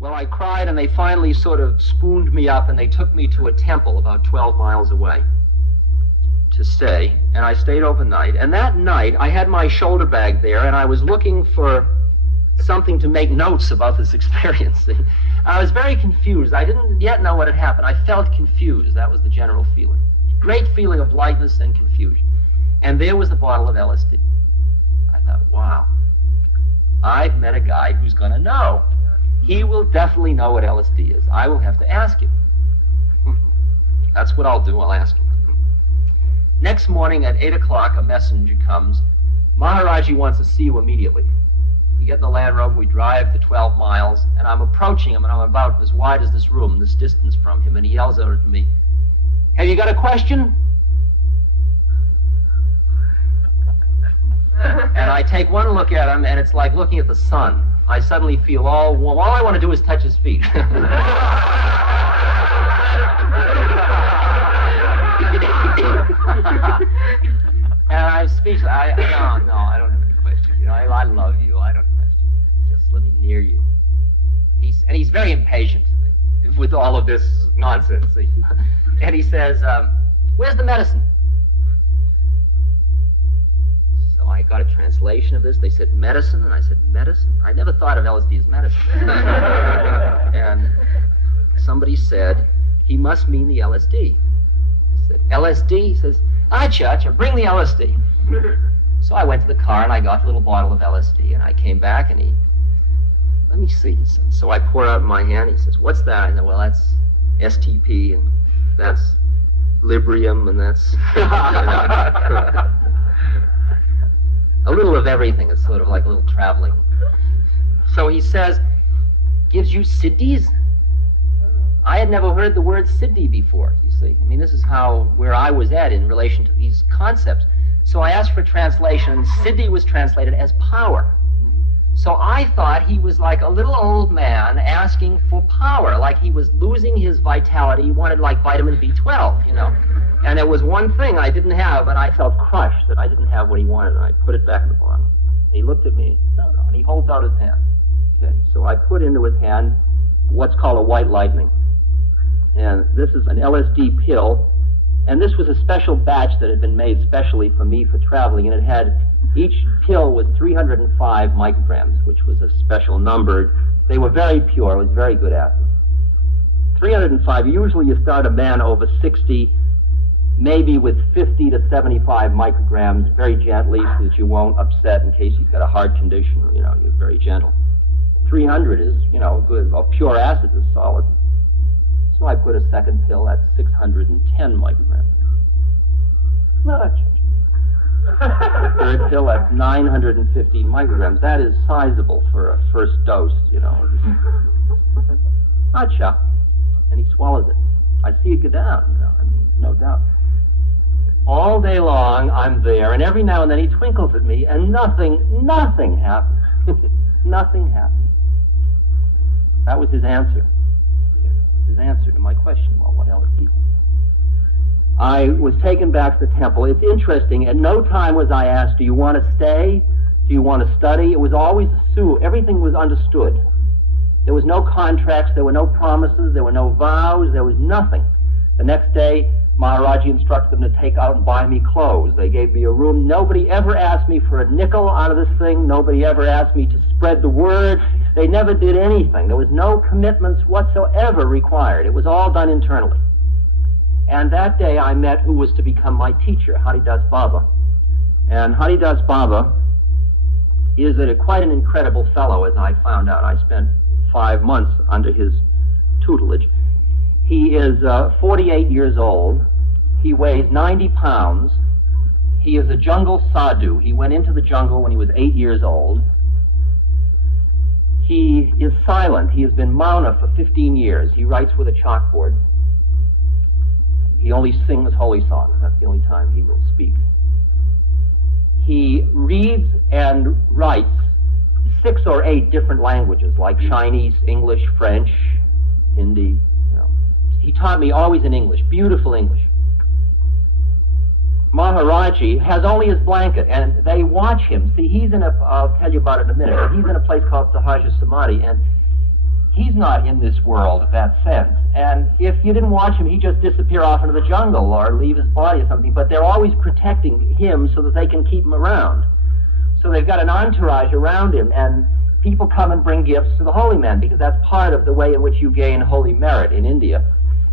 Well, I cried, and they finally sort of spooned me up, and they took me to a temple about 12 miles away to stay, and I stayed overnight. And that night, I had my shoulder bag there, and I was looking for something to make notes about this experience. I was very confused. I didn't yet know what had happened. I felt confused. That was the general feeling. Great feeling of lightness and confusion. And there was the bottle of LSD. I thought, wow, I've met a guy who's going to know. He will definitely know what LSD is. I will have to ask him. That's what I'll do. I'll ask him. Next morning at 8 o'clock, a messenger comes. Maharaji wants to see you immediately. We get in the Land Rover, we drive the 12 miles, and I'm approaching him, and I'm about as wide as this room, this distance from him, and he yells out at me, "Have you got a question?" And I take one look at him, and it's like looking at the sun. I suddenly feel all warm. All I want to do is touch his feet. And I'm speechless. No, I don't have any questions. You know, I love you. I don't question you. Just let me near you. He's very impatient with all of this nonsense. And he says, "Where's the medicine?" So I got a translation of this. They said medicine, and I said medicine. I never thought of LSD as medicine. And somebody said he must mean the LSD. I said LSD. He says, "Acha, bring the LSD." So I went to the car and I got a little bottle of LSD, and I came back and let me see. So I pour out in my hand. He says, "What's that?" I said, "Well, that's STP, and that's Librium, and that's a little of everything." It's sort of like a little traveling. So he says, "Gives you siddhis?" I had never heard the word siddhi before, you see. I mean, this is where I was at in relation to these concepts. So I asked for translation, and siddhi was translated as power. So I thought he was like a little old man asking for power, like he was losing his vitality. He wanted like vitamin B12, you know. And there was one thing I didn't have, and I felt crushed that I didn't have what he wanted, and I put it back in the bottle. And he looked at me, and he holds out his hand. Okay, so I put into his hand what's called a white lightning. And this is an LSD pill, and this was a special batch that had been made specially for me for traveling, and each pill was 305 micrograms, which was a special numbered. They were very pure. It was very good acid. 305, usually you start a man over 60, maybe with 50 to 75 micrograms, very gently, so that you won't upset in case he's got a heart condition, or, you're very gentle. 300 is, good. Well, pure acid is solid. So I put a second pill, that's 610 micrograms. Well, that's third pill, that's 950 micrograms. That is sizable for a first dose, Acha. And he swallows it. I see it go down, no doubt. All day long, I'm there, and every now and then he twinkles at me, and nothing happens. Nothing happens. That was his answer. His answer to my question, well, what LSD? I was taken back to the temple. It's interesting. At no time was I asked, do you want to stay? Do you want to study? It was always assumed. Everything was understood. There was no contracts. There were no promises. There were no vows. There was nothing. The next day, Maharaji instructed them to take out and buy me clothes. They gave me a room. Nobody ever asked me for a nickel out of this thing. Nobody ever asked me to spread the word. They never did anything. There was no commitments whatsoever required. It was all done internally. And that day I met who was to become my teacher, Haridas Baba. And Haridas Baba is quite an incredible fellow, as I found out. I spent 5 months under his tutelage. He is 48 years old. He weighs 90 pounds. He is a jungle sadhu. He went into the jungle when he was 8 years old. He is silent. He has been Mauna for 15 years. He writes with a chalkboard. He only sings holy songs. That's the only time he will speak. He reads and writes 6 or 8 different languages, like Chinese, English, French, Hindi. He taught me always in English, beautiful English. Maharaji has only his blanket, and they watch him. See, I'll tell you about it in a minute, but he's in a place called Sahaja Samadhi, and he's not in this world in that sense. And if you didn't watch him, he'd just disappear off into the jungle or leave his body or something. But they're always protecting him so that they can keep him around. So they've got an entourage around him, and people come and bring gifts to the holy man, because that's part of the way in which you gain holy merit in India.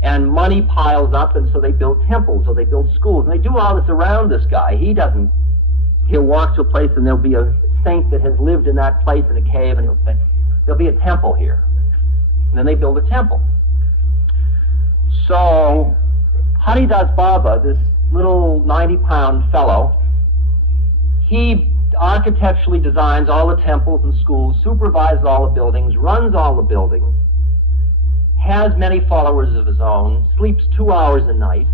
And money piles up, and so they build temples or they build schools. And they do all this around this guy. He'll walk to a place and there'll be a saint that has lived in that place in a cave, and he'll say, there'll be a temple here. And then they build a temple. So Haridas Baba, this little 90-pound fellow, he architecturally designs all the temples and schools, supervises all the buildings, runs all the buildings, has many followers of his own, sleeps 2 hours a night.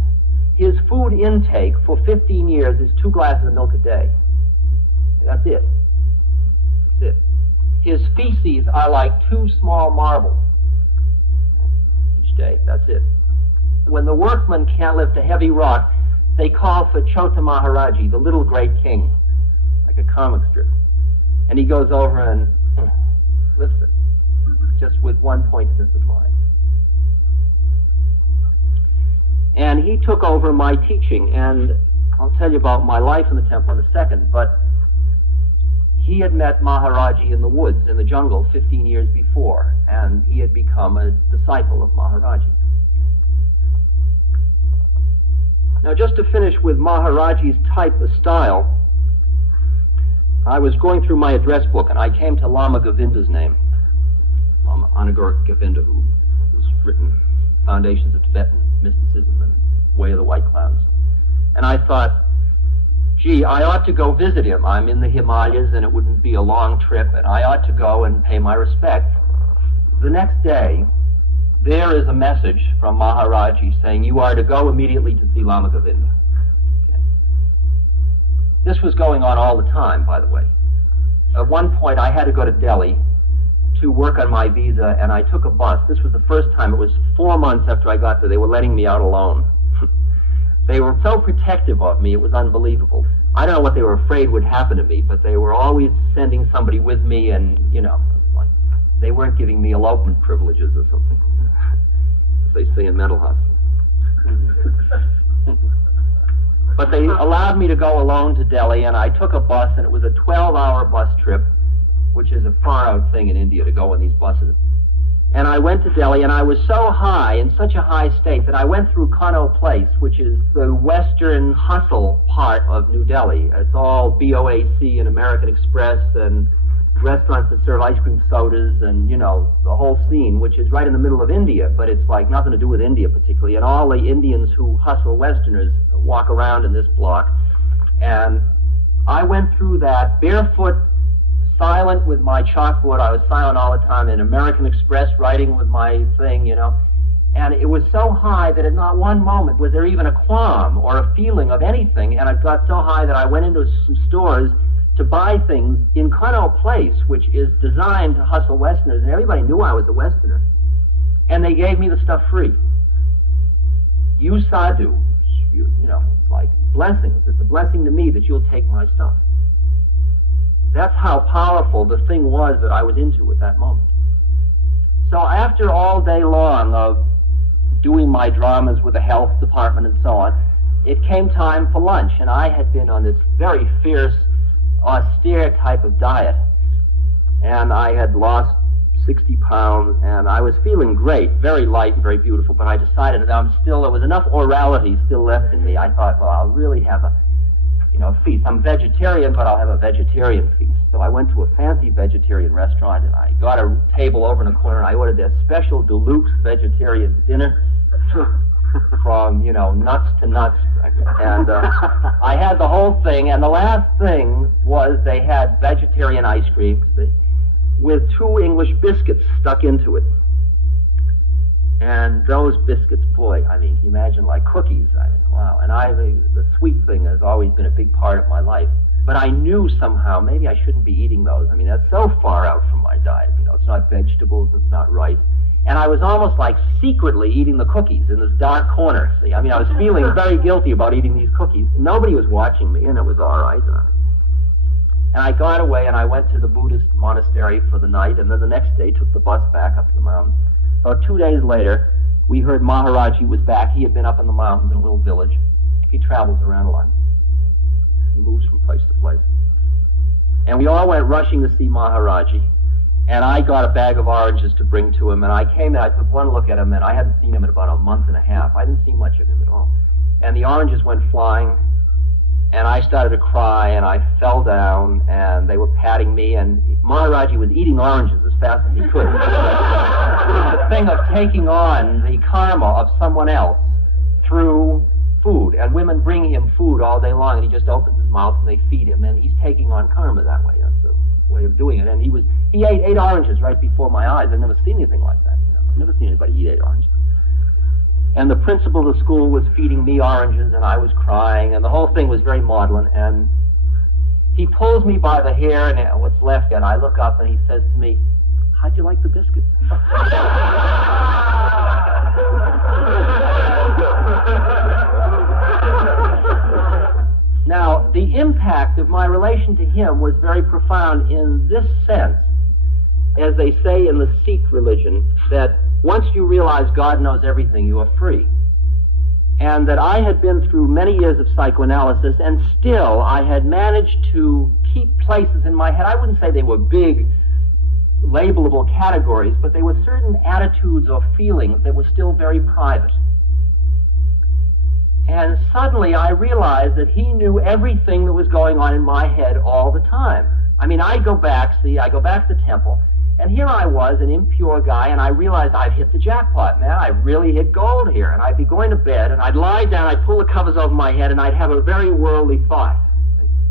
His food intake for 15 years is 2 glasses of milk a day. That's it. That's it. His feces are like 2 small marbles each day. That's it. When the workmen can't lift a heavy rock, they call for Chota Maharaji, the little great king, like a comic strip. And he goes over and lifts it, just with one pointedness of mind. And he took over my teaching, and I'll tell you about my life in the temple in a second, but he had met Maharaji in the woods, in the jungle, 15 years before, and he had become a disciple of Maharaji. Now, just to finish with Maharaji's type of style, I was going through my address book, and I came to Lama Govinda's name, Lama Anagur Govinda, who was written Foundations of Tibetan Mysticism and Way of the White Clouds. And I thought, gee, I ought to go visit him. I'm in the Himalayas, and it wouldn't be a long trip, and I ought to go and pay my respects. The next day, there is a message from Maharaji saying, you are to go immediately to see Lama Govinda. Okay. This was going on all the time, by the way. At one point, I had to go to Delhi to work on my visa, and I took a bus. This was the first time. It was 4 months after I got there. They were letting me out alone. They were so protective of me, it was unbelievable. I don't know what they were afraid would happen to me, but they were always sending somebody with me, and, you know, like, they weren't giving me elopement privileges or something, as they say in mental hospitals. But they allowed me to go alone to Delhi, and I took a bus, and it was a 12-hour bus trip, which is a far-out thing in India to go in these buses. And I went to Delhi, and I was so high, in such a high state, that I went through Connaught Place, which is the western hustle part of New Delhi. It's all BOAC and American Express and restaurants that serve ice cream sodas and, you know, the whole scene, which is right in the middle of India, but it's like nothing to do with India particularly. And all the Indians who hustle Westerners walk around in this block. And I went through that barefoot, silent with my chalkboard. I was silent all the time in American Express, writing with my thing, you know. And it was so high that at not one moment was there even a qualm or a feeling of anything. And it got so high that I went into some stores to buy things in Connaught Place, which is designed to hustle Westerners. And everybody knew I was a Westerner. And they gave me the stuff free. You sadhu, you know, it's like blessings. It's a blessing to me that you'll take my stuff. That's how powerful the thing was that I was into at that moment. So after all day long of doing my dramas with the health department and so on, it came time for lunch, and I had been on this very fierce, austere type of diet, and I had lost 60 pounds, and I was feeling great, very light and very beautiful, but I decided that there was enough orality still left in me. I thought, well, I'll really have a feast. I'm vegetarian, but I'll have a vegetarian feast. So I went to a fancy vegetarian restaurant, and I got a table over in a corner, and I ordered their special deluxe vegetarian dinner from, nuts to nuts. And I had the whole thing, and the last thing was they had vegetarian ice cream with 2 English biscuits stuck into it. And those biscuits, boy, I mean, can you imagine, like cookies? Wow. And the sweet thing has always been a big part of my life. But I knew somehow maybe I shouldn't be eating those. I mean, that's so far out from my diet. It's not vegetables, it's not rice. And I was almost like secretly eating the cookies in this dark corner. See, I mean, I was feeling very guilty about eating these cookies. Nobody was watching me, and it was all right. And I got away and I went to the Buddhist monastery for the night, and then the next day took the bus back up to the mountains. About 2 days later, we heard Maharaji was back. He had been up in the mountains in a little village. He travels around a lot. He moves from place to place. And we all went rushing to see Maharaji. And I got a bag of oranges to bring to him. And I came in, I took one look at him, and I hadn't seen him in about a month and a half. I didn't see much of him at all. And the oranges went flying. And I started to cry, and I fell down, and they were patting me, and Maharaji was eating oranges as fast as he could. The thing of taking on the karma of someone else through food, and women bring him food all day long, and he just opens his mouth and they feed him, and he's taking on karma that way. That's a way of doing it. And he ate 8 oranges right before my eyes. I've never seen anything like that. I've never seen anybody eat 8 oranges. And the principal of the school was feeding me oranges, and I was crying, and the whole thing was very maudlin. And he pulls me by the hair and what's left, and I look up, and he says to me, "How'd you like the biscuits?" Now, the impact of my relation to him was very profound in this sense, as they say in the Sikh religion, that once you realize God knows everything, you are free. And that I had been through many years of psychoanalysis, and still I had managed to keep places in my head. I wouldn't say they were big, labelable categories, but they were certain attitudes or feelings that were still very private. And suddenly I realized that he knew everything that was going on in my head all the time. I mean, I go back to the temple, and here I was, an impure guy, and I realized I've hit the jackpot, man. I really hit gold here. And I'd be going to bed, and I'd lie down, I'd pull the covers over my head, and I'd have a very worldly thought.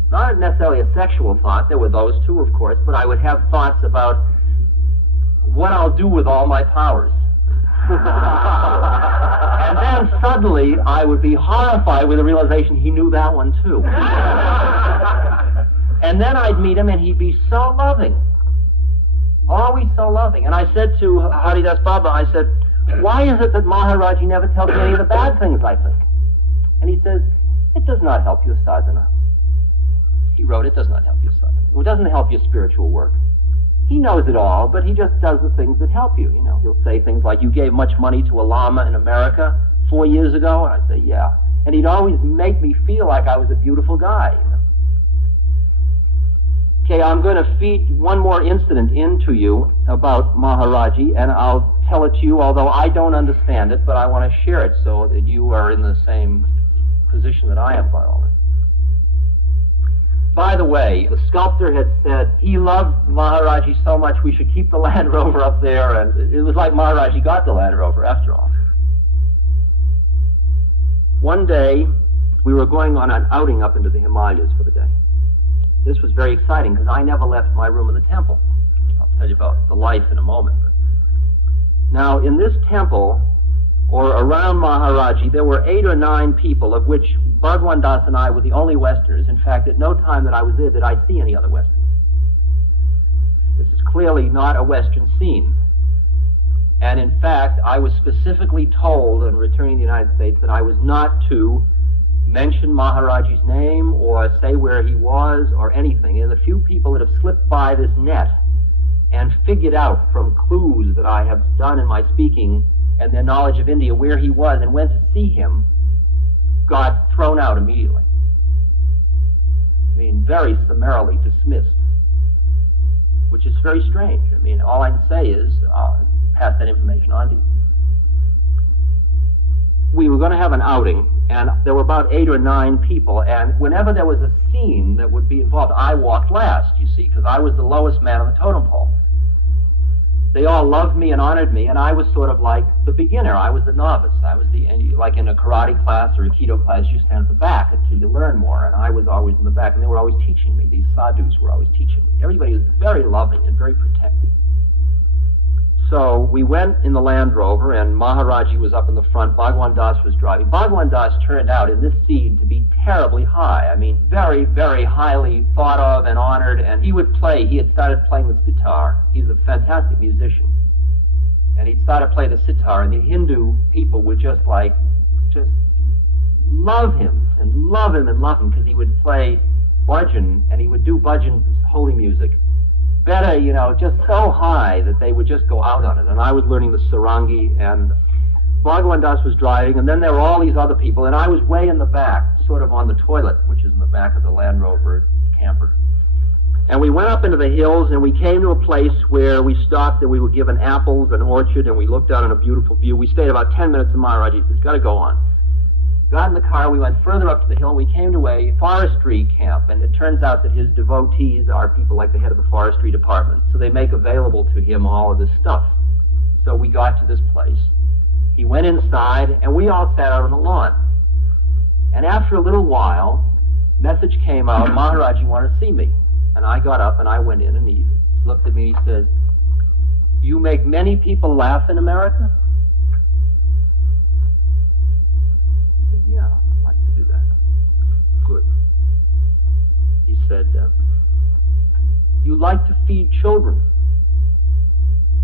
Not necessarily a sexual thought. There were those too, of course, but I would have thoughts about what I'll do with all my powers. And then suddenly I would be horrified with the realization he knew that one too. And then I'd meet him, and he'd be so loving. Always so loving. And I said to Haridas Baba, I said, "Why is it that Maharaji never tells me any of the bad things I think?" And he says, "It does not help your sadhana." He wrote, "It does not help your sadhana. It doesn't help your spiritual work." He knows it all, but he just does the things that help you. You know, he'll say things like, "You gave much money to a lama in America 4 years ago?" And I'd say, "Yeah." And he'd always make me feel like I was a beautiful guy. You know? Okay, I'm going to feed one more incident into you about Maharaji, and I'll tell it to you, although I don't understand it, but I want to share it so that you are in the same position that I am about all this. By the way, the sculptor had said he loved Maharaji so much we should keep the Land Rover up there, and it was like Maharaji got the Land Rover after all. One day, we were going on an outing up into the Himalayas for the day. This was very exciting because I never left my room in the temple. I'll tell you about the life in a moment. But now, in this temple, or around Maharaji, there were 8 or 9 people, of which Bhagwan Das and I were the only Westerners. In fact, at no time that I was there did I see any other Westerners. This is clearly not a Western scene. And in fact, I was specifically told on returning to the United States that I was not to mention Maharaji's name or say where he was or anything. And the few people that have slipped by this net and figured out from clues that I have done in my speaking and their knowledge of India where he was and went to see him got thrown out immediately. I mean, very summarily dismissed, which is very strange. I mean, all I can say is pass that information on to you. We were going to have an outing, and there were about 8 or 9 people, and whenever there was a scene that would be involved, I walked last, you see, because I was the lowest man on the totem pole. They all loved me and honored me, and I was sort of like the beginner. I was the novice. I was like in a karate class or a Aikido class, you stand at the back until you learn more, and I was always in the back, and they were always teaching me. These sadhus were always teaching me. Everybody was very loving and very protective. So we went in the Land Rover, and Maharaji was up in the front. Bhagwan Das was driving. Bhagwan Das turned out in this scene to be terribly high. I mean, very, very highly thought of and honored, and he would play. He had started playing the sitar. He's a fantastic musician. And he'd started playing the sitar, and the Hindu people would just love him and love him and love him, because he would play bhajan, and he would do bhajan, holy music, better, just so high that they would just go out on it. And I was learning the sarangi, and Bhagavan Das was driving, and then there were all these other people, and I was way in the back, sort of on the toilet, which is in the back of the Land Rover camper. And we went up into the hills, and we came to a place where we stopped, and we were given apples, an orchard, and we looked out on a beautiful view. We stayed about 10 minutes in Maharaji. He says, got to go on. Got in the car, we went further up to the hill, we came to a forestry camp, and it turns out that his devotees are people like the head of the forestry department, so they make available to him all of this stuff. So we got to this place. He went inside, and we all sat out on the lawn. And after a little while, message came out, Maharaji wanted to see me. And I got up, and I went in, and he looked at me, and he says, you make many people laugh in America? I said, yeah, I'd like to do that. Good. He said, you like to feed children?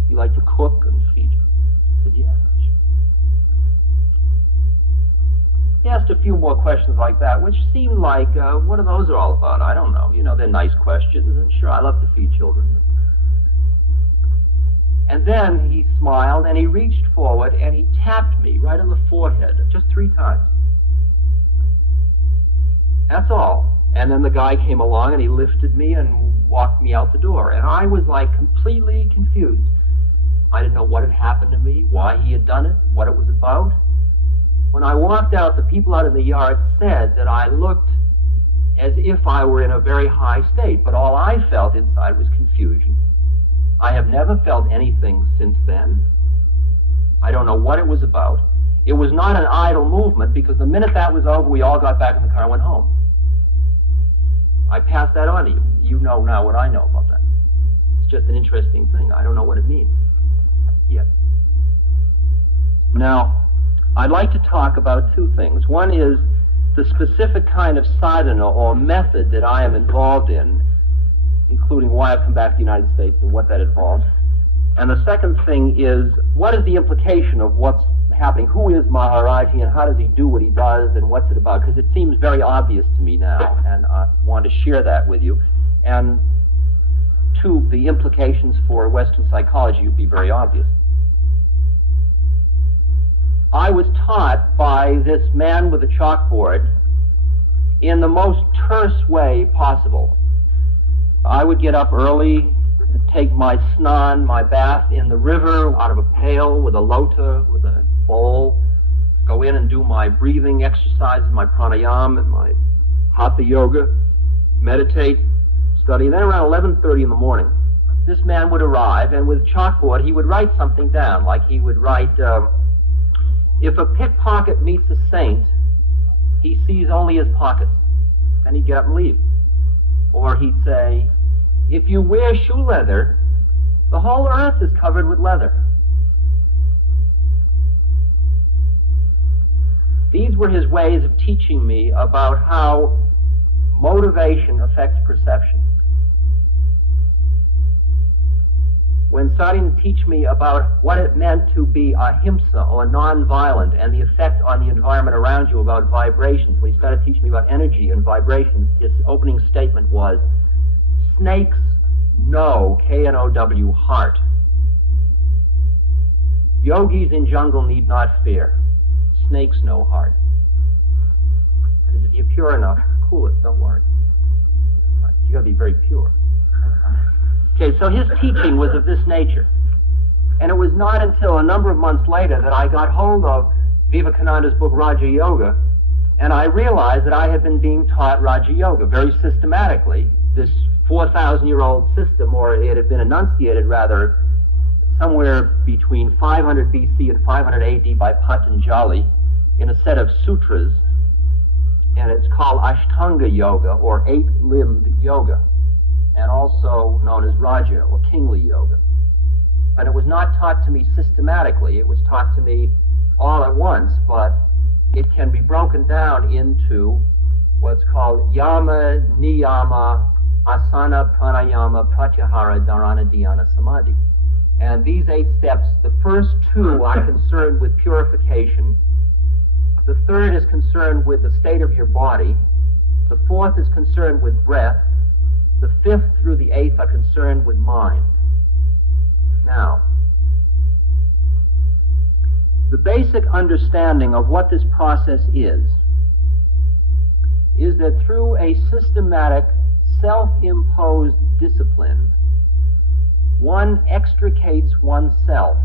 You like to cook and feed children? I said, yeah. He asked a few more questions like that, which seemed like, what are those all about? I don't know. They're nice questions, and sure, I love to feed children. And then he smiled, and he reached forward, and he tapped me right on the forehead, just 3 times. That's all. And then the guy came along, and he lifted me and walked me out the door. And I was, like, completely confused. I didn't know what had happened to me, why he had done it, what it was about. When I walked out, the people out in the yard said that I looked as if I were in a very high state, but all I felt inside was confusion. I have never felt anything since then. I don't know what it was about. It was not an idle movement, because the minute that was over, we all got back in the car and went home. I passed that on to you. You know now what I know about that. It's just an interesting thing. I don't know what it means yet. Now, I'd like to talk about 2 things. One is the specific kind of sadhana or method that I am involved in, including why I've come back to the United States and what that involves. And the second thing is, what is the implication of what's happening? Who is Maharaji, and how does he do what he does, and what's it about? Because it seems very obvious to me now, and I want to share that with you. And 2, the implications for Western psychology would be very obvious. I was taught by this man with a chalkboard in the most terse way possible. I would get up early, take my snan, my bath in the river, out of a pail with a lota, with a bowl, go in and do my breathing exercises, my pranayama and my hatha yoga, meditate, study. And then around 11:30 in the morning, this man would arrive, and with chalkboard he would write something down, like he would write, if a pickpocket meets a saint, he sees only his pockets. Then he'd get up and leave. Or he'd say, if you wear shoe leather, the whole earth is covered with leather. These were his ways of teaching me about how motivation affects perception. When starting to teach me about what it meant to be ahimsa, or non-violent, and the effect on the environment around you about vibrations, when he started teaching me about energy and vibrations, his opening statement was, snakes know, K-N-O-W, heart. Yogis in jungle need not fear. Snakes know heart. That is, if you're pure enough, cool it, don't worry. You gotta be very pure. Okay, so his teaching was of this nature. And it was not until a number of months later that I got hold of Vivekananda's book, Raja Yoga, and I realized that I had been being taught Raja Yoga very systematically. This 4,000-year-old system, or it had been enunciated rather, somewhere between 500 BC and 500 AD by Patanjali in a set of sutras, and it's called Ashtanga Yoga, or 8-limbed yoga, and also known as Raja, or kingly yoga. And it was not taught to me systematically. It was taught to me all at once, but it can be broken down into what's called Yama, Niyama, Asana, Pranayama, Pratyahara, Dharana, Dhyana, Samadhi. And these 8 steps, the first 2 are concerned with purification. The third is concerned with the state of your body. The fourth is concerned with breath. The fifth through the eighth are concerned with mind. Now, the basic understanding of what this process is that through a systematic, self-imposed discipline, one extricates oneself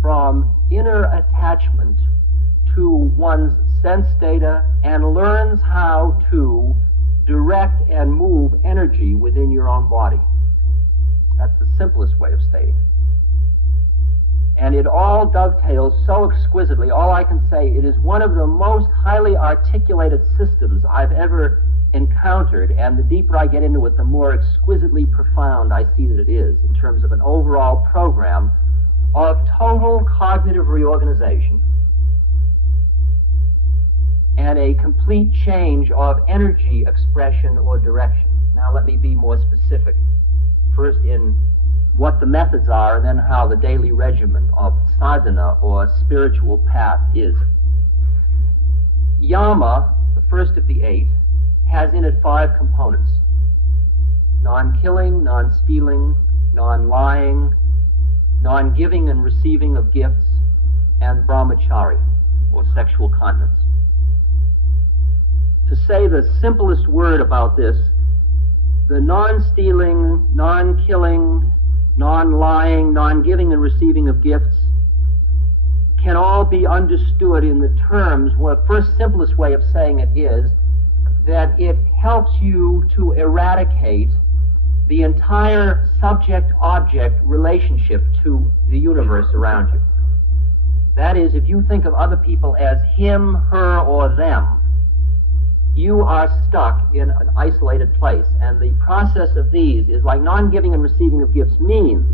from inner attachment to one's sense data and learns how to direct and move energy within your own body. That's the simplest way of stating it. And it all dovetails so exquisitely. All I can say, it is one of the most highly articulated systems I've ever encountered, and the deeper I get into it, the more exquisitely profound I see that it is in terms of an overall program of total cognitive reorganization and a complete change of energy expression or direction. Now let me be more specific. First in what the methods are, and then how the daily regimen of sadhana or spiritual path is. Yama, the first of the eight, has in it 5 components: non-killing, non-stealing, non-lying, non-giving and receiving of gifts, and brahmachari, or sexual continence. To say the simplest word about this, the non-stealing, non-killing, non-lying, non-giving and receiving of gifts can all be understood in the terms, well, the first simplest way of saying it is that it helps you to eradicate the entire subject-object relationship to the universe around you. That is, if you think of other people as him, her, or them, you are stuck in an isolated place. And the process of these is like non-giving and receiving of gifts means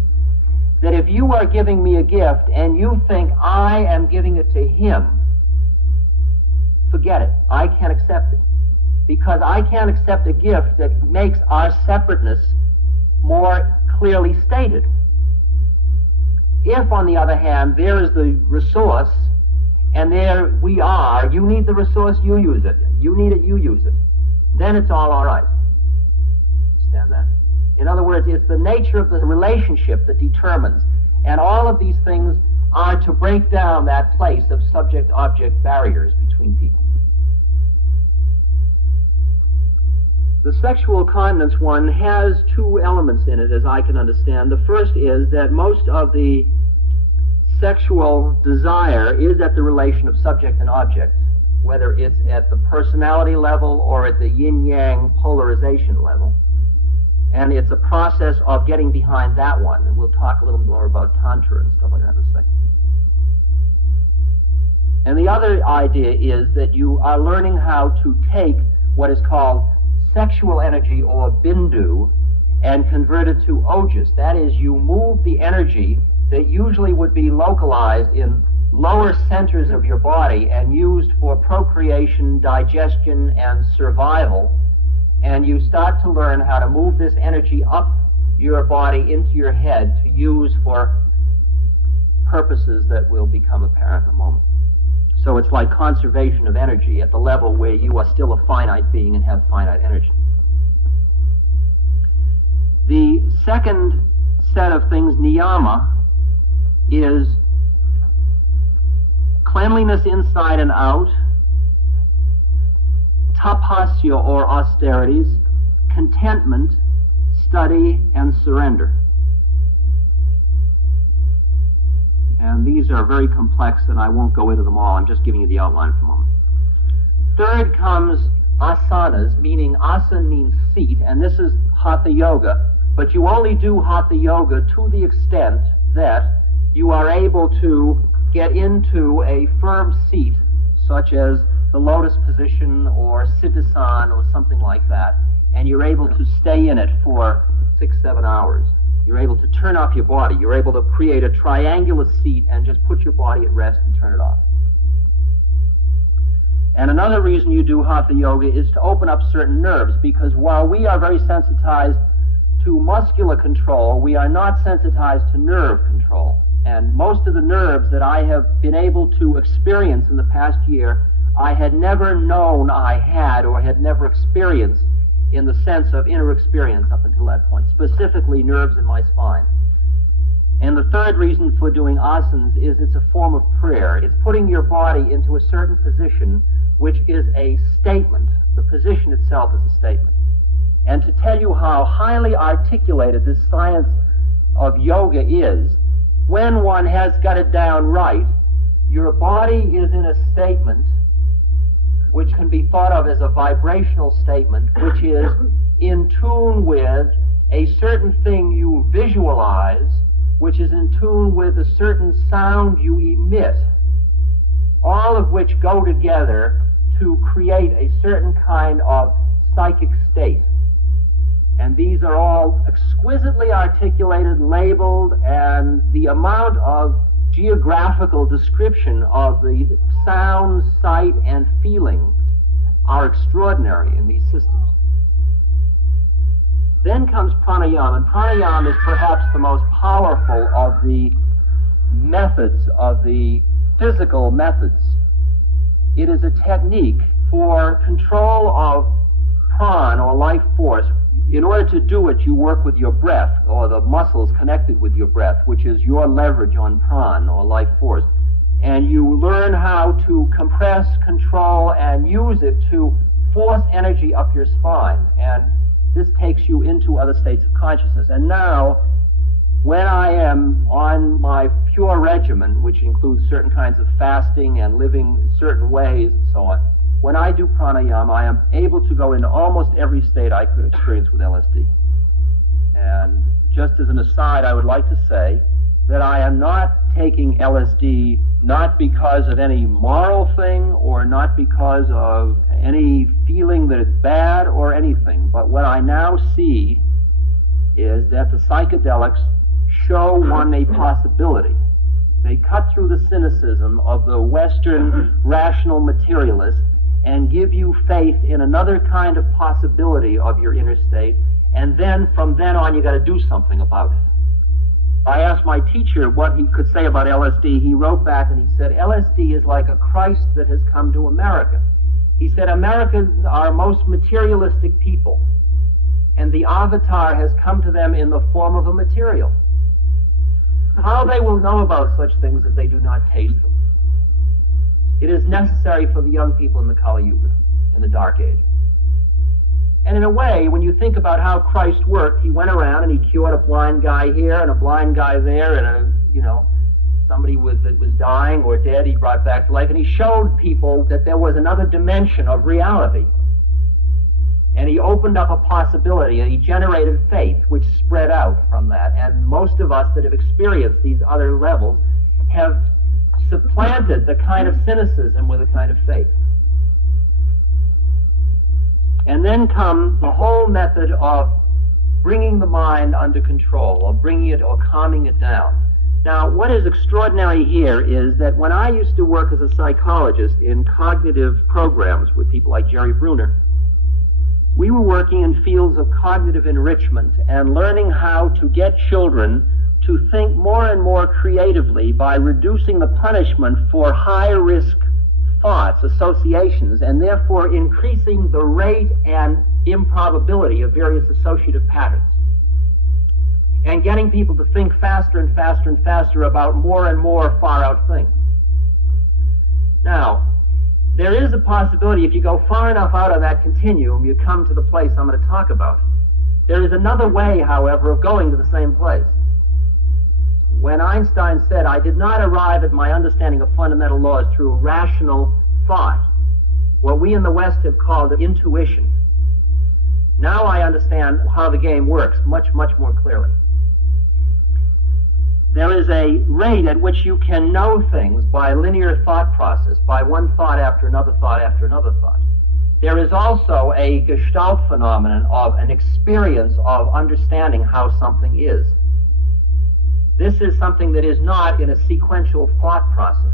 that if you are giving me a gift and you think I am giving it to him, forget it. I can't accept it. Because I can't accept a gift that makes our separateness more clearly stated. If, on the other hand, there is the resource, and there we are, you need the resource, you use it. You need it, you use it. Then it's all right. Understand that? In other words, it's the nature of the relationship that determines. And all of these things are to break down that place of subject-object barriers between people. The sexual continence one has 2 elements in it, as I can understand. The first is that most of the sexual desire is at the relation of subject and object, whether it's at the personality level or at the yin-yang polarization level. And it's a process of getting behind that one. And we'll talk a little more about Tantra and stuff like that in a second. And the other idea is that you are learning how to take what is called sexual energy, or bindu, and convert it to ojas. That is, you move the energy that usually would be localized in lower centers of your body and used for procreation, digestion, and survival, and you start to learn how to move this energy up your body into your head to use for purposes that will become apparent in a moment. So it's like conservation of energy at the level where you are still a finite being and have finite energy. The second set of things, niyama, is cleanliness inside and out, tapasya or austerities, contentment, study, and surrender. And these are very complex, and I won't go into them all. I'm just giving you the outline for the moment. Third comes asanas, meaning asana means seat, and this is hatha yoga. But you only do hatha yoga to the extent that you are able to get into a firm seat, such as the lotus position or siddhasana or something like that, and you're able to stay in it for 6-7 hours. You're able to turn off your body. You're able to create a triangular seat and just put your body at rest and turn it off. And another reason you do hatha yoga is to open up certain nerves, because while we are very sensitized to muscular control, we are not sensitized to nerve control. And most of the nerves that I have been able to experience in the past year I had never known I had or had never experienced in the sense of inner experience up until that point, specifically nerves in my spine. And the third reason for doing asanas is it's a form of prayer. It's putting your body into a certain position which is a statement. The position itself is a statement. And to tell you how highly articulated this science of yoga is, when one has got it down right, your body is in a statement which can be thought of as a vibrational statement, which is in tune with a certain thing you visualize, which is in tune with a certain sound you emit, all of which go together to create a certain kind of psychic state. And these are all exquisitely articulated, labeled, and the amount of geographical description of the sound, sight, and feeling are extraordinary in these systems. Then comes pranayama, and pranayama is perhaps the most powerful of the methods, of the physical methods. It is a technique for control of prana, or life force. In order to do it, you work with your breath, or the muscles connected with your breath, which is your leverage on prana, or life force. And you learn how to compress, control, and use it to force energy up your spine. And this takes you into other states of consciousness. And now, when I am on my pure regimen, which includes certain kinds of fasting and living certain ways and so on, when I do pranayama, I am able to go into almost every state I could experience with LSD. And just as an aside, I would like to say that I am not taking LSD not because of any moral thing or not because of any feeling that it's bad or anything, but what I now see is that the psychedelics show one a possibility. They cut through the cynicism of the Western rational materialist and give you faith in another kind of possibility of your inner state, and then from then on you got to do something about it. I asked my teacher what he could say about LSD. He wrote back and he said, LSD is like a Christ that has come to America. He said, Americans are most materialistic people, and the avatar has come to them in the form of a material. How they will know about such things if they do not taste them? It is necessary for the young people in the Kali Yuga, in the Dark Age. And in a way, when you think about how Christ worked, he went around and he cured a blind guy here and a blind guy there and somebody that was dying or dead he brought back to life, and he showed people that there was another dimension of reality. And he opened up a possibility, and he generated faith, which spread out from that. And most of us that have experienced these other levels have supplanted the kind of cynicism with a kind of faith. And then come the whole method of bringing the mind under control, or bringing it or calming it down. Now, what is extraordinary here is that when I used to work as a psychologist in cognitive programs with people like Jerry Bruner, we were working in fields of cognitive enrichment and learning how to get children to think more and more creatively by reducing the punishment for high-risk thoughts, associations, and therefore increasing the rate and improbability of various associative patterns, and getting people to think faster and faster and faster about more and more far-out things. Now, there is a possibility, if you go far enough out on that continuum, you come to the place I'm going to talk about. There is another way, however, of going to the same place. When Einstein said, I did not arrive at my understanding of fundamental laws through rational thought, what we in the West have called intuition, now I understand how the game works much, much more clearly. There is a rate at which you can know things by linear thought process, by one thought after another thought after another thought. There is also a Gestalt phenomenon of an experience of understanding how something is. This is something that is not in a sequential thought process.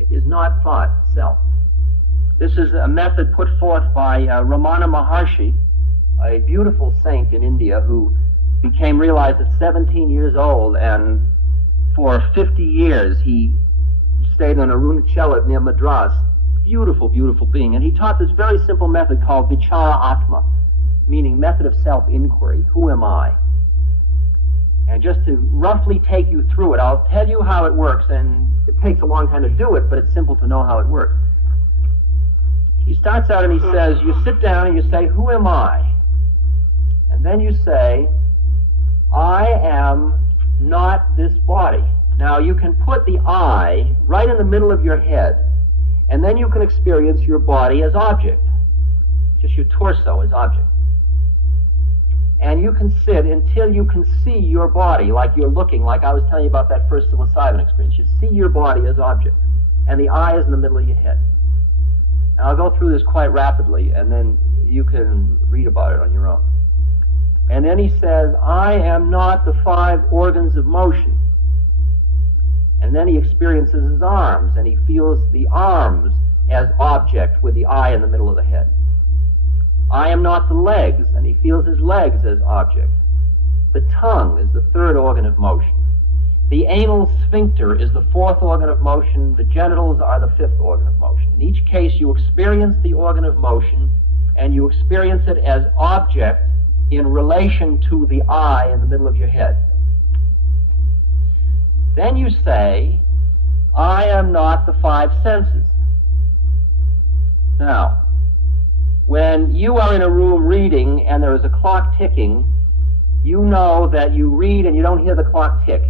It is not thought itself. This is a method put forth by Ramana Maharshi, a beautiful saint in India who became realized at 17 years old, and for 50 years he stayed on Arunachala near Madras, beautiful, beautiful being. And he taught this very simple method called Vichara Atma, meaning method of self-inquiry. Who am I? And just to roughly take you through it, I'll tell you how it works, and it takes a long time to do it, but it's simple to know how it works. He starts out and he says, you sit down and you say, who am I? And then you say, I am not this body. Now you can put the I right in the middle of your head, and then you can experience your body as object, just your torso as object. And you can sit until you can see your body like you're looking, like I was telling you about that first psilocybin experience. You see your body as object, and the I is in the middle of your head. Now I'll go through this quite rapidly, and then you can read about it on your own. And then he says, I am not the 5 organs of motion. And then he experiences his arms, and he feels the arms as object with the I in the middle of the head. I am not the legs, and he feels his legs as object. The tongue is the 3rd organ of motion. The anal sphincter is the 4th organ of motion. The genitals are the 5th organ of motion. In each case, you experience the organ of motion, and you experience it as object in relation to the I in the middle of your head. Then you say, I am not the 5 senses. Now, when you are in a room reading and there is a clock ticking, you know that you read and you don't hear the clock tick.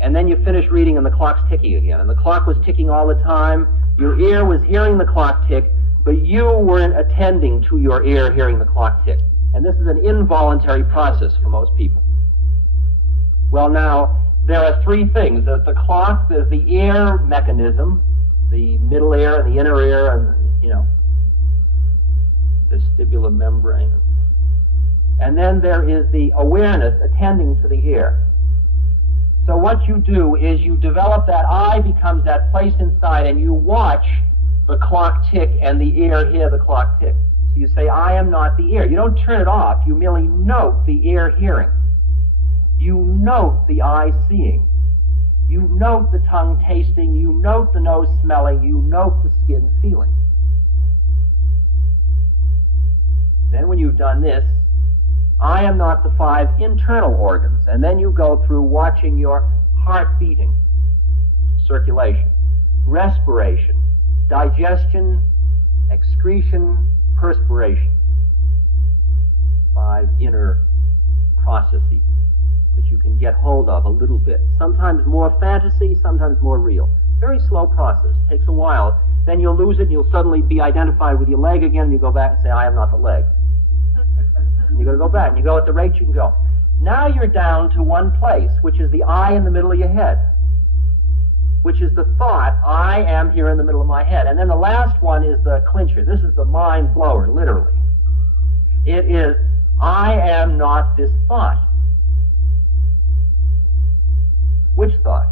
And then you finish reading and the clock's ticking again. And the clock was ticking all the time. Your ear was hearing the clock tick, but you weren't attending to your ear hearing the clock tick. And this is an involuntary process for most people. Well, now, there are 3 things. There's the clock, there's the ear mechanism, the middle ear and the inner ear, and, vestibular membrane. And then there is the awareness attending to the ear. So what you do is you develop that I becomes that place inside, and you watch the clock tick and the ear hear the clock tick. So you say, I am not the ear. You don't turn it off. You merely note the ear hearing. You note the eye seeing. You note the tongue tasting. You note the nose smelling. You note the skin feeling. Then when you've done this, I am not the 5 internal organs. And then you go through watching your heart beating, circulation, respiration, digestion, excretion, perspiration. 5 inner processes that you can get hold of a little bit. Sometimes more fantasy, sometimes more real. Very slow process. Takes a while. Then you'll lose it and you'll suddenly be identified with your leg again, and you go back and say, I am not the leg. And you're going to go back, and you go at the rate you can go. Now you're down to one place, which is the I in the middle of your head, which is the thought, I am here in the middle of my head. And then the last one is the clincher. This is the mind blower, literally. It is, I am not this thought. Which thought?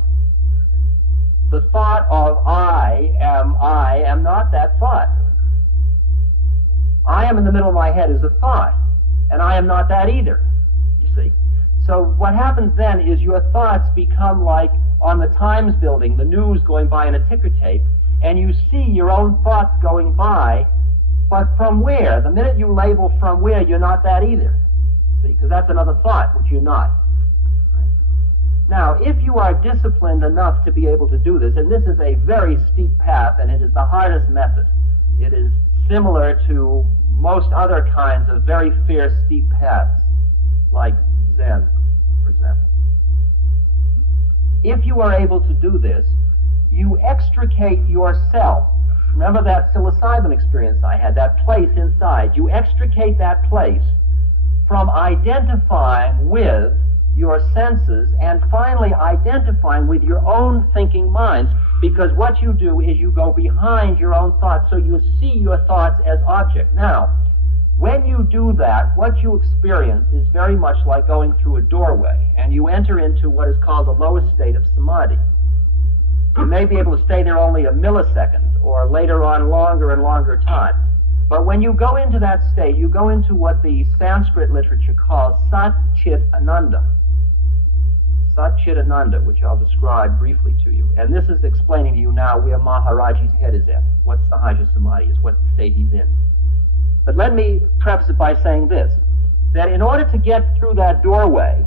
The thought of I am not that thought. I am in the middle of my head is a thought, and I am not that either, you see. So what happens then is your thoughts become like on the Times building, the news going by in a ticker tape, and you see your own thoughts going by, but from where? The minute you label from where, you're not that either, see, because that's another thought, which you're not. Now, if you are disciplined enough to be able to do this, and this is a very steep path, and it is the hardest method. It is similar to most other kinds of very fair, steep paths, like Zen, for example. If you are able to do this, you extricate yourself. Remember that psilocybin experience I had, that place inside. You extricate that place from identifying with your senses and finally identifying with your own thinking minds, because what you do is you go behind your own thoughts, so you see your thoughts as object. Now, when you do that, what you experience is very much like going through a doorway, and you enter into what is called the lowest state of samadhi. You may be able to stay there only a millisecond, or later on longer and longer time. But when you go into that state, you go into what the Sanskrit literature calls Sat Chit Ananda. Satchitananda, which I'll describe briefly to you. And this is explaining to you now where Maharaji's head is at, what Sahaja Samadhi is, what state he's in. But let me preface it by saying this, that in order to get through that doorway,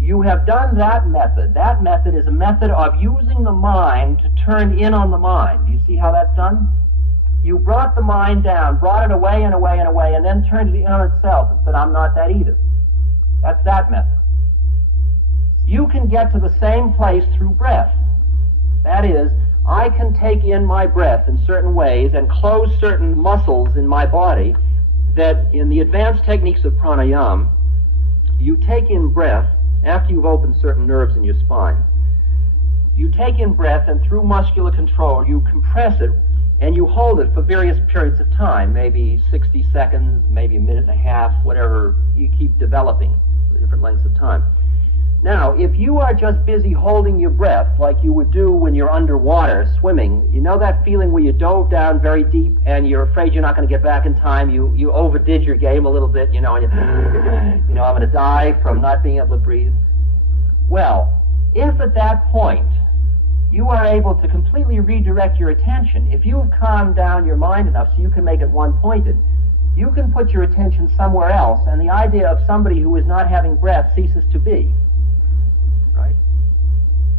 you have done that method. That method is a method of using the mind to turn in on the mind. Do you see how that's done? You brought the mind down, brought it away and away and away, and then turned it in on itself and said, I'm not that either. That's that method. You can get to the same place through breath. That is, I can take in my breath in certain ways and close certain muscles in my body that in the advanced techniques of pranayama, you take in breath after you've opened certain nerves in your spine. You take in breath and through muscular control you compress it and you hold it for various periods of time, maybe 60 seconds, maybe a minute and a half, whatever you keep developing, different lengths of time. Now, if you are just busy holding your breath like you would do when you're underwater swimming, you know that feeling where you dove down very deep and you're afraid you're not going to get back in time, you overdid your game a little bit, and I'm going to die from not being able to breathe. Well, if at that point you are able to completely redirect your attention, if you've calmed down your mind enough so you can make it one-pointed, you can put your attention somewhere else, and the idea of somebody who is not having breath ceases to be. Right?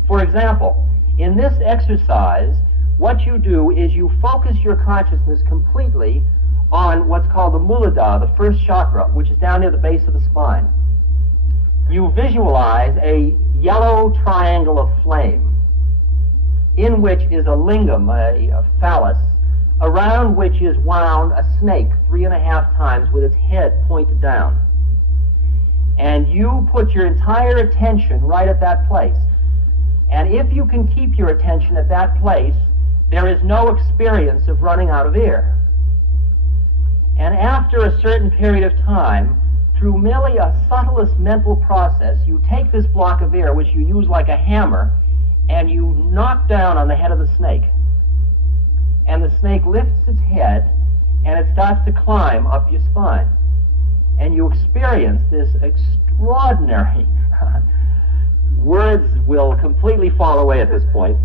For example, in this exercise, what you do is you focus your consciousness completely on what's called the Muladhara, the first chakra, which is down near the base of the spine. You visualize a yellow triangle of flame in which is a lingam, a phallus, around which is wound a snake 3.5 times with its head pointed down. And you put your entire attention right at that place. And if you can keep your attention at that place, there is no experience of running out of air. And after a certain period of time, through merely a subtlest mental process, you take this block of air, which you use like a hammer, and you knock down on the head of the snake. And the snake lifts its head, and it starts to climb up your spine. And you experience this extraordinary, words will completely fall away at this point,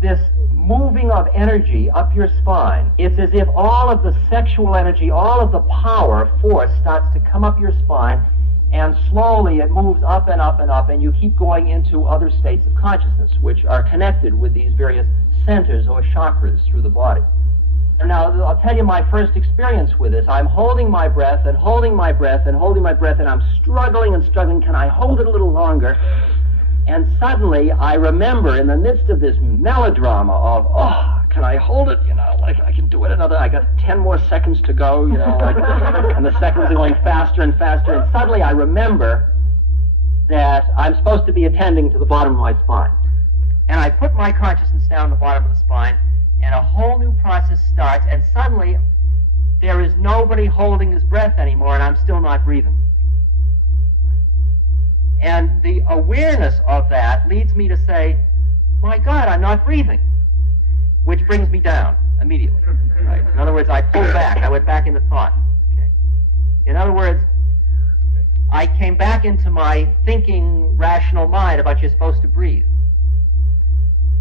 this moving of energy up your spine. It's as if all of the sexual energy, all of the power, force starts to come up your spine, and slowly it moves up and up and up, and you keep going into other states of consciousness, which are connected with these various centers or chakras through the body. And now, I'll tell you my first experience with this. I'm holding my breath and holding my breath and holding my breath, and I'm struggling and struggling. Can I hold it a little longer? And suddenly, I remember in the midst of this melodrama of, can I hold it? Like I can do it another, I got 10 more seconds to go, and the seconds are going faster and faster. And suddenly, I remember that I'm supposed to be attending to the bottom of my spine. And I put my consciousness down the bottom of the spine, and a whole new process starts, and suddenly there is nobody holding his breath anymore, and I'm still not breathing. And the awareness of that leads me to say, my God, I'm not breathing, which brings me down immediately. Right? In other words, I pulled back. I went back into thought. Okay? In other words, I came back into my thinking, rational mind about you're supposed to breathe.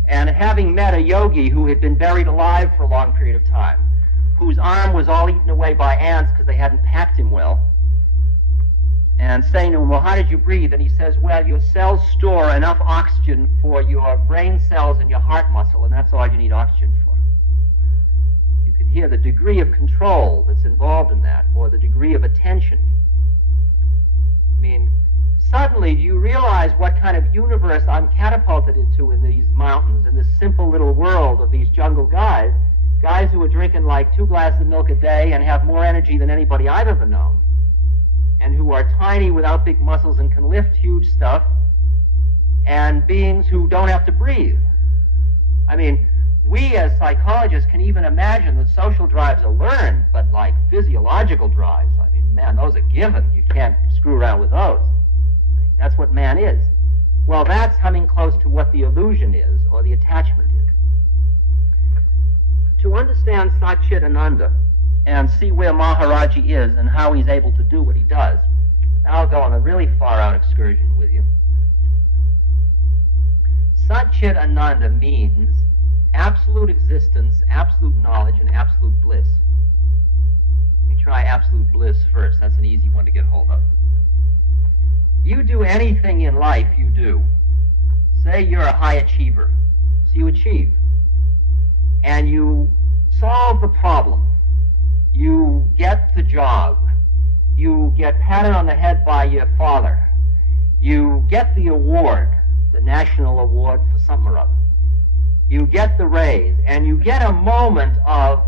And having met a yogi who had been buried alive for a long period of time, whose arm was all eaten away by ants because they hadn't packed him well, and saying to him, well, how did you breathe? And he says, well, your cells store enough oxygen for your brain cells and your heart muscle, and that's all you need oxygen for. You can hear the degree of control that's involved in that, or the degree of attention. I mean, suddenly you realize what kind of universe I'm catapulted into in these mountains, in this simple little world of these jungle guys who are drinking like 2 glasses of milk a day and have more energy than anybody I've ever known, and who are tiny without big muscles and can lift huge stuff, and beings who don't have to breathe. I mean, we as psychologists can even imagine that social drives are learned, but like physiological drives, I mean, man, those are given. You can't screw around with those. That's what man is. Well, that's coming close to what the illusion is, or the attachment is. To understand Satchitananda and see where Maharaji is and how he's able to do what he does, I'll go on a really far-out excursion with you. Sat Chit Ananda means absolute existence, absolute knowledge, and absolute bliss. Let me try absolute bliss first. That's an easy one to get hold of. You do anything in life, you do. Say you're a high achiever, so you achieve. And you solve the problem. You get the job. You get patted on the head by your father. You get the award, the national award for something or other. You get the raise, and you get a moment of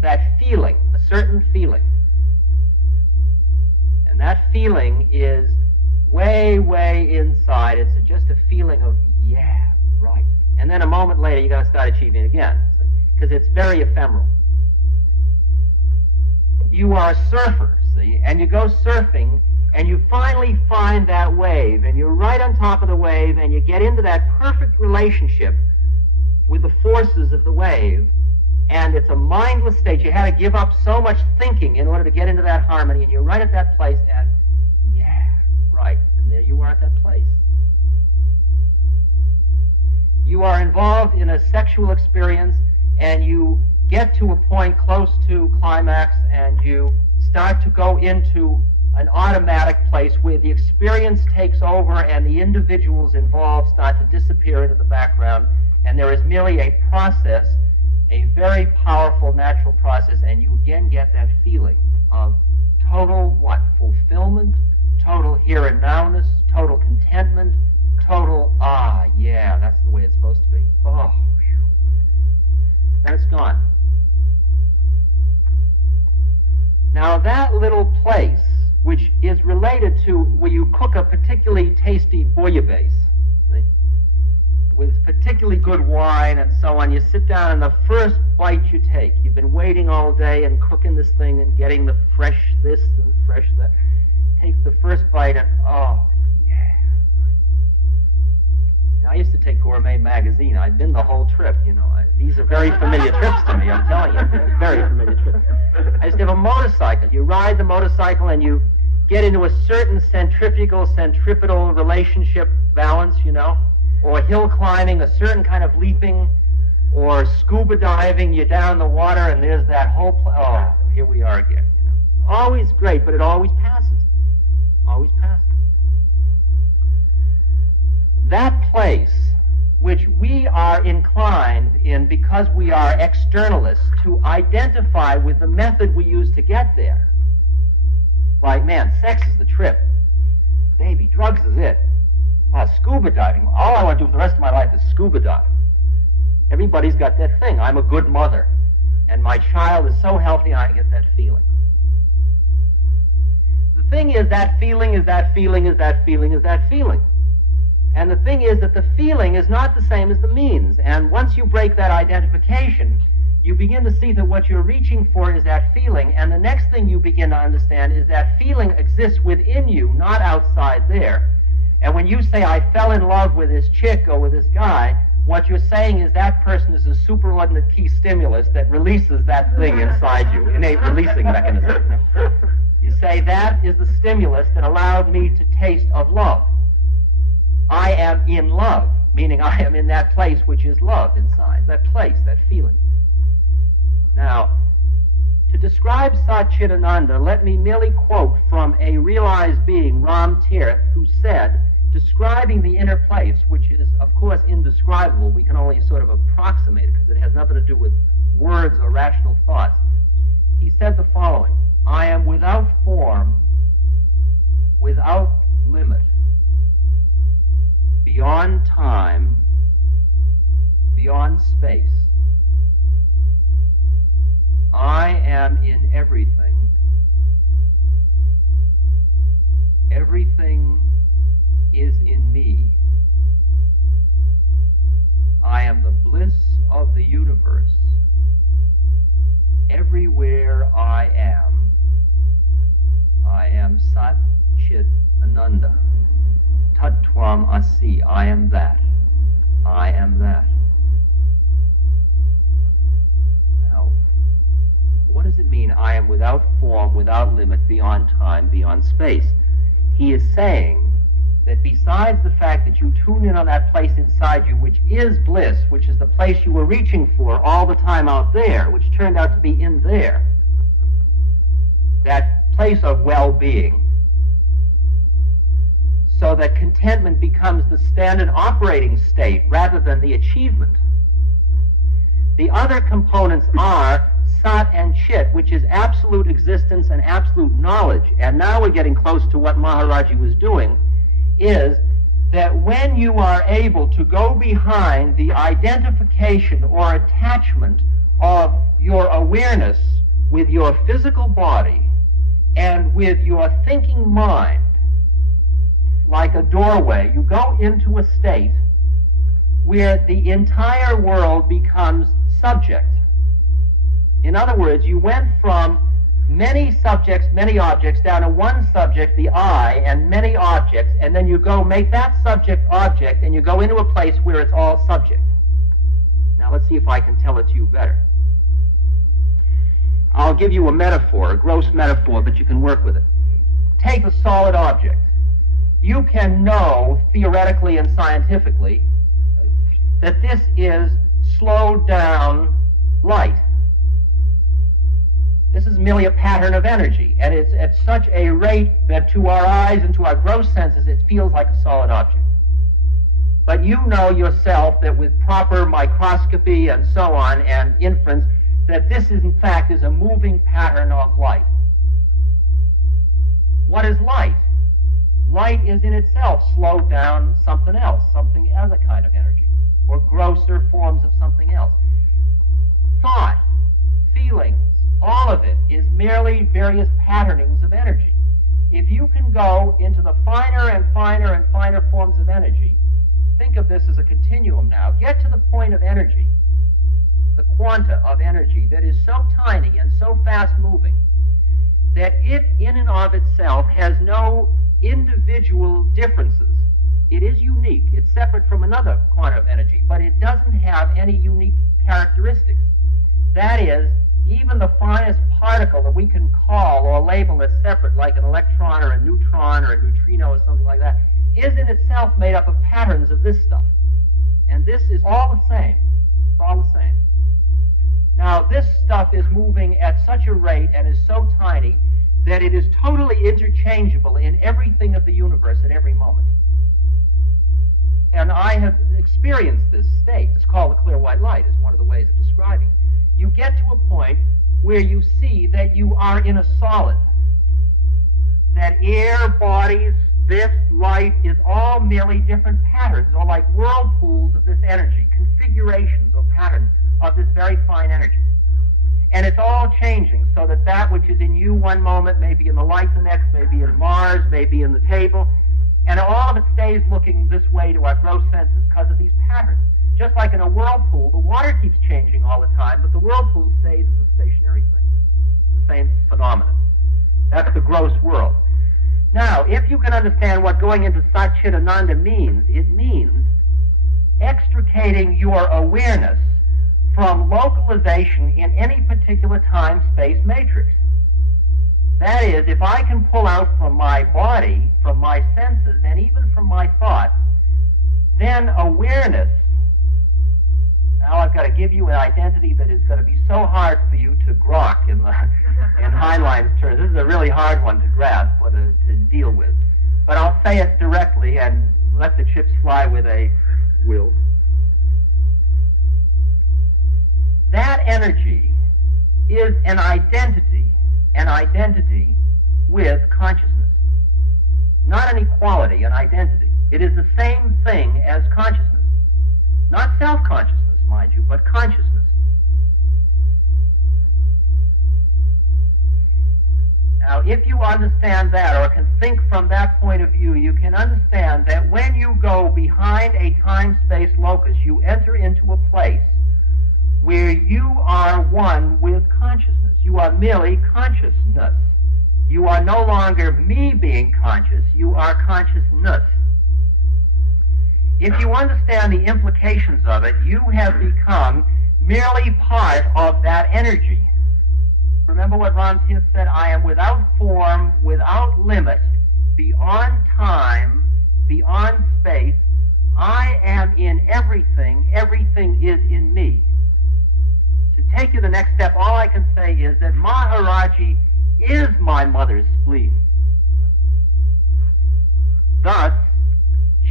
that feeling, a certain feeling. And that feeling is way, way inside. It's just a feeling of, yeah, right. And then a moment later, you got to start achieving again, because it's very ephemeral. You are a surfer, see, and you go surfing, and you finally find that wave, and you're right on top of the wave, and you get into that perfect relationship with the forces of the wave, and it's a mindless state. You had to give up so much thinking in order to get into that harmony, and you're right at that place, and yeah, right, and there you are at that place. You are involved in a sexual experience, and you get to a point close to climax, and you start to go into an automatic place where the experience takes over and the individuals involved start to disappear into the background, and there is merely a process, a very powerful natural process, and you again get that feeling of total what? Fulfillment, total here and nowness, total contentment, total, yeah, that's the way it's supposed to be. Oh, whew. Then it's gone. Now that little place, which is related to where you cook a particularly tasty bouillabaisse, with particularly good wine and so on, you sit down and the first bite you take, you've been waiting all day and cooking this thing and getting the fresh this and fresh that, takes the first bite and, oh, yeah. Now, I used to take Gourmet magazine. I'd been the whole trip, you know. These are very familiar trips to me, I'm telling you. They're very familiar trips. I used to have a motorcycle. You ride the motorcycle and you get into a certain centripetal relationship balance, you know, or hill climbing, a certain kind of leaping, or scuba diving, you're down in the water and there's that whole, oh, here we are again, you know. Always great, but it always passes. Always passes. That place, which we are inclined in, because we are externalists, to identify with the method we use to get there. Like, man, sex is the trip. Baby, drugs is it. Scuba diving, all I want to do for the rest of my life is scuba dive. Everybody's got that thing. I'm a good mother, and my child is so healthy, I get that feeling. The thing is, that feeling is that feeling is that feeling is that feeling. And the thing is that the feeling is not the same as the means. And once you break that identification, you begin to see that what you're reaching for is that feeling. And the next thing you begin to understand is that feeling exists within you, not outside there. And when you say, I fell in love with this chick or with this guy, what you're saying is that person is a superordinate key stimulus that releases that thing inside you, innate releasing mechanism. You say, that is the stimulus that allowed me to taste of love. I am in love, meaning I am in that place which is love inside, that place, that feeling. Now, to describe Sat Chit Ananda, let me merely quote from a realized being, Ram Tirth, who said, describing the inner place, which is, of course, indescribable, we can only sort of approximate it because it has nothing to do with words or rational thoughts. He said the following, I am without form, without limit, beyond time, beyond space. I am in everything. Everything is in me. I am the bliss of the universe. Everywhere I am Sat Chit Ananda. Tattvam Asi, I am that. I am that. Now, what does it mean, I am without form, without limit, beyond time, beyond space? He is saying that besides the fact that you tune in on that place inside you, which is bliss, which is the place you were reaching for all the time out there, which turned out to be in there, that place of well-being, so that contentment becomes the standard operating state rather than the achievement. The other components are sat and chit, which is absolute existence and absolute knowledge. And now we're getting close to what Maharaji was doing, is that when you are able to go behind the identification or attachment of your awareness with your physical body and with your thinking mind, like a doorway, you go into a state where the entire world becomes subject. In other words, you went from many subjects, many objects, down to one subject, the I, and many objects, and then you go make that subject object, and you go into a place where it's all subject. Now let's see if I can tell it to you better. I'll give you a metaphor, a gross metaphor, but you can work with it. Take a solid object. You can know, theoretically and scientifically, that this is slowed down light. This is merely a pattern of energy, and it's at such a rate that to our eyes and to our gross senses it feels like a solid object. But you know yourself that with proper microscopy and so on and inference, that this is in fact is a moving pattern of light. What is light? Light is in itself slowed down something else, something other kind of energy, or grosser forms of something else. Thought, feelings, all of it is merely various patternings of energy. If you can go into the finer and finer and finer forms of energy, think of this as a continuum now. Get to the point of energy, the quanta of energy that is so tiny and so fast-moving that it in and of itself has no individual differences. It is unique. It's separate from another quanta of energy, but it doesn't have any unique characteristics. That is, even the finest particle that we can call or label as separate, like an electron or a neutron or a neutrino or something like that, is in itself made up of patterns of this stuff. And this is all the same. It's all the same. Now, this stuff is moving at such a rate and is so tiny that it is totally interchangeable in everything of the universe at every moment. And I have experienced this state. It's called the clear white light, is one of the ways of describing it. You get to a point where you see that you are in a solid, that air, bodies, this, light is all merely different patterns, or like whirlpools of this energy, configurations or patterns of this very fine energy. And it's all changing, so that that which is in you one moment may be in the light the next, may be in Mars, may be in the table, and all of it stays looking this way to our gross senses because of these patterns. Just like in a whirlpool, the water keeps changing all the time, but the whirlpool stays as a stationary thing. The same phenomenon. That's the gross world. Now, if you can understand what going into Sat Chit Ananda means, it means extricating your awareness from localization in any particular time-space matrix. That is, if I can pull out from my body, from my senses, and even from my thoughts, then awareness. Now I've got to give you an identity that is going to be so hard for you to grok in Heinlein's terms. This is a really hard one to grasp or to deal with. But I'll say it directly and let the chips fly where they will. That energy is an identity with consciousness. Not an equality, an identity. It is the same thing as consciousness. Not self-consciousness, mind you, but consciousness. Now, if you understand that, or can think from that point of view, you can understand that when you go behind a time-space locus, you enter into a place where you are one with consciousness. You are merely consciousness. You are no longer me being conscious. You are consciousness. If you understand the implications of it, you have become merely part of that energy. Remember what Ram Dass said, I am without form, without limit, beyond time, beyond space. I am in everything. Everything is in me. To take you the next step, all I can say is that Maharaji is my mother's spleen. Thus,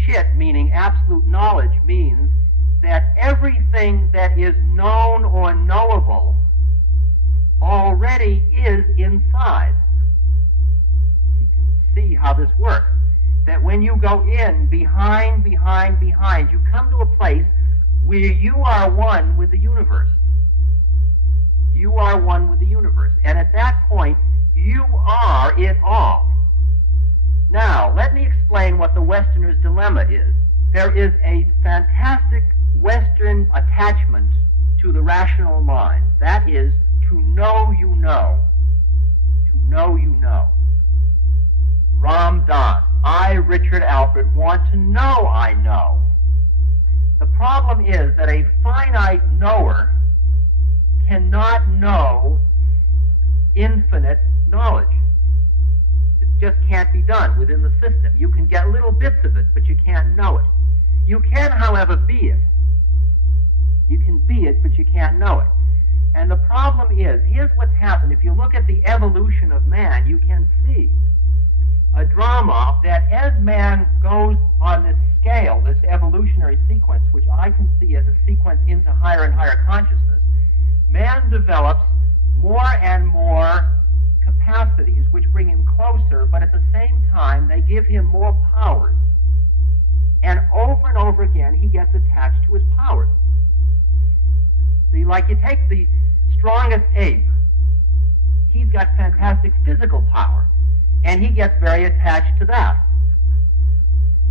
Chit, meaning absolute knowledge, means that everything that is known or knowable already is inside. You can see how this works. That when you go in, behind, you come to a place where you are one with the universe. You are one with the universe. And at that point, you are it all. Now, let me explain what the Westerner's dilemma is. There is a fantastic Western attachment to the rational mind. That is, to know you know. To know you know. Ram Dass, I, Richard Alpert, want to know I know. The problem is that a finite knower cannot know infinite knowledge. It just can't be done within the system. You can get little bits of it, but you can't know it. You can, however, be it. You can be it, but you can't know it. And the problem is, here's what's happened. If you look at the evolution of man, you can see a drama that as man goes on this scale, this evolutionary sequence, which I can see as a sequence into higher and higher consciousness, man develops more and more capacities which bring him closer, but at the same time they give him more powers. And over again he gets attached to his powers. See, like you take the strongest ape, he's got fantastic physical power, and he gets very attached to that.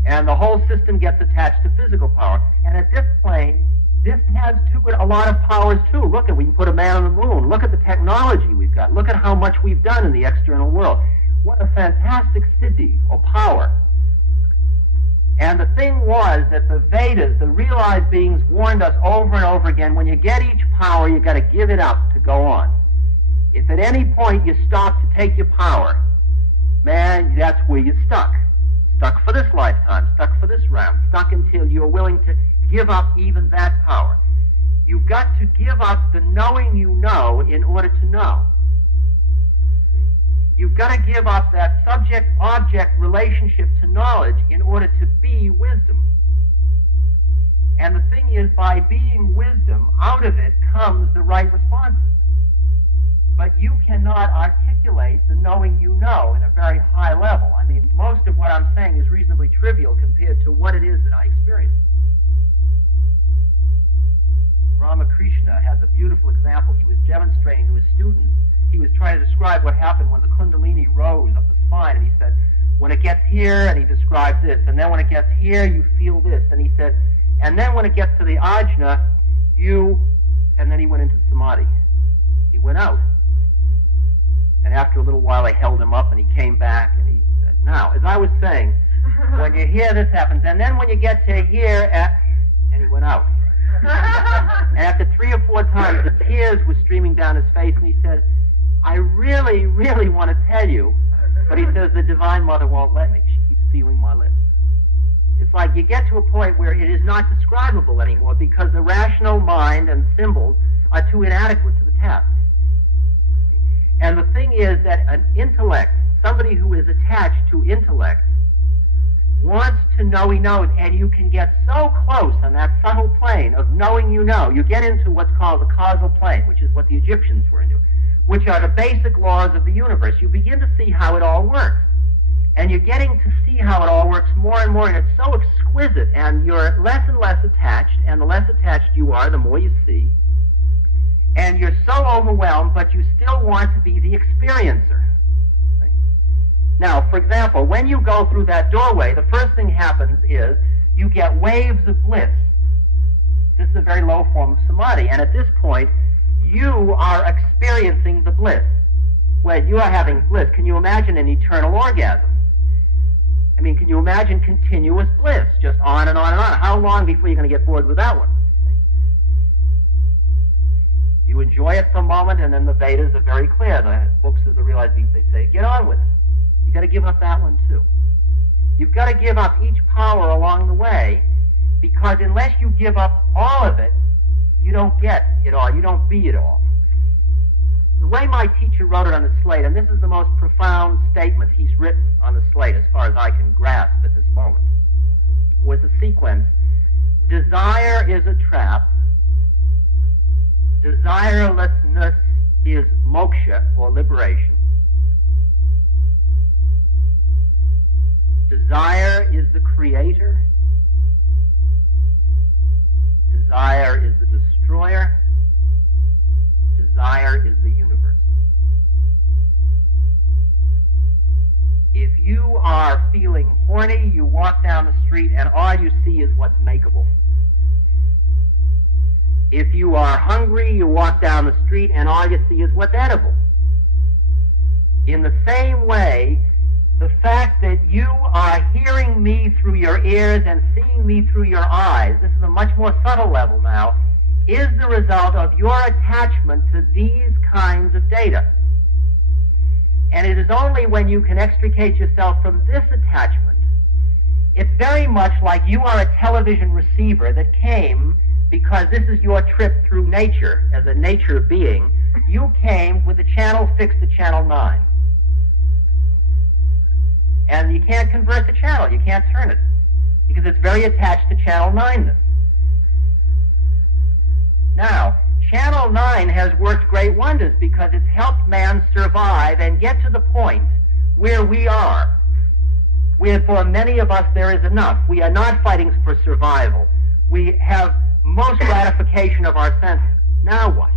And the whole system gets attached to physical power. And at this plane, this has to it a lot of powers too. Look at, we can put a man on the moon. Look at the technology we've got. Look at how much we've done in the external world. What a fantastic siddhi, or power. And the thing was that the Vedas, the realized beings, warned us over and over again, when you get each power, you've got to give it up to go on. If at any point you stop to take your power, man, that's where you're stuck. Stuck for this lifetime, stuck for this round, stuck until you're willing to give up even that power. You've got to give up the knowing you know in order to know. You've got to give up that subject-object relationship to knowledge in order to be wisdom. And the thing is, by being wisdom, out of it comes the right responses. But you cannot articulate the knowing you know in a very high level. I mean, most of what I'm saying is reasonably trivial compared to what it is that I experience. Ramakrishna has a beautiful example. He was demonstrating to his students. He was trying to describe what happened when the Kundalini rose up the spine, and he said, when it gets here, and he described this, and then when it gets here, you feel this. And he said, and then when it gets to the ajna, and then he went into samadhi. He went out. And after a little while, I held him up, and he came back, and he said, now, as I was saying, when you hear this happens, and then when you get to here, and he went out. And after 3 or 4 times, the tears were streaming down his face, and he said, I really, really want to tell you, but he says, the Divine Mother won't let me. She keeps sealing my lips. It's like you get to a point where it is not describable anymore because the rational mind and symbols are too inadequate to the task. And the thing is that an intellect, somebody who is attached to intellect, wants to know he knows, and you can get so close on that subtle plane of knowing you know. You get into what's called the causal plane, which is what the Egyptians were into, which are the basic laws of the universe. You begin to see how it all works. And you're getting to see how it all works more and more, and it's so exquisite, and you're less and less attached, and the less attached you are, the more you see. And you're so overwhelmed, but you still want to be the experiencer. Now, for example, when you go through that doorway, the first thing happens is you get waves of bliss. This is a very low form of samadhi, and at this point, you are experiencing the bliss. When you are having bliss, can you imagine an eternal orgasm? I mean, can you imagine continuous bliss, just on and on and on? How long before you're going to get bored with that one? You enjoy it for a moment, and then the Vedas are very clear. The books of the realized beings, they say, get on with it. You got to give up that one too. You've got to give up each power along the way, because unless you give up all of it, you don't get it all. You don't be it all. The way my teacher wrote it on the slate, and this is the most profound statement he's written on the slate as far as I can grasp at this moment, was the sequence: desire is a trap, desirelessness is moksha, or liberation, desire is the creator, desire is the destroyer, desire is the universe. If you are feeling horny, you walk down the street and all you see is what's makeable. If you are hungry, you walk down the street and all you see is what's edible. In the same way, the fact that you are hearing me through your ears and seeing me through your eyes, this is a much more subtle level now, is the result of your attachment to these kinds of data. And it is only when you can extricate yourself from this attachment, it's very much like you are a television receiver that came because this is your trip through nature as a nature being. You came with the channel fixed to channel 9. And you can't convert the channel, you can't turn it, because it's very attached to channel 9-ness. Now, channel 9 has worked great wonders because it's helped man survive and get to the point where we are, where for many of us there is enough. We are not fighting for survival. We have most gratification of our senses. Now what?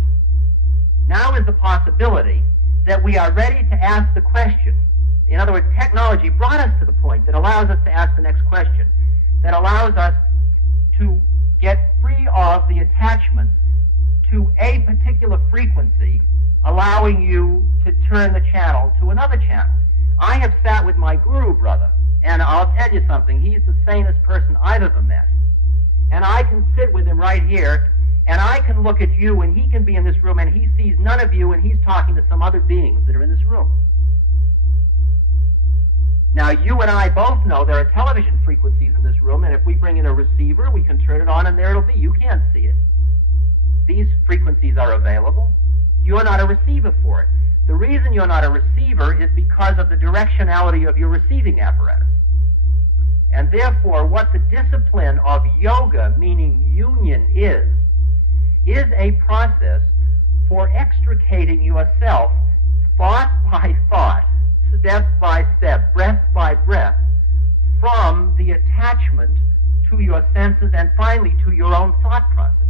Now is the possibility that we are ready to ask the question. In other words, technology brought us to the point that allows us to ask the next question, that allows us to get free of the attachment to a particular frequency, allowing you to turn the channel to another channel. I have sat with my guru brother, and I'll tell you something, he's the sanest person I've ever met. And I can sit with him right here, and I can look at you, and he can be in this room, and he sees none of you, and he's talking to some other beings that are in this room. Now, you and I both know there are television frequencies in this room, and if we bring in a receiver, we can turn it on, and there it'll be. You can't see it. These frequencies are available. You're not a receiver for it. The reason you're not a receiver is because of the directionality of your receiving apparatus. And therefore, what the discipline of yoga, meaning union, is a process for extricating yourself thought by thought, step by step, breath by breath, from the attachment to your senses and finally to your own thought process.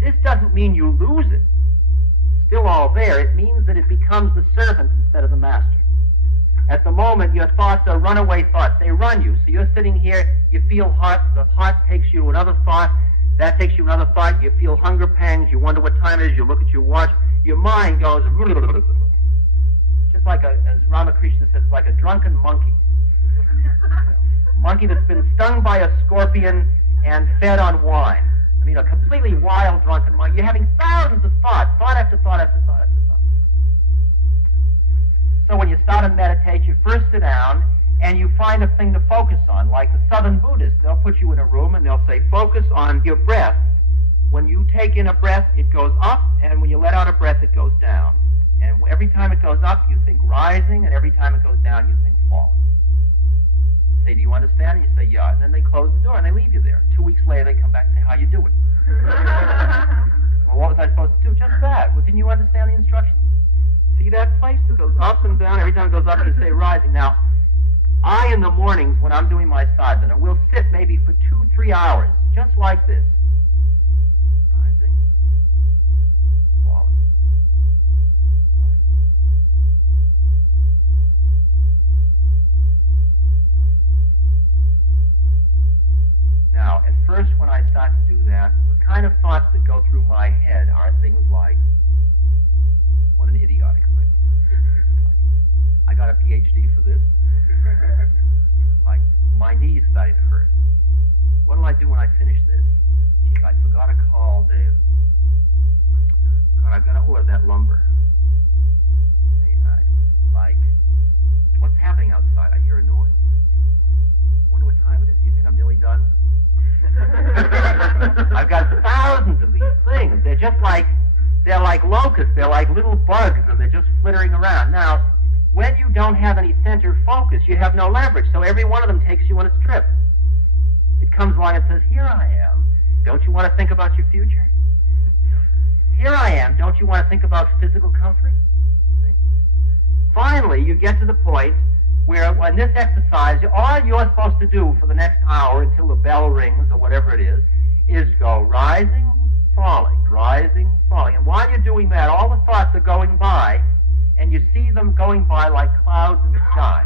This doesn't mean you lose it. It's still all there. It means that it becomes the servant instead of the master. At the moment, your thoughts are runaway thoughts. They run you. So you're sitting here, you feel hot, the hot takes you to another thought, that takes you to another thought, you feel hunger pangs, you wonder what time it is, you look at your watch, your mind goes, just like, as Ramakrishna says, like a drunken monkey. Monkey that's been stung by a scorpion and fed on wine. I mean, a completely wild, drunken monkey. You're having thousands of thoughts, thought after thought after thought after thought. So when you start to meditate, you first sit down and you find a thing to focus on, like the Southern Buddhists. They'll put you in a room and they'll say, focus on your breath. When you take in a breath, it goes up, and when you let out a breath, it goes down. And every time it goes up, you think rising, and every time it goes down, you think falling. Say, do you understand? And you say, yeah. And then they close the door and they leave you there. 2 weeks later, they come back and say, how you doing? Well, what was I supposed to do? Just that. Well, didn't you understand the instructions? See that place? It goes up and down. Every time it goes up, you say rising. Now, in the mornings, when I'm doing my sadhana, will sit maybe for 2-3 hours, just like this. Rising, falling. Now, at first, when I start to do that, the kind of thoughts that go through my head are things like, what an idiotic thing. I got a PhD for this. Like, my knees started to hurt. What'll I do when I finish this? Gee, I forgot to call David. God, I've got to order that lumber. Like, what's happening outside? I hear a noise. I've got thousands of these things. They're like locusts. They're like little bugs, and they're just flittering around. Now, when you don't have any center focus, you have no leverage. So every one of them takes you on its trip. It comes along and says, here I am. Don't you want to think about your future? Here I am. Don't you want to think about physical comfort? See? Finally, you get to the point where in this exercise, all you're supposed to do for the next hour until the bell rings or whatever it is go rising, falling, rising, falling. And while you're doing that, all the thoughts are going by, and you see them going by like clouds in the sky.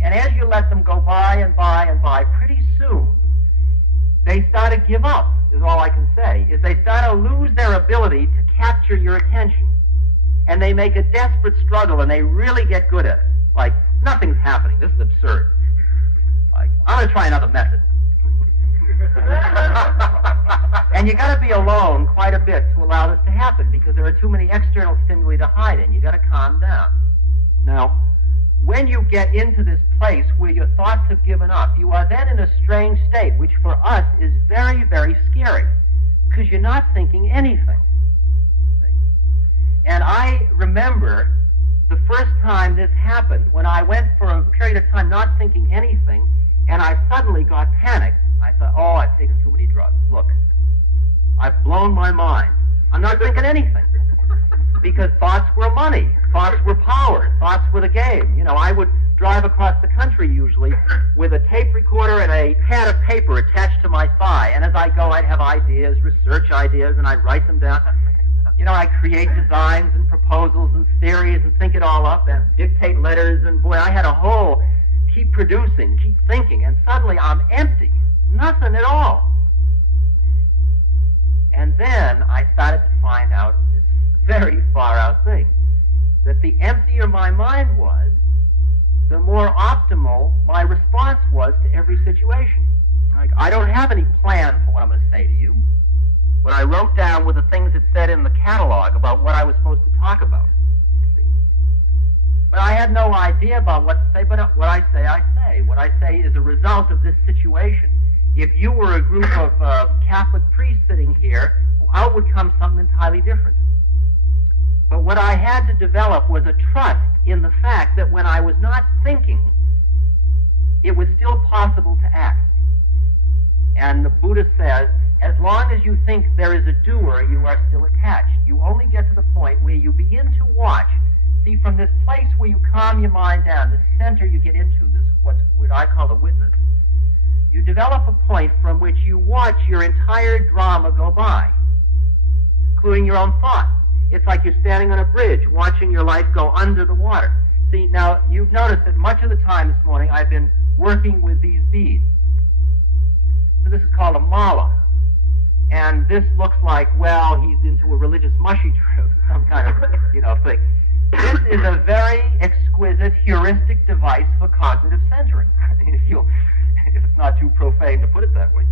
And as you let them go by and by and by, pretty soon, they start to give up, is all I can say, is they start to lose their ability to capture your attention. And they make a desperate struggle, and they really get good at it. Like, nothing's happening. This is absurd. Like, I'm going to try another method. And you got to be alone quite a bit to allow this to happen, because there are too many external stimuli to hide in. You got to calm down. Now, when you get into this place where your thoughts have given up, you are then in a strange state, which for us is very, very scary, because you're not thinking anything. See? And I remember the first time this happened, when I went for a period of time not thinking anything, and I suddenly got panicked. I thought, oh, I've taken too many drugs. Look, I've blown my mind. I'm not thinking anything. Because thoughts were money, thoughts were power, thoughts were the game. You know, I would drive across the country usually with a tape recorder and a pad of paper attached to my thigh. And as I go, I'd have ideas, research ideas, and I'd write them down. You know, I'd create designs and proposals and theories and think it all up and dictate letters. And boy, I had a whole keep producing, keep thinking. And suddenly I'm empty. Nothing at all. And then I started to find out this very far out thing, that the emptier my mind was, the more optimal my response was to every situation. Like, I don't have any plan for what I'm going to say to you. What I wrote down were the things it said in the catalog about what I was supposed to talk about. See? But I had no idea about what to say, but what I say, I say. What I say is a result of this situation. If you were a group of Catholic priests sitting here, out would come something entirely different. But what I had to develop was a trust in the fact that when I was not thinking, it was still possible to act. And the Buddha says, as long as you think there is a doer, you are still attached. You only get to the point where you begin to watch. See, from this place where you calm your mind down, the center you get into, this what I call a witness, you develop a point from which you watch your entire drama go by, including your own thoughts. It's like you're standing on a bridge, watching your life go under the water. See, now, you've noticed that much of the time this morning I've been working with these beads. So this is called a mala. And this looks like, well, he's into a religious mushy trip, some kind of, thing. This is a very exquisite heuristic device for cognitive centering. I mean, if it's not too profane to put it that way.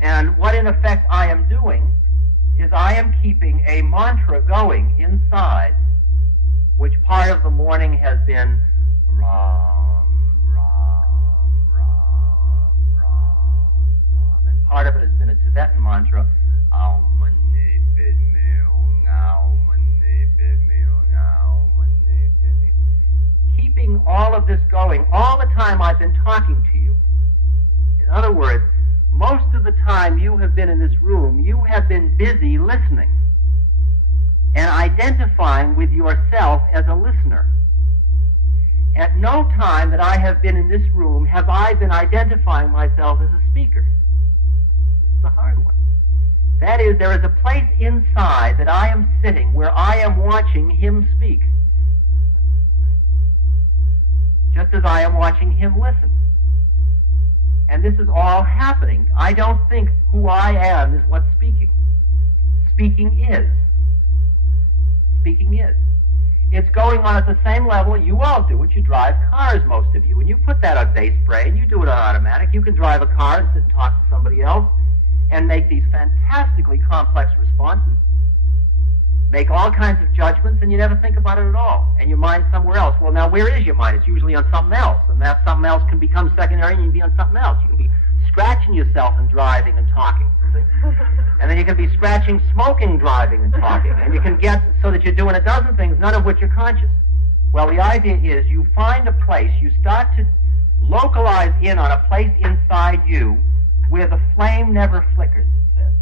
And what, in effect, I am doing is I am keeping a mantra going inside, which part of the morning has been Ram, Ram, Ram, Ram, Ram, and part of it has been a Tibetan mantra, Aum Mani Padme Hum, Aum Mani Padme Hum, Aum Mani Padme Hum. Keeping all of this going all the time I've been talking to you. In other words, most of the time you have been in this room, you have been busy listening and identifying with yourself as a listener. At no time that I have been in this room have I been identifying myself as a speaker. It's the hard one. That is, there is a place inside that I am sitting where I am watching him speak, just as I am watching him listen. And this is all happening. I don't think who I am is what's speaking. Speaking is. Speaking is. It's going on at the same level. You all do it. You drive cars, most of you, and you put that on bass spray, and you do it on automatic. You can drive a car and sit and talk to somebody else and make these fantastically complex responses, make all kinds of judgments, and you never think about it at all. And your mind's somewhere else. Well, now, where is your mind? It's usually on something else, and that something else can become secondary, and you can be on something else. You can be scratching yourself and driving and talking. See? And then you can be scratching, smoking, driving, and talking. And you can get so that you're doing a dozen things, none of which are conscious. Well, the idea is you find a place, you start to localize in on a place inside you where the flame never flickers, it says.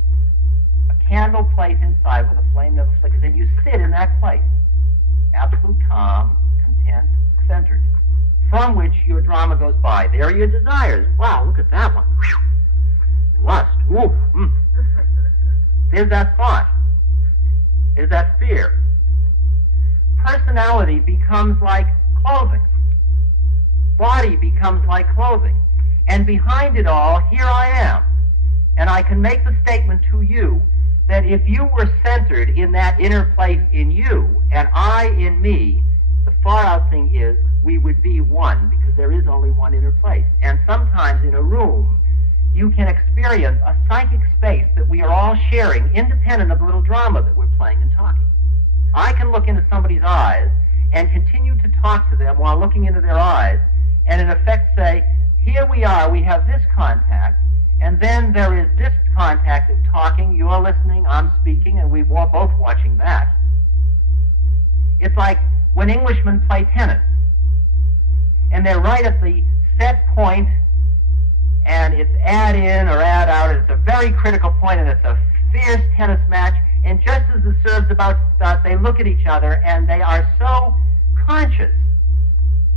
A candle place inside where the flame never flickers, and you sit in that place. Absolute calm, content, centered, from which your drama goes by. There are your desires. Wow, look at that one. Whew. Lust. Ooh. Mm. There's that thought. There's that fear. Personality becomes like clothing. Body becomes like clothing. And behind it all, here I am. And I can make the statement to you that if you were centered in that inner place in you, and I in me, the far-out thing is we would be one, because there is only one inner place. And sometimes in a room, you can experience a psychic space that we are all sharing, independent of the little drama that we're playing and talking. I can look into somebody's eyes and continue to talk to them while looking into their eyes, and in effect say, here we are, we have this contact, and then there is this contact of talking, you're listening, I'm speaking, and we're both watching that. It's like when Englishmen play tennis, and they're right at the set point, and it's add in or add out, and it's a very critical point, and it's a fierce tennis match, and just as the serve's about to start, they look at each other, and they are so conscious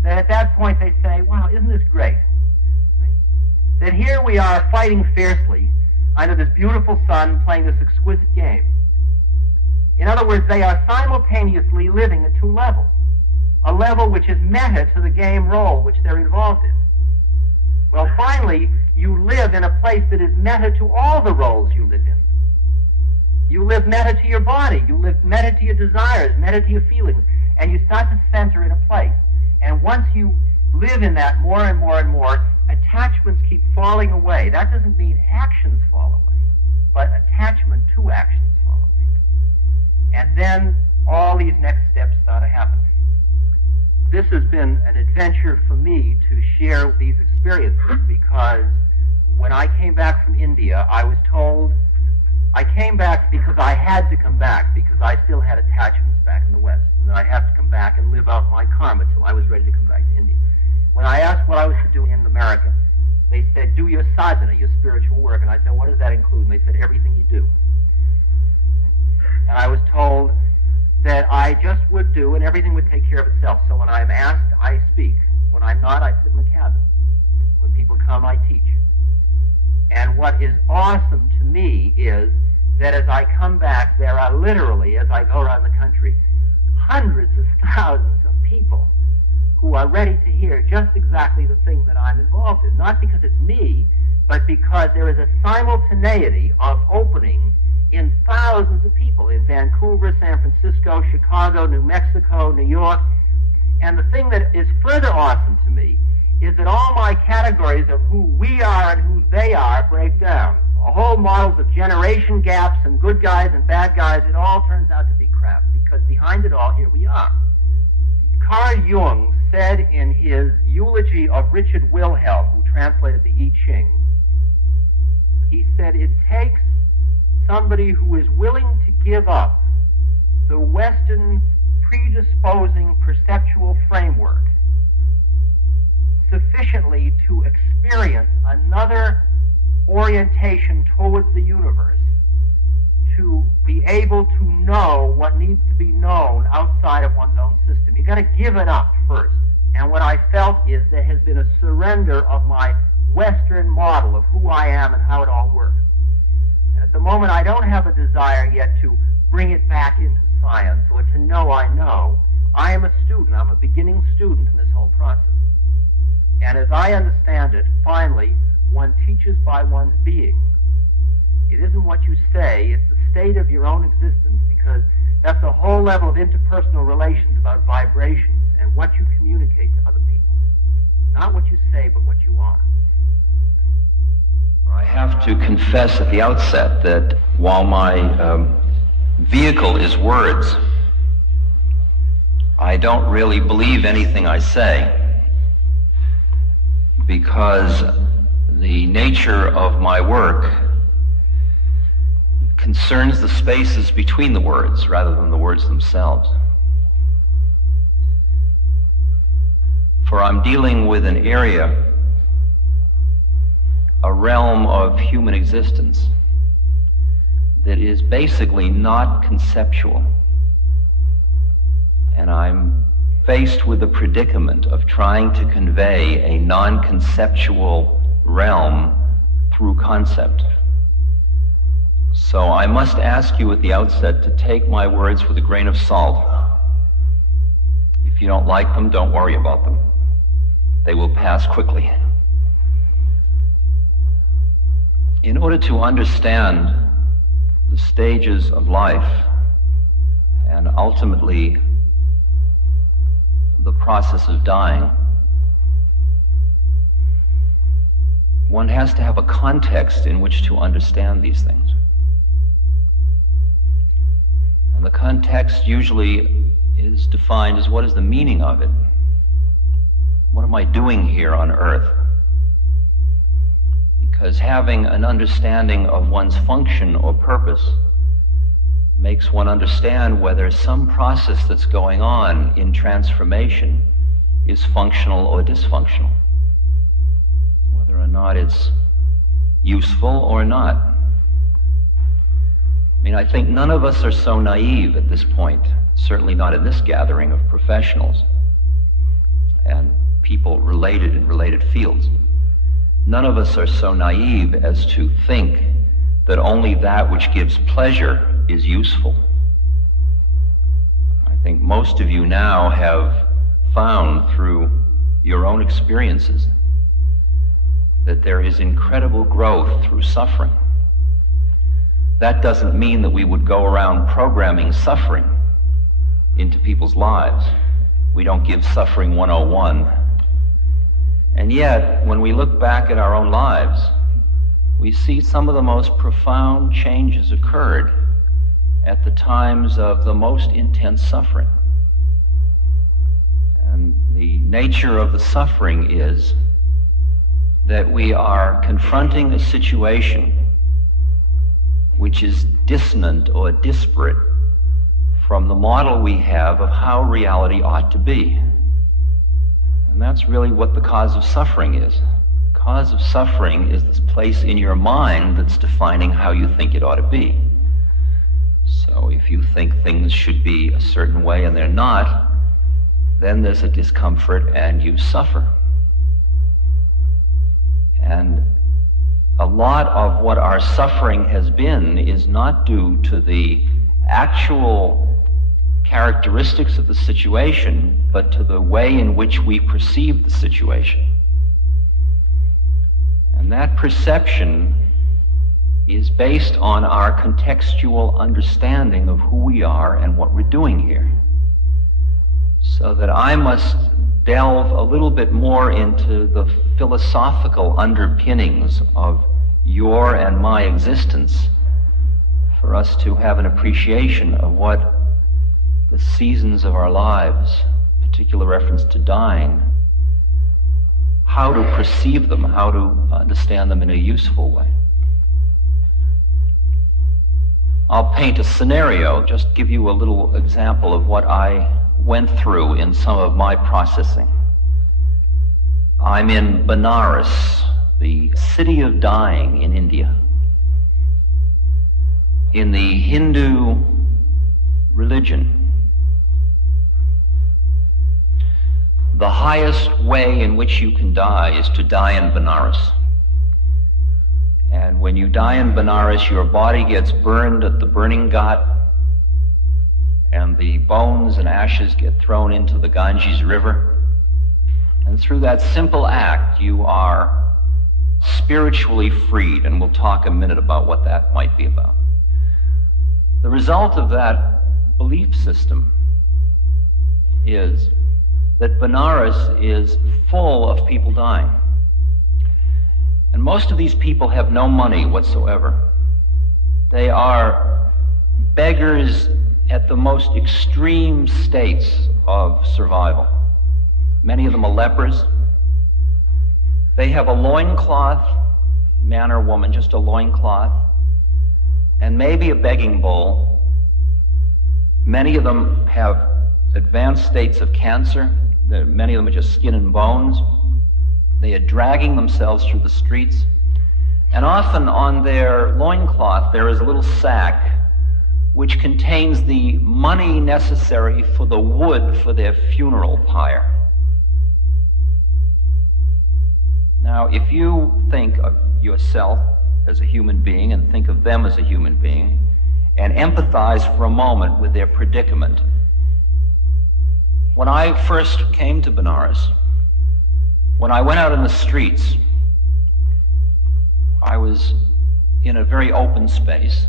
that at that point they say, wow, isn't this great? That here we are fighting fiercely under this beautiful sun, playing this exquisite game. In other words, they are simultaneously living at two levels. A level which is meta to the game role which they're involved in. Well, finally, you live in a place that is meta to all the roles you live in. You live meta to your body, you live meta to your desires, meta to your feelings, and you start to center in a place. And once you live in that more and more and more, attachments keep falling away. That doesn't mean actions fall away, but attachment to actions fall away. And then all these next steps start to happen. This has been an adventure for me to share these experiences, because when I came back from India, I was told I came back because I had to come back, because I still had attachments back in the West, and I have to come back and live out my karma till I was ready to come back to India. When I asked what I was to do in America, they said, do your sadhana, your spiritual work. And I said, what does that include? And they said, everything you do. And I was told that I just would do, and everything would take care of itself. So when I'm asked, I speak. When I'm not, I sit in the cabin. When people come, I teach. And what is awesome to me is that as I come back, there are literally, as I go around the country, hundreds of thousands of people who are ready to hear just exactly the thing that I'm involved in. Not because it's me, but because there is a simultaneity of opening in thousands of people in Vancouver, San Francisco, Chicago, New Mexico, New York. And the thing that is further awesome to me is that all my categories of who we are and who they are break down. Whole models of generation gaps and good guys and bad guys, it all turns out to be crap, because behind it all, here we are. Carl Jung said in his eulogy of Richard Wilhelm, who translated the I Ching, he said, it takes somebody who is willing to give up the Western predisposing perceptual framework sufficiently to experience another orientation towards the universe, to be able to know what needs to be known outside of one's own system. You've got to give it up first. And what I felt is there has been a surrender of my Western model of who I am and how it all works. And at the moment, I don't have a desire yet to bring it back into science or to know I know. I am a student. I'm a beginning student in this whole process. And as I understand it, finally, one teaches by one's being. It isn't what you say, it's the state of your own existence, because that's a whole level of interpersonal relations about vibrations and what you communicate to other people. Not what you say, but what you are. I have to confess at the outset that while my vehicle is words, I don't really believe anything I say, because the nature of my work concerns the spaces between the words rather than the words themselves. For I'm dealing with an area, a realm of human existence that is basically not conceptual. And I'm faced with the predicament of trying to convey a non-conceptual realm through concept. So I must ask you at the outset to take my words with a grain of salt. If you don't like them, don't worry about them. They will pass quickly. In order to understand the stages of life and ultimately the process of dying, one has to have a context in which to understand these things. And the context usually is defined as what is the meaning of it? What am I doing here on earth? Because having an understanding of one's function or purpose makes one understand whether some process that's going on in transformation is functional or dysfunctional, whether or not it's useful or not. I mean, I think none of us are so naive at this point, certainly not in this gathering of professionals and people related in related fields. None of us are so naive as to think that only that which gives pleasure is useful. I think most of you now have found through your own experiences that there is incredible growth through suffering. That doesn't mean that we would go around programming suffering into people's lives. We don't give suffering 101. And yet, when we look back at our own lives, we see some of the most profound changes occurred at the times of the most intense suffering. And the nature of the suffering is that we are confronting a situation which is dissonant or disparate from the model we have of how reality ought to be. And that's really what the cause of suffering is. The cause of suffering is this place in your mind that's defining how you think it ought to be. So if you think things should be a certain way and they're not, then there's a discomfort and you suffer. And a lot of what our suffering has been is not due to the actual characteristics of the situation, but to the way in which we perceive the situation. And that perception is based on our contextual understanding of who we are and what we're doing here. So that I must delve a little bit more into the philosophical underpinnings of your and my existence for us to have an appreciation of what the seasons of our lives, particular reference to dying, how to perceive them, how to understand them in a useful way. I'll paint a scenario, just give you a little example of what I went through in some of my processing. I'm in Benares, the city of dying in India. In the Hindu religion, the highest way in which you can die is to die in Benares. And when you die in Benares, your body gets burned at the burning ghat, and the bones and ashes get thrown into the Ganges River. And through that simple act, you are spiritually freed, and we'll talk a minute about what that might be about. The result of that belief system is that Benares is full of people dying. And most of these people have no money whatsoever. They are beggars at the most extreme states of survival. Many of them are lepers. They have a loincloth man or woman, just a loincloth, and maybe a begging bowl. Many of them have advanced states of cancer. Many of them are just skin and bones. They are dragging themselves through the streets. And often on their loincloth there is a little sack which contains the money necessary for the wood for their funeral pyre. Now, if you think of yourself as a human being and think of them as a human being and empathize for a moment with their predicament, when I first came to Benares, when I went out in the streets, I was in a very open space.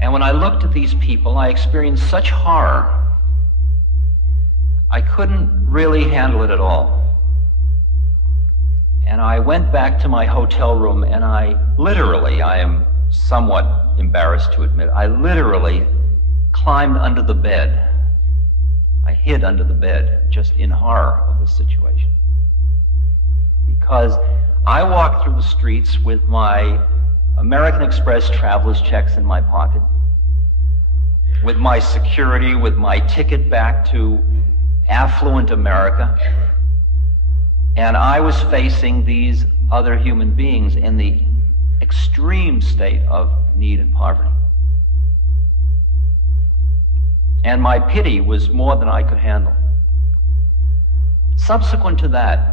And when I looked at these people, I experienced such horror. I couldn't really handle it at all. And I went back to my hotel room and I am somewhat embarrassed to admit, I literally climbed under the bed. I hid under the bed, just in horror of the situation. Because I walked through the streets with my American Express traveler's checks in my pocket, with my security, with my ticket back to affluent America, and I was facing these other human beings in the extreme state of need and poverty. And my pity was more than I could handle. Subsequent to that,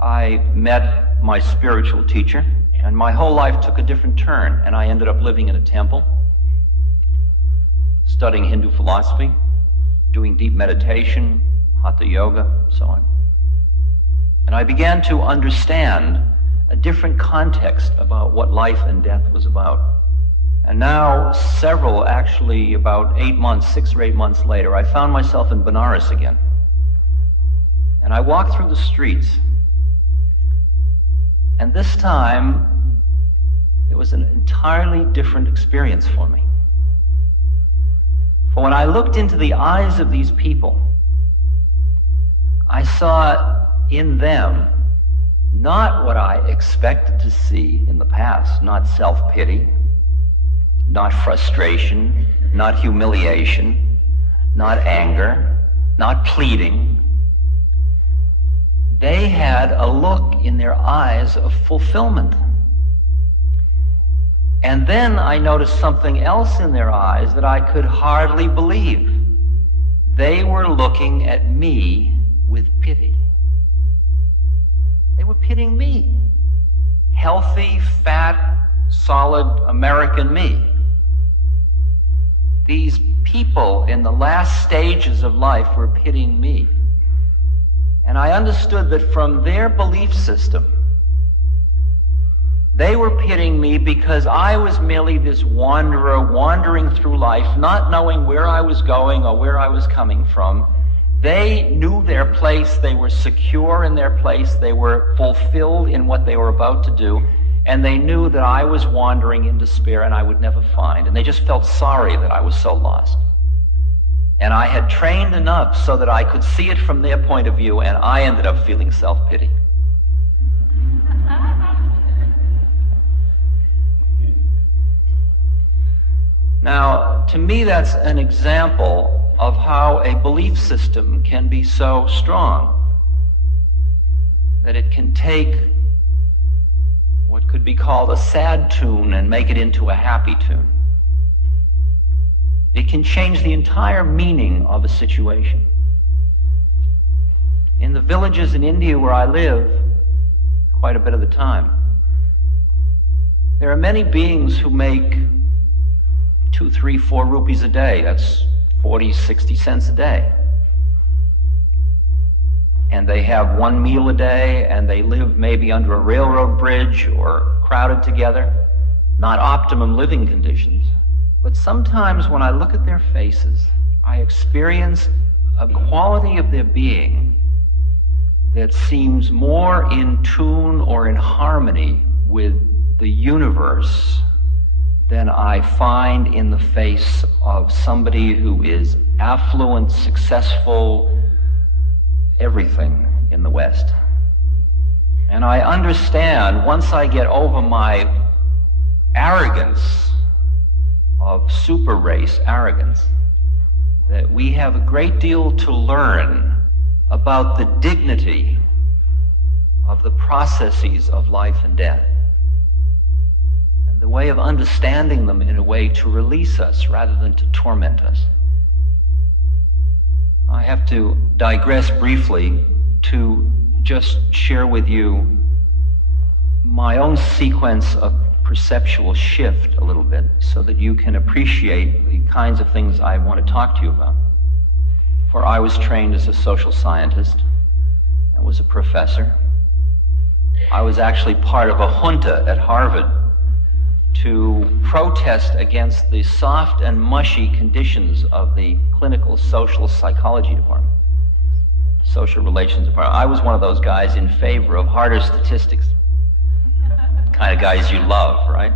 I met my spiritual teacher, and my whole life took a different turn, and I ended up living in a temple, studying Hindu philosophy, doing deep meditation, hatha yoga, so on. And I began to understand a different context about what life and death was about. And now, about 6 or 8 months later, I found myself in Benares again. And I walked through the streets. And this time, it was an entirely different experience for me. For when I looked into the eyes of these people, I saw in them not what I expected to see in the past, not self-pity, not frustration, not humiliation, not anger, not pleading. They had a look in their eyes of fulfillment. And then I noticed something else in their eyes that I could hardly believe. They were looking at me with pity. They were pitying me. Healthy, fat, solid American me. These people in the last stages of life were pitying me. And I understood that from their belief system, they were pitying me because I was merely this wanderer wandering through life, not knowing where I was going or where I was coming from. They knew their place, they were secure in their place, they were fulfilled in what they were about to do, and they knew that I was wandering in despair and I would never find. And they just felt sorry that I was so lost. And I had trained enough so that I could see it from their point of view, and I ended up feeling self-pity. Now, to me, that's an example of how a belief system can be so strong that it can take what could be called a sad tune and make it into a happy tune. It can change the entire meaning of a situation. In the villages in India where I live, quite a bit of the time, there are many beings who make 2, 3, 4 rupees a day. That's 40, 60 cents a day. And they have one meal a day, and they live maybe under a railroad bridge or crowded together. Not optimum living conditions. But sometimes when I look at their faces, I experience a quality of their being that seems more in tune or in harmony with the universe than I find in the face of somebody who is affluent, successful, everything in the West. And I understand, once I get over my arrogance, of super race arrogance, that we have a great deal to learn about the dignity of the processes of life and death, and the way of understanding them in a way to release us rather than to torment us. I have to digress briefly to just share with you my own sequence of perceptual shift a little bit so that you can appreciate the kinds of things I want to talk to you about. For I was trained as a social scientist and was a professor. I was actually part of a junta at Harvard to protest against the soft and mushy conditions of the clinical social psychology department, social relations department. I was one of those guys in favor of harder statistics, the kind of guys you love, right?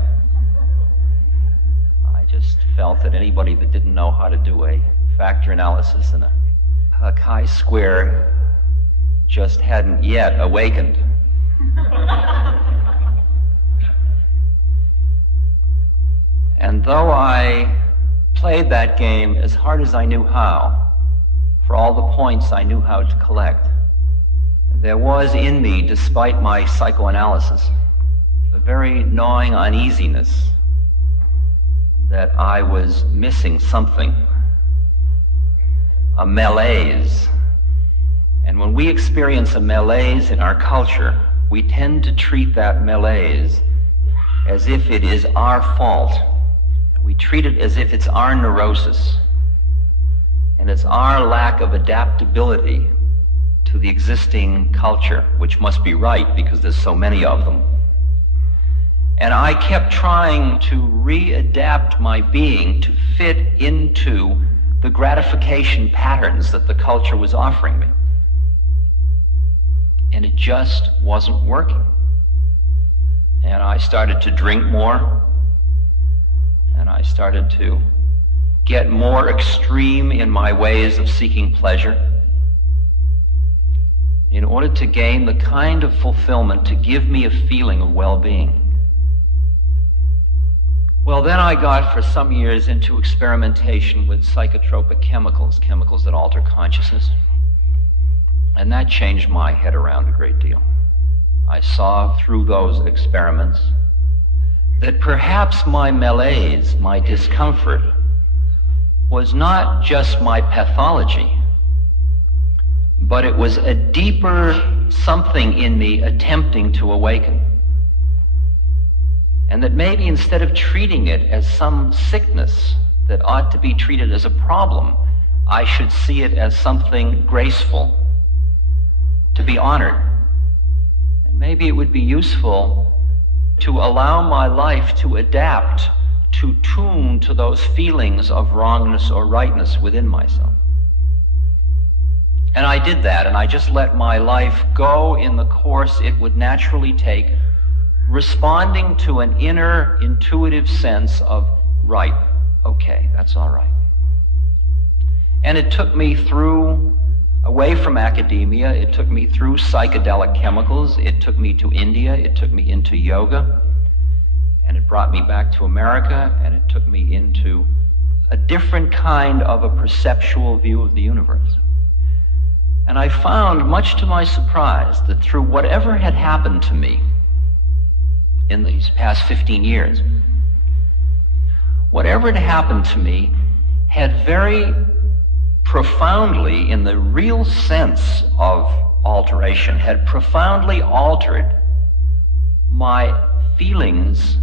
I just felt that anybody that didn't know how to do a factor analysis and a chi-square just hadn't yet awakened. And though I played that game as hard as I knew how, for all the points I knew how to collect, there was in me, despite my psychoanalysis, a very gnawing uneasiness that I was missing something, a malaise. And when we experience a malaise in our culture, we tend to treat that malaise as if it is our fault. We treat it as if it's our neurosis, and it's our lack of adaptability to the existing culture, which must be right because there's so many of them. And I kept trying to readapt my being to fit into the gratification patterns that the culture was offering me. And it just wasn't working. And I started to drink more, and I started to get more extreme in my ways of seeking pleasure in order to gain the kind of fulfillment to give me a feeling of well-being. Well, then I got for some years into experimentation with psychotropic chemicals, chemicals that alter consciousness, and that changed my head around a great deal. I saw through those experiments that perhaps my malaise, my discomfort, was not just my pathology, but it was a deeper something in me attempting to awaken. And that maybe instead of treating it as some sickness that ought to be treated as a problem, I should see it as something graceful, to be honored. And maybe it would be useful to allow my life to adapt, to tune to those feelings of wrongness or rightness within myself. And I did that, and I just let my life go in the course it would naturally take, responding to an inner intuitive sense of, right, okay, that's all right. And it took me through, away from academia, it took me through psychedelic chemicals, it took me to India, it took me into yoga, and it brought me back to America, and it took me into a different kind of a perceptual view of the universe. And I found, much to my surprise, that through whatever had happened to me in these past 15 years, whatever had happened to me had very profoundly, in the real sense of alteration, had profoundly altered my feelings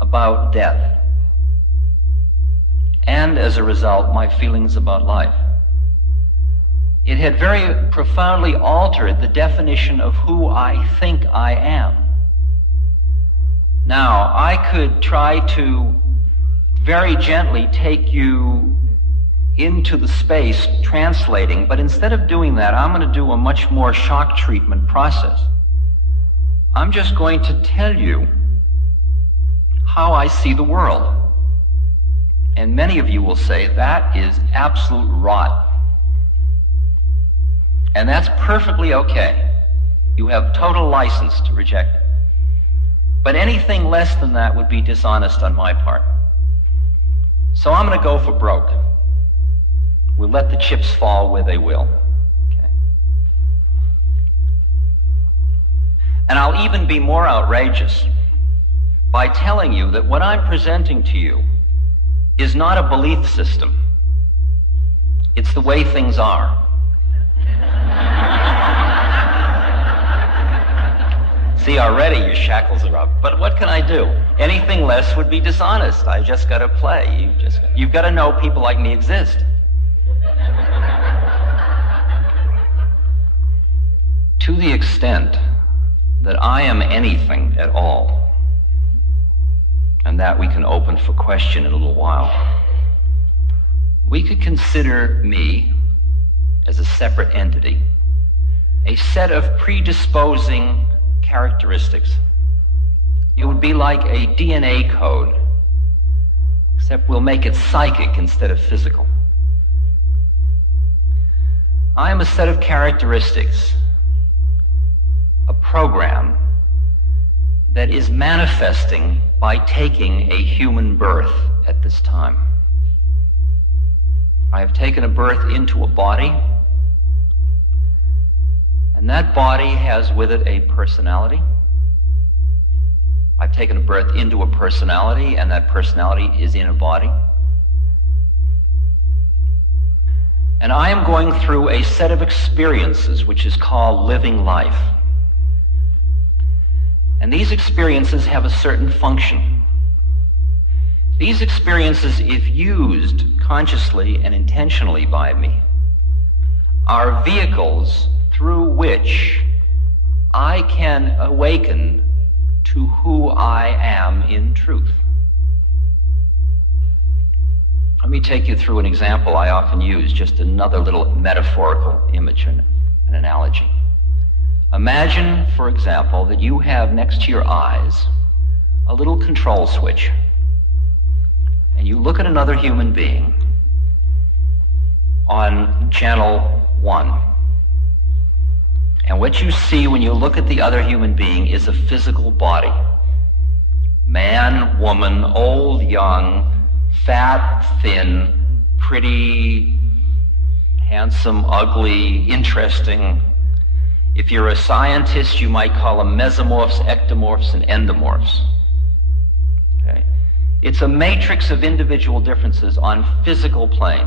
about death, and as a result, my feelings about life. It had very profoundly altered the definition of who I think I am. Now, I could try to very gently take you into the space translating, but instead of doing that, I'm going to do a much more shock treatment process. I'm just going to tell you how I see the world. And many of you will say, that is absolute rot. And that's perfectly okay. You have total license to reject it. But anything less than that would be dishonest on my part. So I'm going to go for broke. We'll let the chips fall where they will. Okay? And I'll even be more outrageous by telling you that what I'm presenting to you is not a belief system. It's the way things are. See, already your shackles are up. But what can I do? Anything less would be dishonest. I just got to play. You've got to know people like me exist. To the extent that I am anything at all, and that we can open for question in a little while, we could consider me as a separate entity, a set of predisposing characteristics. It would be like a DNA code, except we'll make it psychic instead of physical. I am a set of characteristics, a program that is manifesting by taking a human birth at this time. I have taken a birth into a body, and that body has with it a personality. I've taken a birth into a personality, and that personality is in a body. And I am going through a set of experiences which is called living life. And these experiences have a certain function. These experiences, if used consciously and intentionally by me, are vehicles through which I can awaken to who I am in truth. Let me take you through an example I often use, just another little metaphorical image and an analogy. Imagine, for example, that you have next to your eyes a little control switch, and you look at another human being on channel 1. And what you see when you look at the other human being is a physical body. Man, woman, old, young, fat, thin, pretty, handsome, ugly, interesting. If you're a scientist, you might call them mesomorphs, ectomorphs, and endomorphs. Okay? It's a matrix of individual differences on physical plane.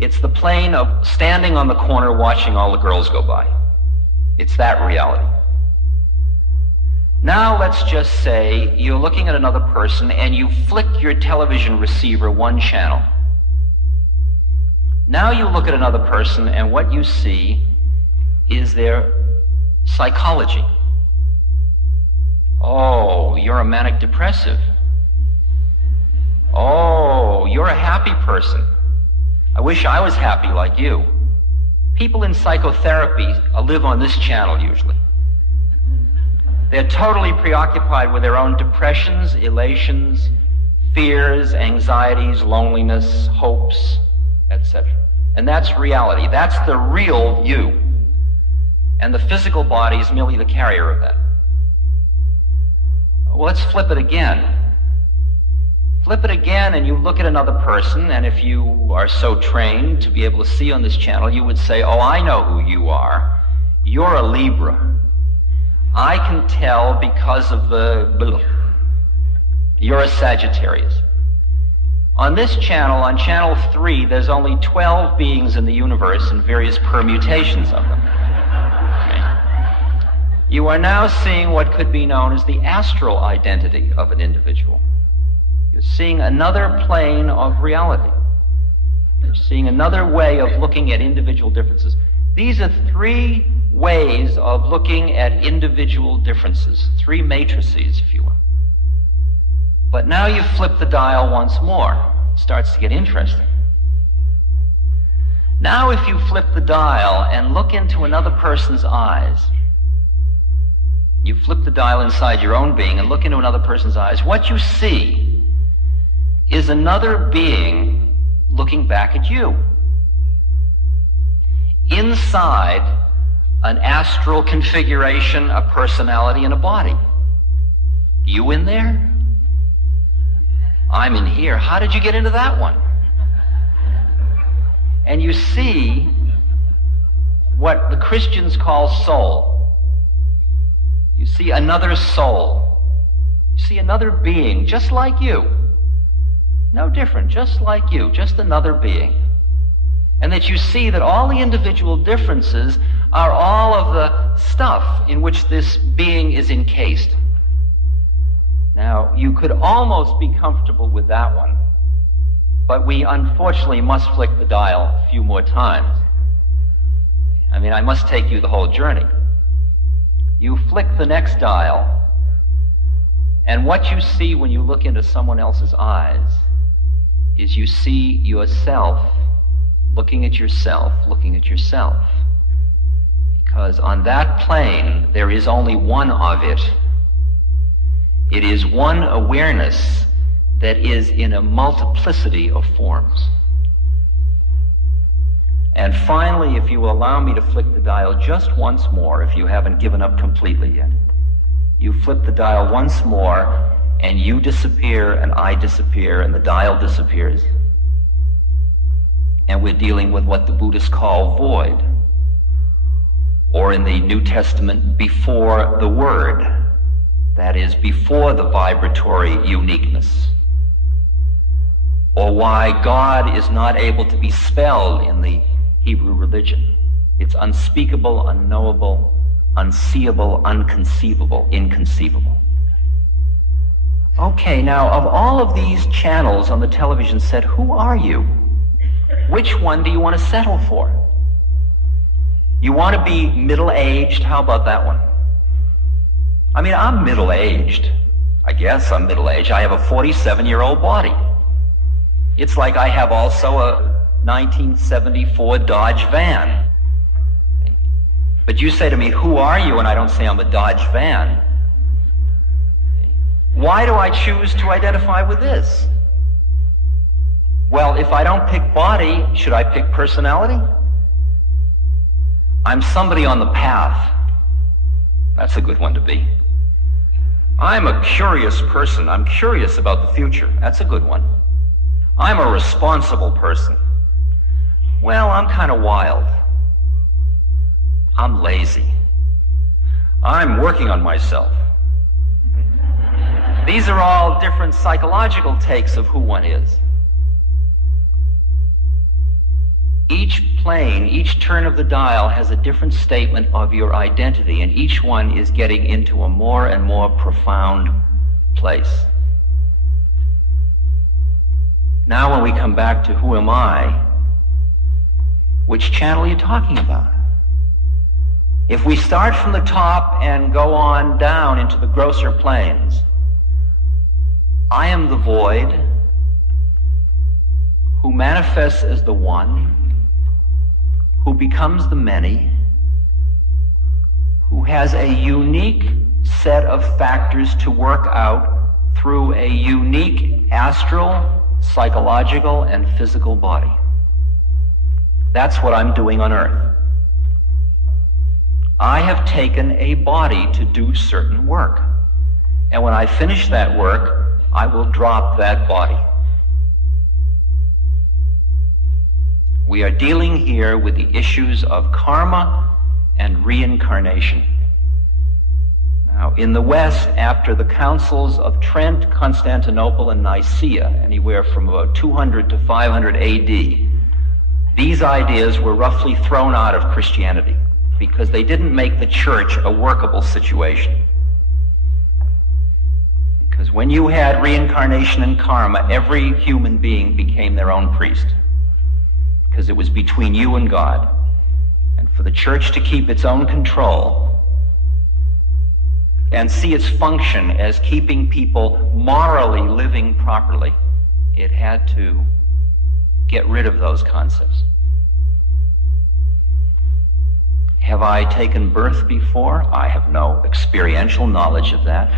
It's the plane of standing on the corner watching all the girls go by. It's that reality. Now let's just say you're looking at another person and you flick your television receiver one channel. Now you look at another person and what you see is their psychology. Oh, you're a manic depressive. Oh, you're a happy person. I wish I was happy like you. People in psychotherapy live on this channel usually. They're totally preoccupied with their own depressions, elations, fears, anxieties, loneliness, hopes, etc. And that's reality. That's the real you. And the physical body is merely the carrier of that. Well, let's flip it again. Flip it again and you look at another person, and if you are so trained to be able to see on this channel, you would say, oh, I know who you are. You're a Libra. I can tell because of the... You're a Sagittarius. On this channel, on channel 3, there's only 12 beings in the universe and various permutations of them. Okay. You are now seeing what could be known as the astral identity of an individual. You're seeing another plane of reality. You're seeing another way of looking at individual differences. These are 3 ways of looking at individual differences, 3 matrices, if you will. But now you flip the dial once more. It starts to get interesting. Now if you flip the dial and look into another person's eyes, you flip the dial inside your own being and look into another person's eyes, what you see is another being looking back at you. Inside an astral configuration, a personality, and a body. You in there? I'm in here. How did you get into that one? And you see what the Christians call soul. You see another soul. You see another being just like you. No different, just like you, just another being. And that you see that all the individual differences are all of the stuff in which this being is encased. Now, you could almost be comfortable with that one, but we unfortunately must flick the dial a few more times. I mean, I must take you the whole journey. You flick the next dial, and what you see when you look into someone else's eyes is you see yourself looking at yourself, looking at yourself. Because on that plane, there is only one of it. It is one awareness that is in a multiplicity of forms. And finally, if you will allow me to flick the dial just once more, if you haven't given up completely yet, you flip the dial once more, and you disappear, and I disappear, and the dial disappears. And we're dealing with what the Buddhists call void, or in the New Testament, before the word. That is, before the vibratory uniqueness. Or why God is not able to be spelled in the Hebrew religion. It's unspeakable, unknowable, unseeable, unconceivable, inconceivable. Okay, now of all of these channels on the television set, who are you? Which one do you want to settle for? You want to be middle-aged? How about that one? I mean, I'm middle-aged. I guess I'm middle-aged. I have a 47-year-old body. It's like I have also a 1974 Dodge van. But you say to me, who are you? And I don't say I'm a Dodge van. Why do I choose to identify with this? Well, if I don't pick body, should I pick personality? I'm somebody on the path. That's a good one to be. I'm a curious person. I'm curious about the future. That's a good one. I'm a responsible person. Well, I'm kind of wild. I'm lazy. I'm working on myself. These are all different psychological takes of who one is. Each plane, each turn of the dial has a different statement of your identity, and each one is getting into a more and more profound place. Now when we come back to who am I, which channel are you talking about? If we start from the top and go on down into the grosser planes, I am the void who manifests as the one, who becomes the many, who has a unique set of factors to work out through a unique astral, psychological, and physical body. That's what I'm doing on Earth. I have taken a body to do certain work. And when I finish that work, I will drop that body. We are dealing here with the issues of karma and reincarnation. Now, in the West, after the councils of Trent, Constantinople, and Nicaea, anywhere from about 200 to 500 AD, these ideas were roughly thrown out of Christianity because they didn't make the church a workable situation. Because when you had reincarnation and karma, every human being became their own priest. Because it was between you and God. And for the church to keep its own control and see its function as keeping people morally living properly, it had to get rid of those concepts. Have I taken birth before? I have no experiential knowledge of that.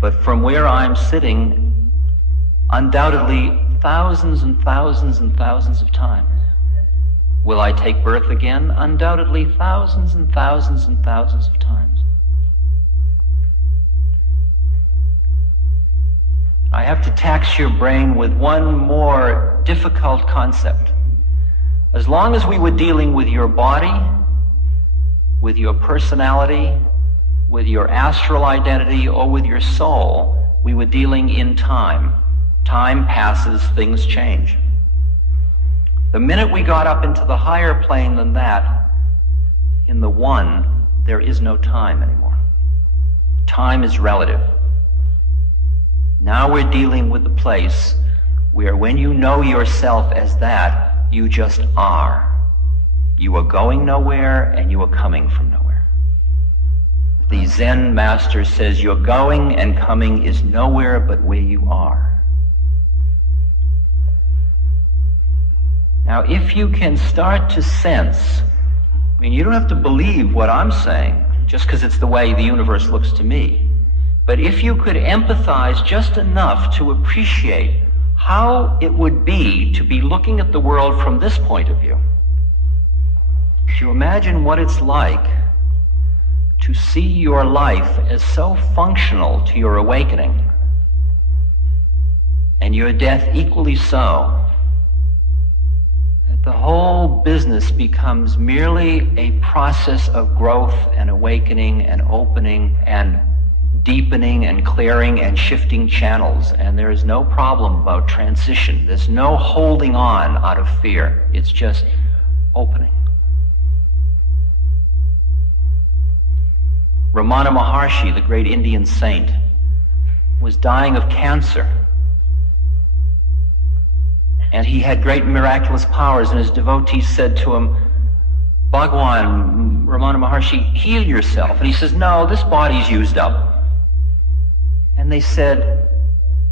But from where I'm sitting, undoubtedly thousands and thousands and thousands of times. Will I take birth again? Undoubtedly, thousands and thousands and thousands of times. I have to tax your brain with one more difficult concept. As long as we were dealing with your body, with your personality, with your astral identity, or with your soul, we were dealing in time. Time passes, things change. The minute we got up into the higher plane than that, in the one, there is no time anymore. Time is relative. Now we're dealing with the place where when you know yourself as that, you just are. You are going nowhere and you are coming from nowhere. The Zen master says your going and coming is nowhere but where you are. Now, if you can start to sense, I mean, you don't have to believe what I'm saying just because it's the way the universe looks to me. But if you could empathize just enough to appreciate how it would be to be looking at the world from this point of view, to imagine what it's like to see your life as so functional to your awakening, and your death equally so, that the whole business becomes merely a process of growth and awakening and opening and deepening and clearing and shifting channels, and there is no problem about transition. There's no holding on out of fear. It's just opening. Ramana Maharshi, the great Indian saint, was dying of cancer. And he had great miraculous powers, and his devotees said to him, Bhagwan, Ramana Maharshi, heal yourself. And he says, no, this body's used up. And they said,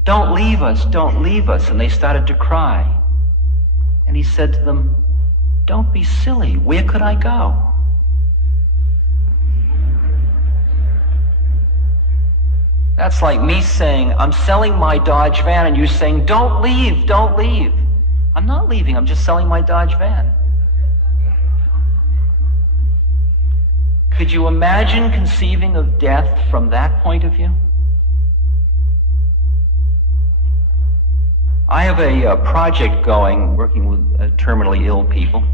don't leave us, don't leave us. And they started to cry. And he said to them, don't be silly, where could I go? That's like me saying, I'm selling my Dodge van, and you saying, don't leave, don't leave. I'm not leaving, I'm just selling my Dodge van. Could you imagine conceiving of death from that point of view? I have a project going, working with terminally ill people,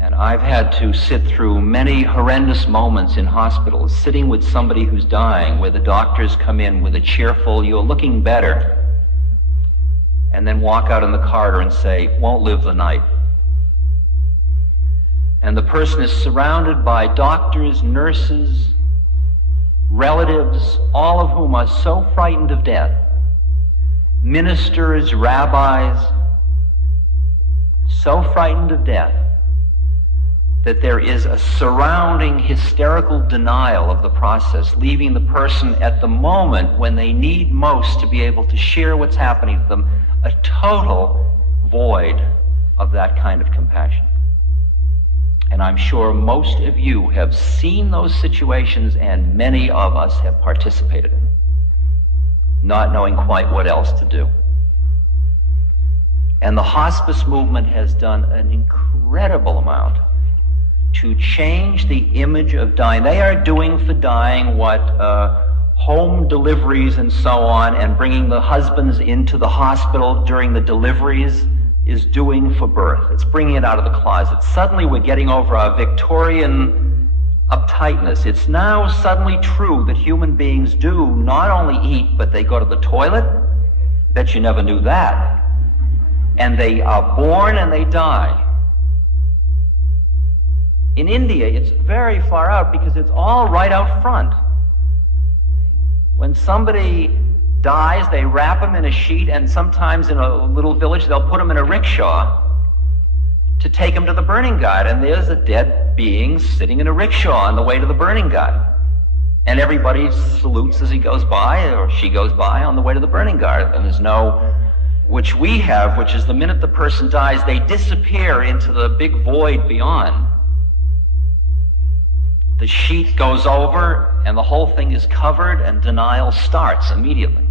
and I've had to sit through many horrendous moments in hospitals, sitting with somebody who's dying, where the doctors come in with a cheerful, you're looking better, and then walk out in the corridor and say, won't live the night. And the person is surrounded by doctors, nurses, relatives, all of whom are so frightened of death. Ministers, rabbis, so frightened of death that there is a surrounding hysterical denial of the process, leaving the person at the moment when they need most to be able to share what's happening to them, a total void of that kind of compassion. And I'm sure most of you have seen those situations, and many of us have participated in them, not knowing quite what else to do. And the hospice movement has done an incredible amount to change the image of dying. They are doing for dying what home deliveries and so on, and bringing the husbands into the hospital during the deliveries is doing for birth. It's bringing it out of the closet. Suddenly we're getting over our Victorian uptightness. It's now suddenly true that human beings do not only eat, but they go to the toilet. Bet you never knew that. And they are born and they die. In India, it's very far out because it's all right out front. When somebody dies, they wrap them in a sheet, and sometimes in a little village, they'll put them in a rickshaw to take them to the burning guard. And there's a dead being sitting in a rickshaw on the way to the burning guard. And everybody salutes as he goes by, or she goes by, on the way to the burning guard. And there's no, which we have, which is the minute the person dies, they disappear into the big void beyond. The sheet goes over, and the whole thing is covered, and denial starts immediately.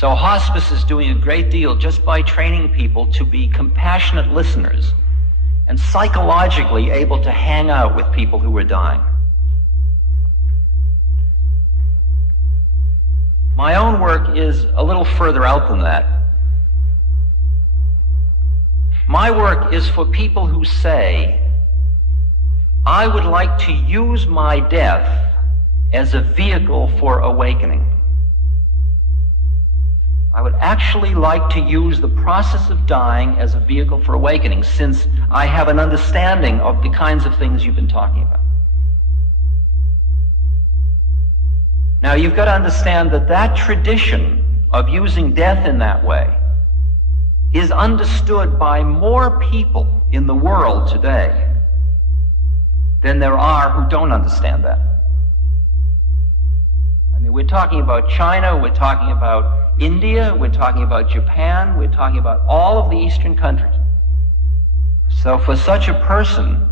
So hospice is doing a great deal just by training people to be compassionate listeners and psychologically able to hang out with people who are dying. My own work is a little further out than that. My work is for people who say, I would like to use my death as a vehicle for awakening. I would actually like to use the process of dying as a vehicle for awakening, since I have an understanding of the kinds of things you've been talking about. Now, you've got to understand that that tradition of using death in that way is understood by more people in the world today than there are who don't understand that. I mean, we're talking about China, we're talking about India, we're talking about Japan, we're talking about all of the Eastern countries. So for such a person,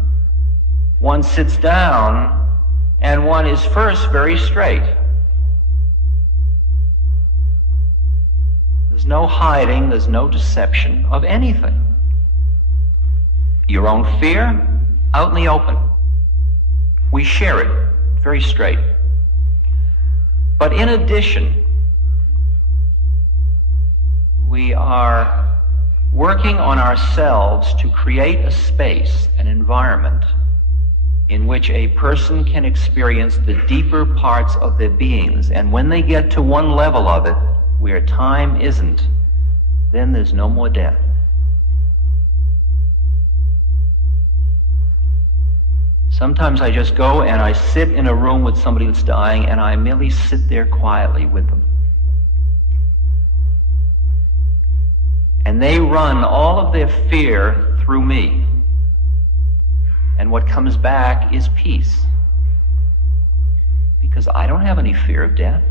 one sits down and one is first very straight. There's no hiding, there's no deception of anything. Your own fear, out in the open. We share it, very straight. But in addition, we are working on ourselves to create a space, an environment, in which a person can experience the deeper parts of their beings. And when they get to one level of it, where time isn't, then there's no more death. Sometimes I just go and I sit in a room with somebody that's dying and I merely sit there quietly with them. And they run all of their fear through me. And what comes back is peace. Because I don't have any fear of death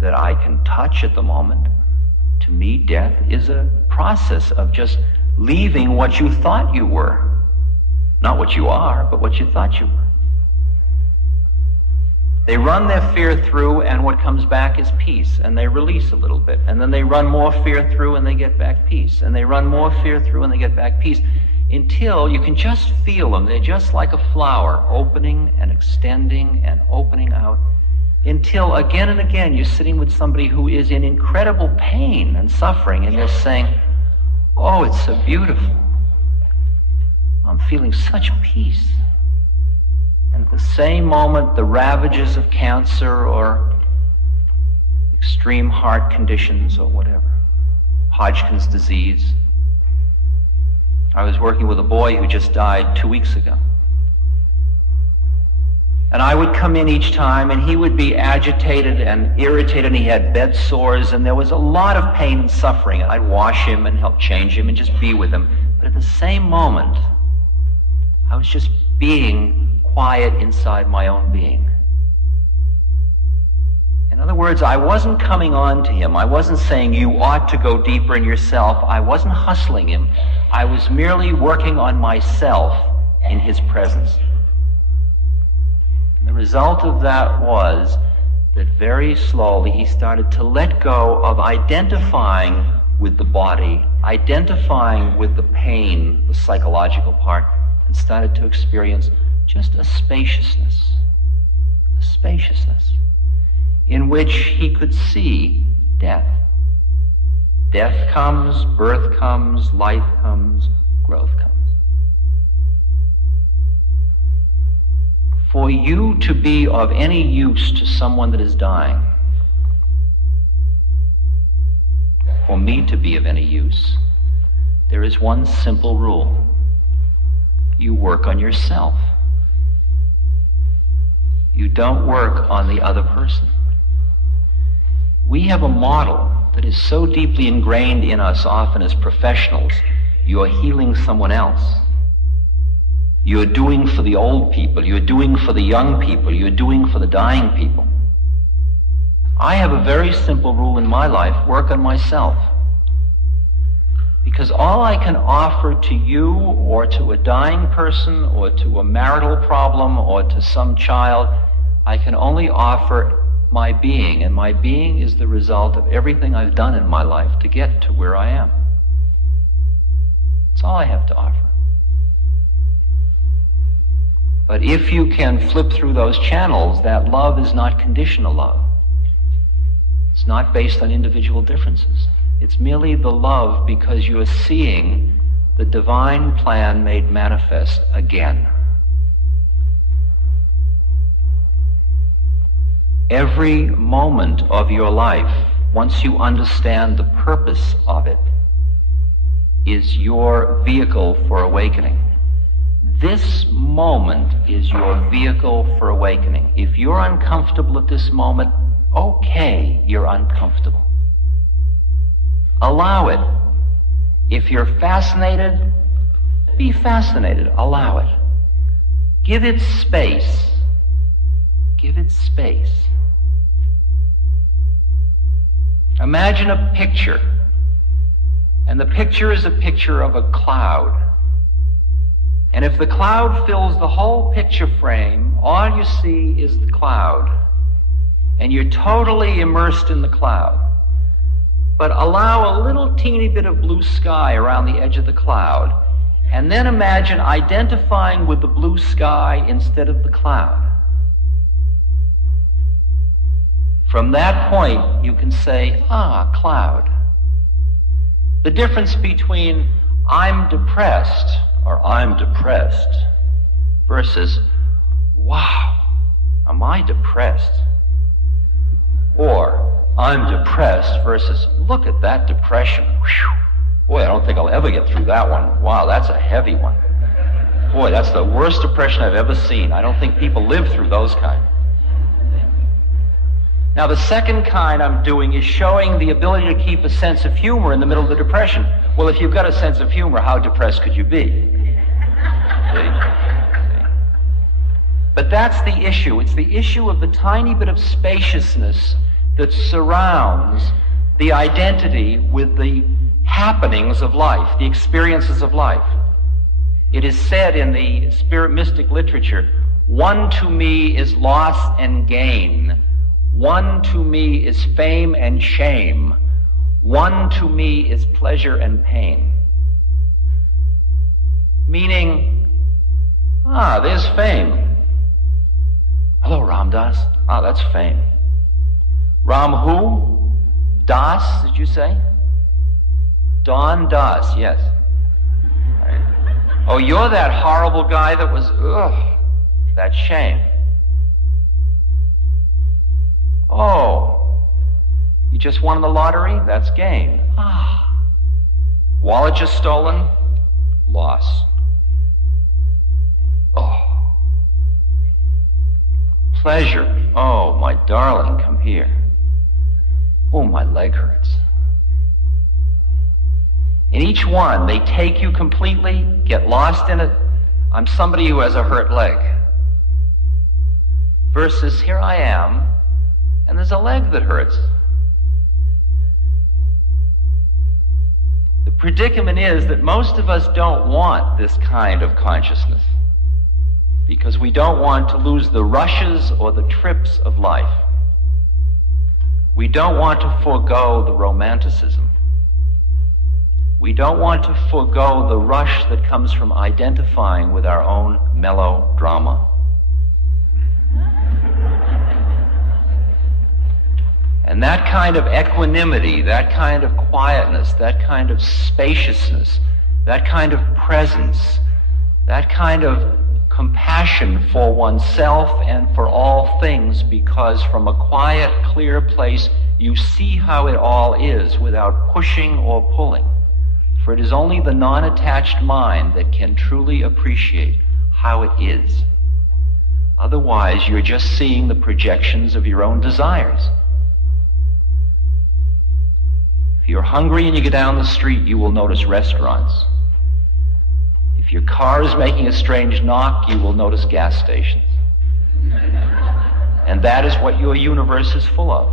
that I can touch at the moment. To me, death is a process of just leaving what you thought you were. Not what you are, but what you thought you were. They run their fear through, and what comes back is peace, and they release a little bit. And then they run more fear through, and they get back peace. And they run more fear through, and they get back peace. Until you can just feel them. They're just like a flower, opening and extending and opening out. Until again and again you're sitting with somebody who is in incredible pain and suffering, and they're saying, oh, it's so beautiful. I'm feeling such peace. And at the same moment, the ravages of cancer or extreme heart conditions or whatever, Hodgkin's disease. I was working with a boy who just died 2 weeks ago. And I would come in each time, and he would be agitated and irritated, and he had bed sores, and there was a lot of pain and suffering. And I'd wash him and help change him and just be with him. But at the same moment, I was just being quiet inside my own being. In other words, I wasn't coming on to him. I wasn't saying, you ought to go deeper in yourself. I wasn't hustling him. I was merely working on myself in his presence. And the result of that was that very slowly he started to let go of identifying with the body, identifying with the pain, the psychological part, and started to experience just a spaciousness in which he could see death. Death comes, birth comes, life comes, growth comes. For you to be of any use to someone that is dying, for me to be of any use, there is one simple rule. You work on yourself. You don't work on the other person. We have a model that is so deeply ingrained in us often as professionals. You're healing someone else. You're doing for the old people. You're doing for the young people. You're doing for the dying people. I have a very simple rule in my life: work on myself. Because all I can offer to you or to a dying person or to a marital problem or to some child, I can only offer my being, and my being is the result of everything I've done in my life to get to where I am. That's all I have to offer. But if you can flip through those channels, that love is not conditional love. It's not based on individual differences. It's merely the love because you are seeing the divine plan made manifest again. Every moment of your life, once you understand the purpose of it, is your vehicle for awakening. This moment is your vehicle for awakening. If you're uncomfortable at this moment, okay, you're uncomfortable. Allow it. If you're fascinated, be fascinated. Allow it. Give it space. Give it space. Imagine a picture, and the picture is a picture of a cloud. And if the cloud fills the whole picture frame, all you see is the cloud. And you're totally immersed in the cloud. But allow a little teeny bit of blue sky around the edge of the cloud. And then imagine identifying with the blue sky instead of the cloud. From that point, you can say, cloud. The difference between I'm depressed or I'm depressed versus, wow, am I depressed? Or I'm depressed versus, look at that depression. Whew. Boy, I don't think I'll ever get through that one. Wow, that's a heavy one. Boy, that's the worst depression I've ever seen. I don't think people live through those kind. Now, the second kind I'm doing is showing the ability to keep a sense of humor in the middle of the depression. Well, if you've got a sense of humor, how depressed could you be? See? But that's the issue. It's the issue of the tiny bit of spaciousness that surrounds the identity with the happenings of life, the experiences of life. It is said in the spirit mystic literature, one to me is loss and gain. One to me is fame and shame. One to me is pleasure and pain. Meaning, there's fame. Hello, Ram Das. That's fame. Ram who? Das, did you say? Don Das, yes. Right. Oh, you're that horrible guy that was, that shame. Oh, you just won the lottery? That's gain. Wallet just stolen? Loss. Oh. Pleasure. Oh, my darling, come here. Oh, my leg hurts. In each one, they take you completely, get lost in it. I'm somebody who has a hurt leg. Versus, here I am, and there's a leg that hurts. The predicament is that most of us don't want this kind of consciousness because we don't want to lose the rushes or the trips of life. We don't want to forego the romanticism. We don't want to forego the rush that comes from identifying with our own melodrama. And that kind of equanimity, that kind of quietness, that kind of spaciousness, that kind of presence, that kind of compassion for oneself and for all things, because from a quiet, clear place you see how it all is without pushing or pulling. For it is only the non-attached mind that can truly appreciate how it is. Otherwise, you're just seeing the projections of your own desires. If you're hungry and you go down the street, you will notice restaurants. If your car is making a strange knock, you will notice gas stations. And that is what your universe is full of.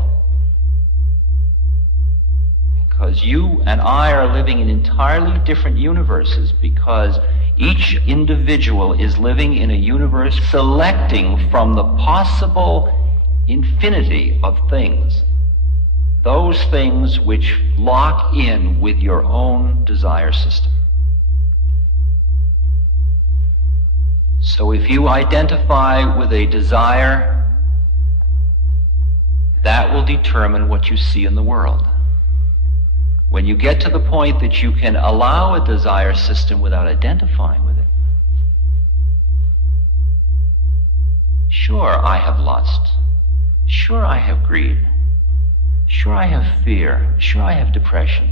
Because you and I are living in entirely different universes, because each individual is living in a universe selecting from the possible infinity of things, those things which lock in with your own desire system. So if you identify with a desire, that will determine what you see in the world. When you get to the point that you can allow a desire system without identifying with it, sure, I have lust. Sure, I have greed. Sure, I have fear. Sure, I have depression.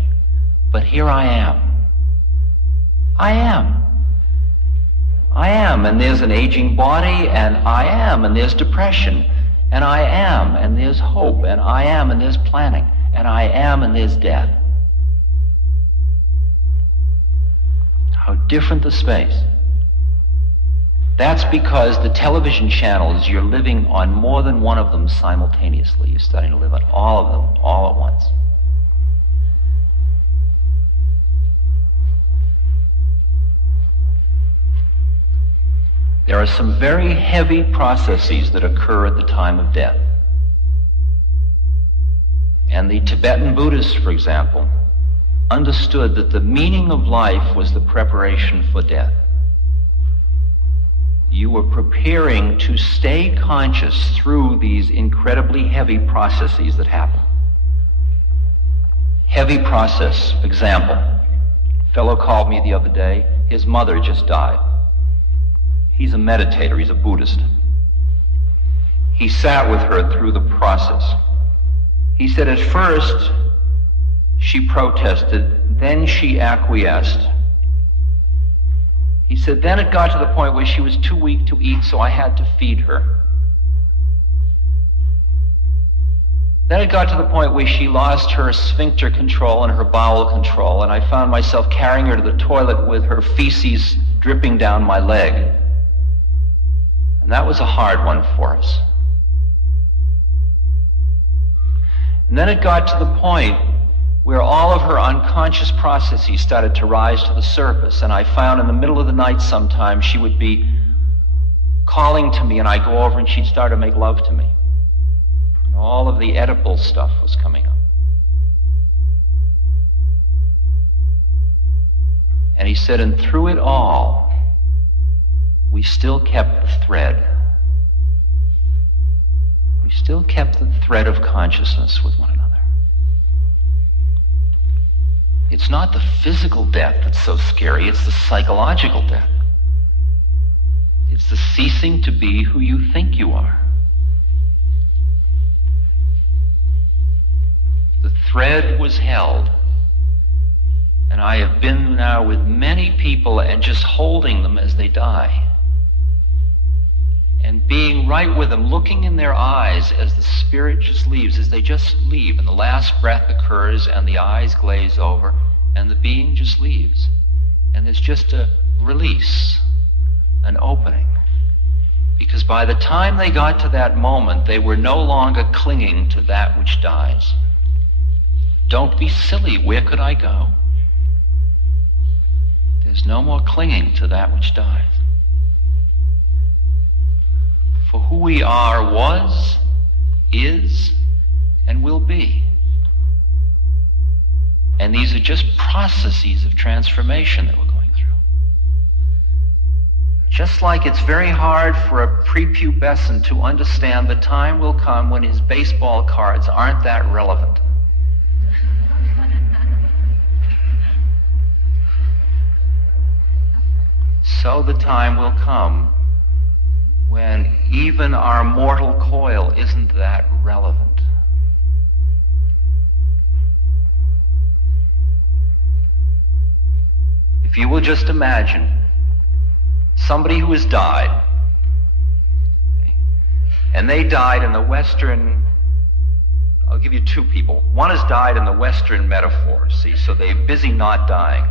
But here I am. I am. I am, and there's an aging body, and I am, and there's depression, and I am, and there's hope, and I am, and there's planning, and I am, and there's death. How different the space. That's because the television channels, you're living on more than one of them simultaneously. You're starting to live on all of them all at once. There are some very heavy processes that occur at the time of death. And the Tibetan Buddhists, for example, understood that the meaning of life was the preparation for death. You were preparing to stay conscious through these incredibly heavy processes that happen. Heavy process, example. A fellow called me the other day, his mother just died. He's a meditator, he's a Buddhist. He sat with her through the process. He said at first she protested, then she acquiesced. He said then it got to the point where she was too weak to eat, so I had to feed her. Then it got to the point where she lost her sphincter control and her bowel control, and I found myself carrying her to the toilet with her feces dripping down my leg. And that was a hard one for us. And then it got to the point where all of her unconscious processes started to rise to the surface, and I found in the middle of the night sometimes she would be calling to me, and I'd go over and she'd start to make love to me. And all of the edible stuff was coming up. And he said, and through it all, we still kept the thread. We still kept the thread of consciousness with one another. It's not the physical death that's so scary, it's the psychological death. It's the ceasing to be who you think you are. The thread was held. And I have been now with many people and just holding them as they die. And being right with them, looking in their eyes as the spirit just leaves, as they just leave, and the last breath occurs, and the eyes glaze over, and the being just leaves. And there's just a release, an opening. Because by the time they got to that moment, they were no longer clinging to that which dies. Don't be silly, where could I go? There's no more clinging to that which dies. For who we are was, is, and will be. And these are just processes of transformation that we're going through. Just like it's very hard for a prepubescent to understand the time will come when his baseball cards aren't that relevant. So the time will come when even our mortal coil isn't that relevant. If you will just imagine somebody who has died, and they died in the Western, I'll give you two people. One has died in the Western metaphor, see, so they're busy not dying.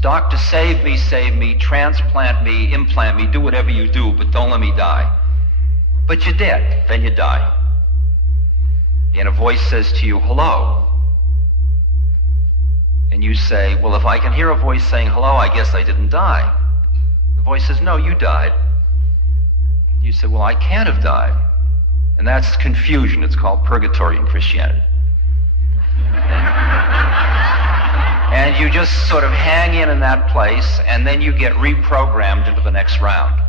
Doctor, save me, transplant me, implant me, do whatever you do, but don't let me die. But you're dead, then you die. And a voice says to you, hello. And you say, well, if I can hear a voice saying hello, I guess I didn't die. The voice says, no, you died. You say, well, I can't have died. And that's confusion. It's called purgatory in Christianity. And you just sort of hang in that place, and then you get reprogrammed into the next round.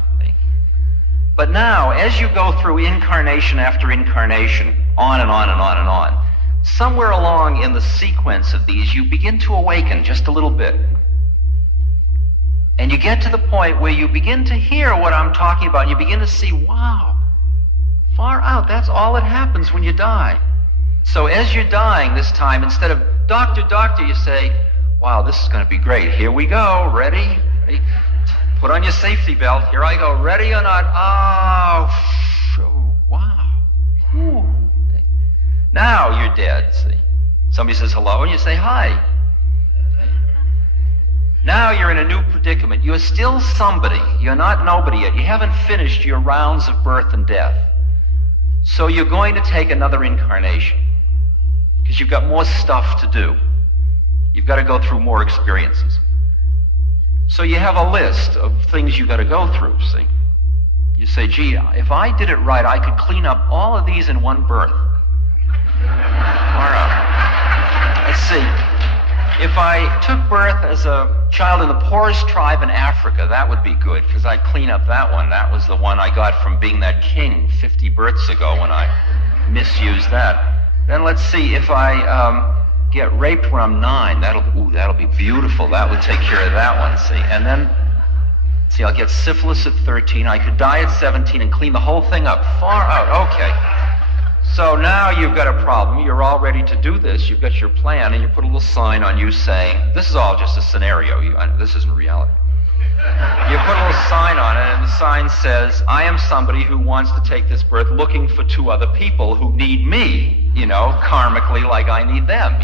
But now, as you go through incarnation after incarnation, on and on and on and on, somewhere along in the sequence of these, you begin to awaken just a little bit. And you get to the point where you begin to hear what I'm talking about, and you begin to see, wow, far out, that's all that happens when you die. So as you're dying this time, instead of, doctor, doctor, you say, wow, this is going to be great. Here we go. Ready? Ready? Put on your safety belt. Here I go. Ready or not? Oh, wow. Whew. Now you're dead, see. Somebody says hello, and you say hi. Okay. Now you're in a new predicament. You're still somebody. You're not nobody yet. You haven't finished your rounds of birth and death. So you're going to take another incarnation because you've got more stuff to do. You've got to go through more experiences. So you have a list of things you've got to go through, see. You say, gee, if I did it right, I could clean up all of these in one birth. Far out. Let's see. If I took birth as a child in the poorest tribe in Africa, that would be good, because I'd clean up that one. That was the one I got from being that king 50 births ago when I misused that. Then let's see, if I get raped when I'm 9, that'll be beautiful. That would take care of that one, see. And then, see, I'll get syphilis at 13. I could die at 17 and clean the whole thing up. Far out. Okay. So now you've got a problem. You're all ready to do this. You've got your plan, and you put a little sign on you saying, this is all just a scenario. This isn't reality. You put a little sign on it, and the sign says, I am somebody who wants to take this birth looking for 2 other people who need me, karmically, like I need them,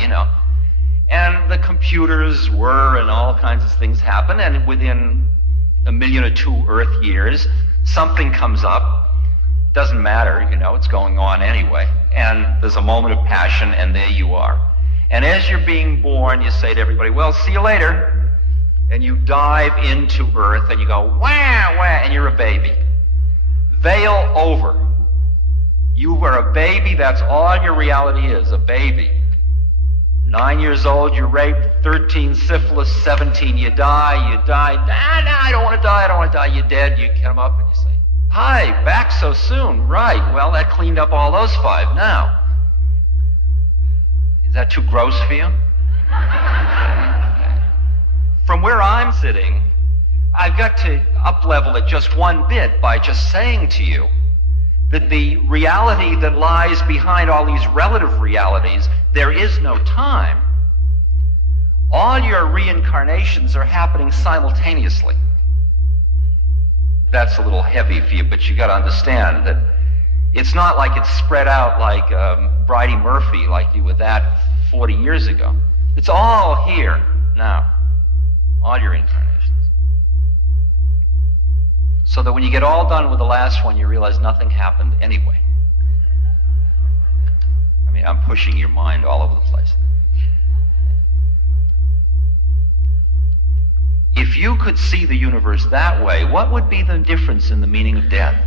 And the computers whir, and all kinds of things happen, and within 1 million or 2 Earth years, something comes up. Doesn't matter, it's going on anyway. And there's a moment of passion, and there you are. And as you're being born, you say to everybody, well, see you later. And you dive into Earth, and you go, wah, wah, and you're a baby. Veil over. You were a baby, that's all your reality is, a baby. 9 years old, you're raped. 13, syphilis. 17, you die. No, I don't want to die. You're dead. You come up and you say, hi, back so soon. Right, well, that cleaned up all those 5 now. Is that too gross for you? From where I'm sitting, I've got to up-level it just one bit by just saying to you that the reality that lies behind all these relative realities, there is no time. All your reincarnations are happening simultaneously. That's a little heavy for you, but you got to understand that it's not like it's spread out like Bridie Murphy, like you with that 40 years ago. It's all here now, all your incarnations. So that when you get all done with the last one, you realize nothing happened anyway. I mean, I'm pushing your mind all over the place. If you could see the universe that way, what would be the difference in the meaning of death?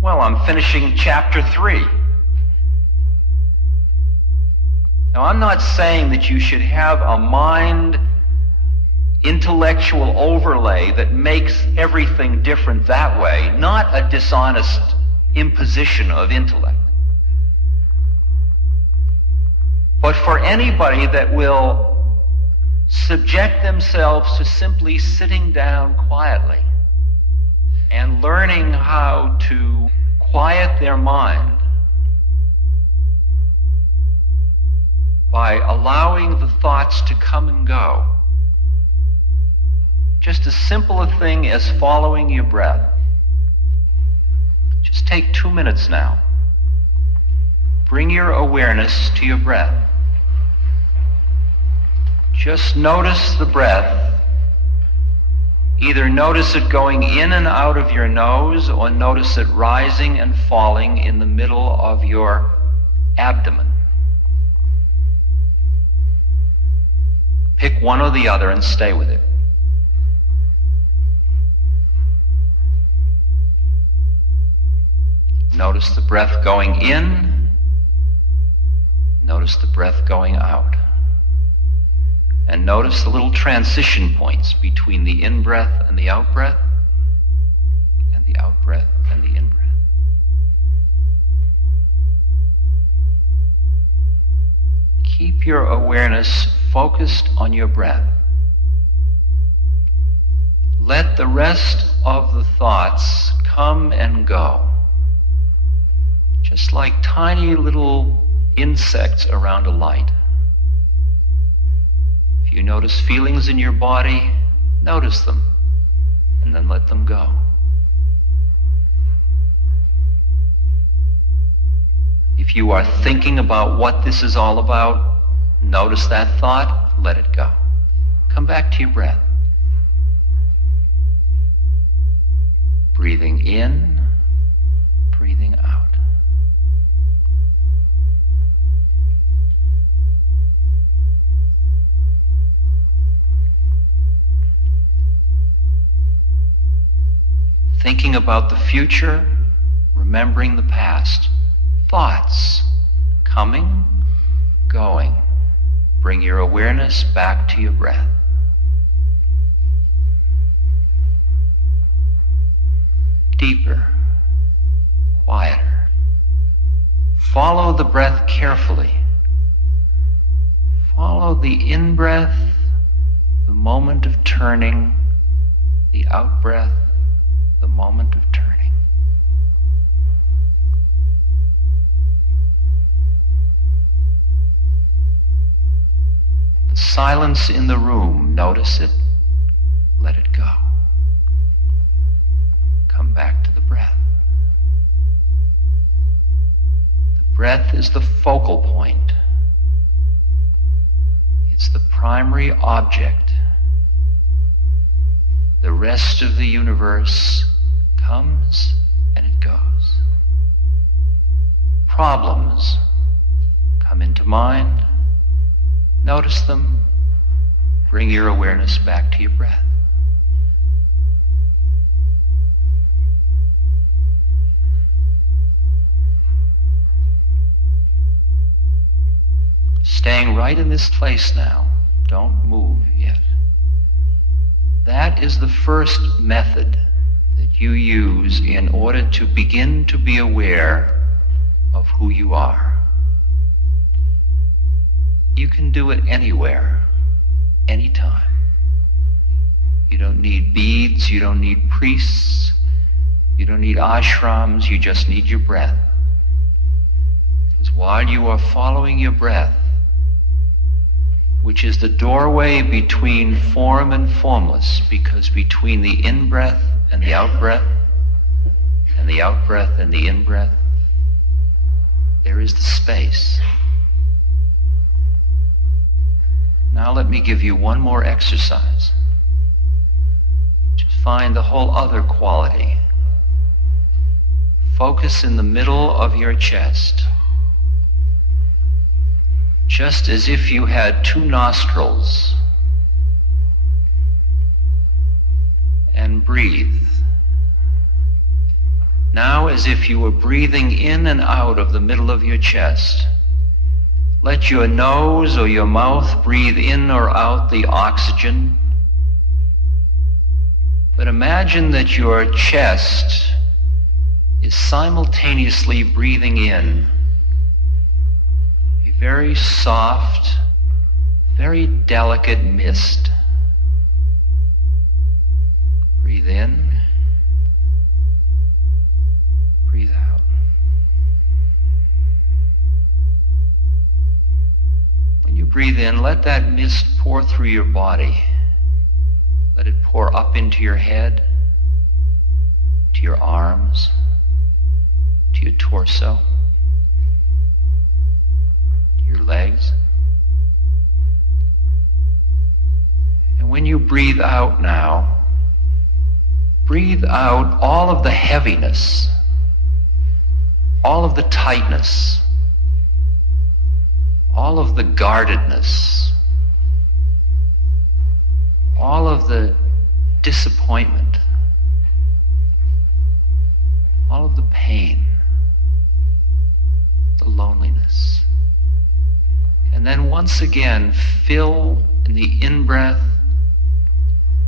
Well, I'm finishing chapter 3. Now, I'm not saying that you should have a mind intellectual overlay that makes everything different that way, not a dishonest imposition of intellect. But for anybody that will subject themselves to simply sitting down quietly and learning how to quiet their mind by allowing the thoughts to come and go, just as simple a thing as following your breath. Just take 2 minutes now. Bring your awareness to your breath. Just notice the breath. Either notice it going in and out of your nose, or notice it rising and falling in the middle of your abdomen. Pick one or the other and stay with it. Notice the breath going in. Notice the breath going out. And notice the little transition points between the in-breath and the out-breath, and the out-breath and the in-breath. Keep your awareness focused on your breath. Let the rest of the thoughts come and go, just like tiny little insects around a light. If you notice feelings in your body, notice them, and then let them go. If you are thinking about what this is all about, notice that thought, let it go. Come back to your breath. Breathing in, breathing out. Thinking about the future, remembering the past. Thoughts coming, going. Bring your awareness back to your breath. Deeper, quieter. Follow the breath carefully. Follow the in-breath, the moment of turning, the out-breath, the moment of turning. The silence in the room, notice it, let it go. Come back to the breath. The breath is the focal point. It's the primary object. The rest of the universe comes and it goes. Problems come into mind. Notice them. Bring your awareness back to your breath. Staying right in this place now. Don't move yet. That is the first method that you use in order to begin to be aware of who you are. You can do it anywhere, anytime. You don't need beads, you don't need priests, you don't need ashrams, you just need your breath. Because while you are following your breath, which is the doorway between form and formless, because between the in-breath and the out-breath, and the out-breath and the in-breath, there is the space. Now let me give you one more exercise. Just find the whole other quality. Focus in the middle of your chest. Just as if you had two nostrils. And breathe. Now as if you were breathing in and out of the middle of your chest. Let your nose or your mouth breathe in or out the oxygen. But imagine that your chest is simultaneously breathing in a very soft, very delicate mist. Breathe in, breathe out. When you breathe in, let that mist pour through your body. Let it pour up into your head, to your arms, to your torso, to your legs. And when you breathe out now, breathe out all of the heaviness, all of the tightness, all of the guardedness, all of the disappointment, all of the pain. then once again, fill in the in-breath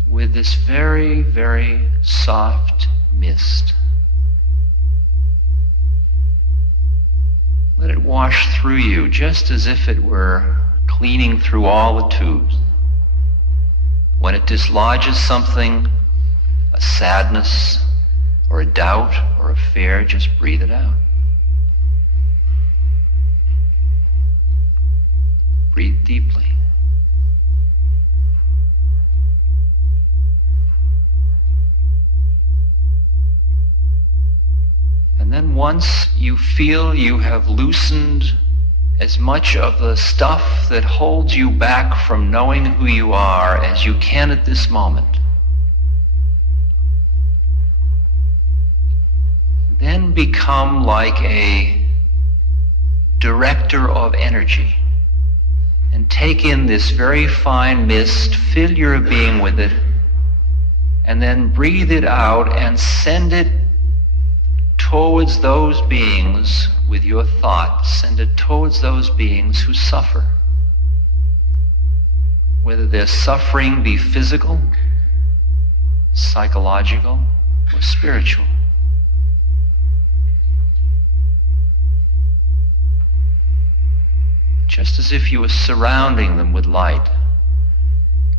with this very, very soft mist. Let it wash through you just as if it were cleaning through all the tubes. When it dislodges something, a sadness or a doubt or a fear, just breathe it out. Breathe deeply. And then once you feel you have loosened as much of the stuff that holds you back from knowing who you are as you can at this moment, then become like a director of energy and take in this very fine mist, fill your being with it, and then breathe it out and send it towards those beings with your thought. Send it towards those beings who suffer. Whether their suffering be physical, psychological, or spiritual. Just as if you were surrounding them with light.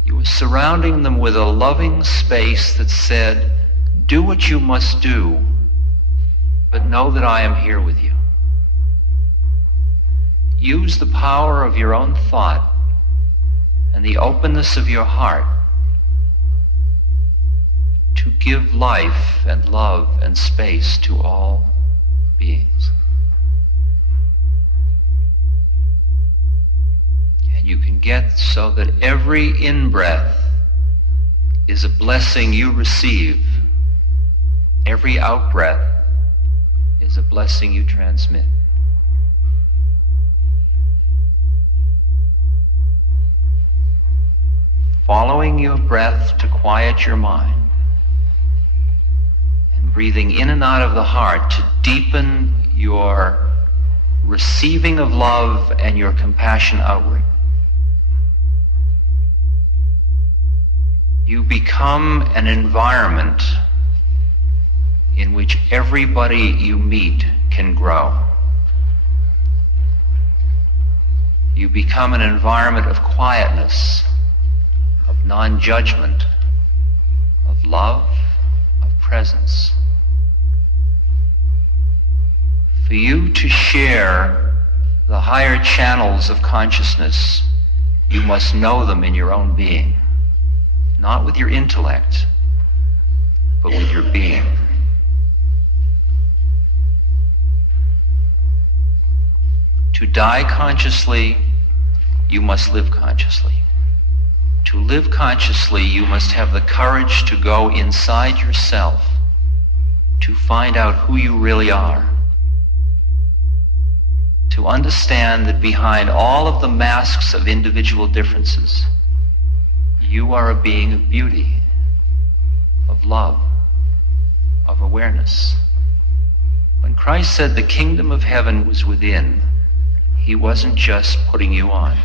You were surrounding them with a loving space that said, do what you must do, but know that I am here with you. Use the power of your own thought and the openness of your heart to give life and love and space to all beings. And you can get so that every in-breath is a blessing you receive. Every out-breath is a blessing you transmit. Following your breath to quiet your mind and breathing in and out of the heart to deepen your receiving of love and your compassion outward. You become an environment in which everybody you meet can grow. You become an environment of quietness, of non-judgment, of love, of presence. For you to share the higher channels of consciousness, you must know them in your own being. Not with your intellect, but with your being. To die consciously, you must live consciously. To live consciously, you must have the courage to go inside yourself, to find out who you really are. To understand that behind all of the masks of individual differences, you are a being of beauty, of love, of awareness. When Christ said the kingdom of heaven was within, he wasn't just putting you on.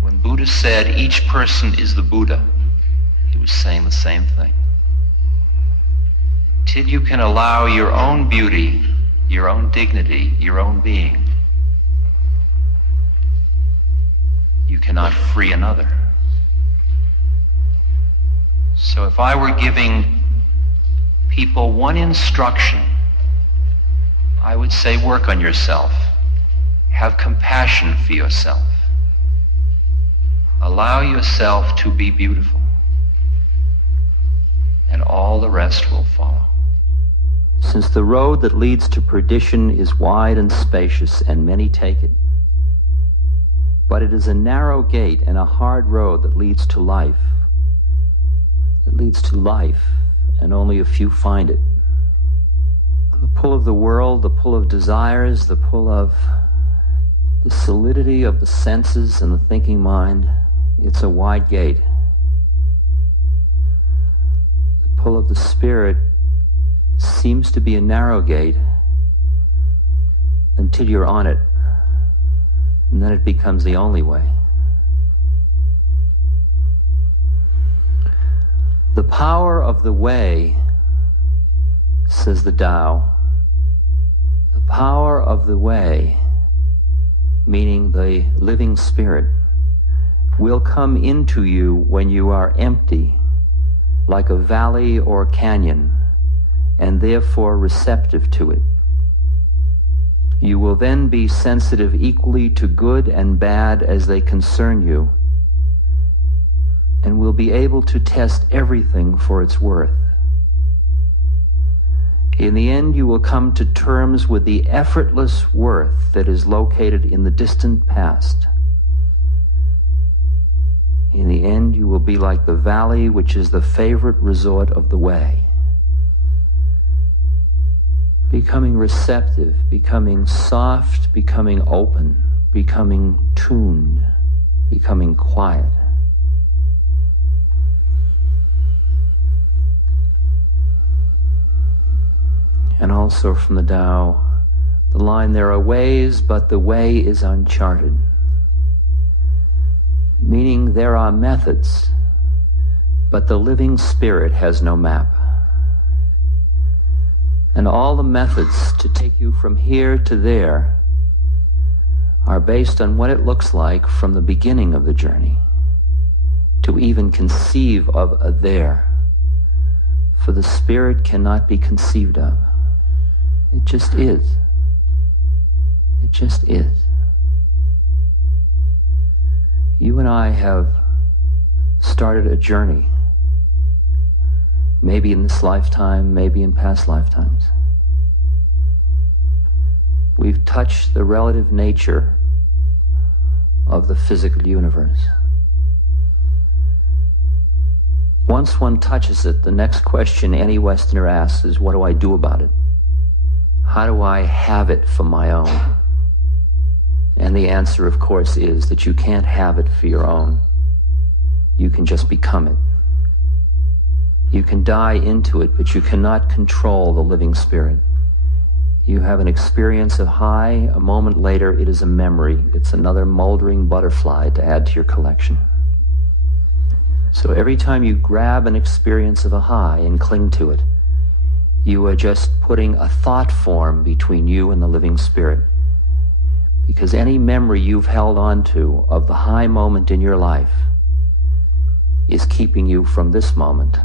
When Buddha said each person is the Buddha, he was saying the same thing. Till you can allow your own beauty, your own dignity, your own being, you cannot free another. So if I were giving people one instruction, I would say work on yourself. Have compassion for yourself. Allow yourself to be beautiful. And all the rest will follow. Since the road that leads to perdition is wide and spacious, and many take it, but it is a narrow gate and a hard road that leads to life. It leads to life, and only a few find it. The pull of the world, the pull of desires, the pull of the solidity of the senses and the thinking mind, it's a wide gate. The pull of the spirit seems to be a narrow gate until you're on it. And then it becomes the only way. The power of the way, says the Tao, the power of the way, meaning the living spirit, will come into you when you are empty, like a valley or canyon, and therefore receptive to it. You will then be sensitive equally to good and bad as they concern you, and will be able to test everything for its worth. In the end, you will come to terms with the effortless worth that is located in the distant past. In the end, you will be like the valley which is the favorite resort of the way, becoming receptive, becoming soft, becoming open, becoming tuned, becoming quiet. And also from the Tao, the line, there are ways, but the way is uncharted. Meaning there are methods, but the living spirit has no map. And all the methods to take you from here to there are based on what it looks like from the beginning of the journey to even conceive of a there. For the spirit cannot be conceived of. It just is. It just is. You and I have started a journey, maybe in this lifetime, maybe in past lifetimes. We've touched the relative nature of the physical universe. Once one touches it, the next question any Westerner asks is, what do I do about it? How do I have it for my own? And the answer, of course, is that you can't have it for your own. You can just become it. You can die into it, but you cannot control the living spirit. You have an experience of high, a moment later it is a memory. It's another moldering butterfly to add to your collection. So every time you grab an experience of a high and cling to it, you are just putting a thought form between you and the living spirit. Because any memory you've held on to of the high moment in your life is keeping you from this moment.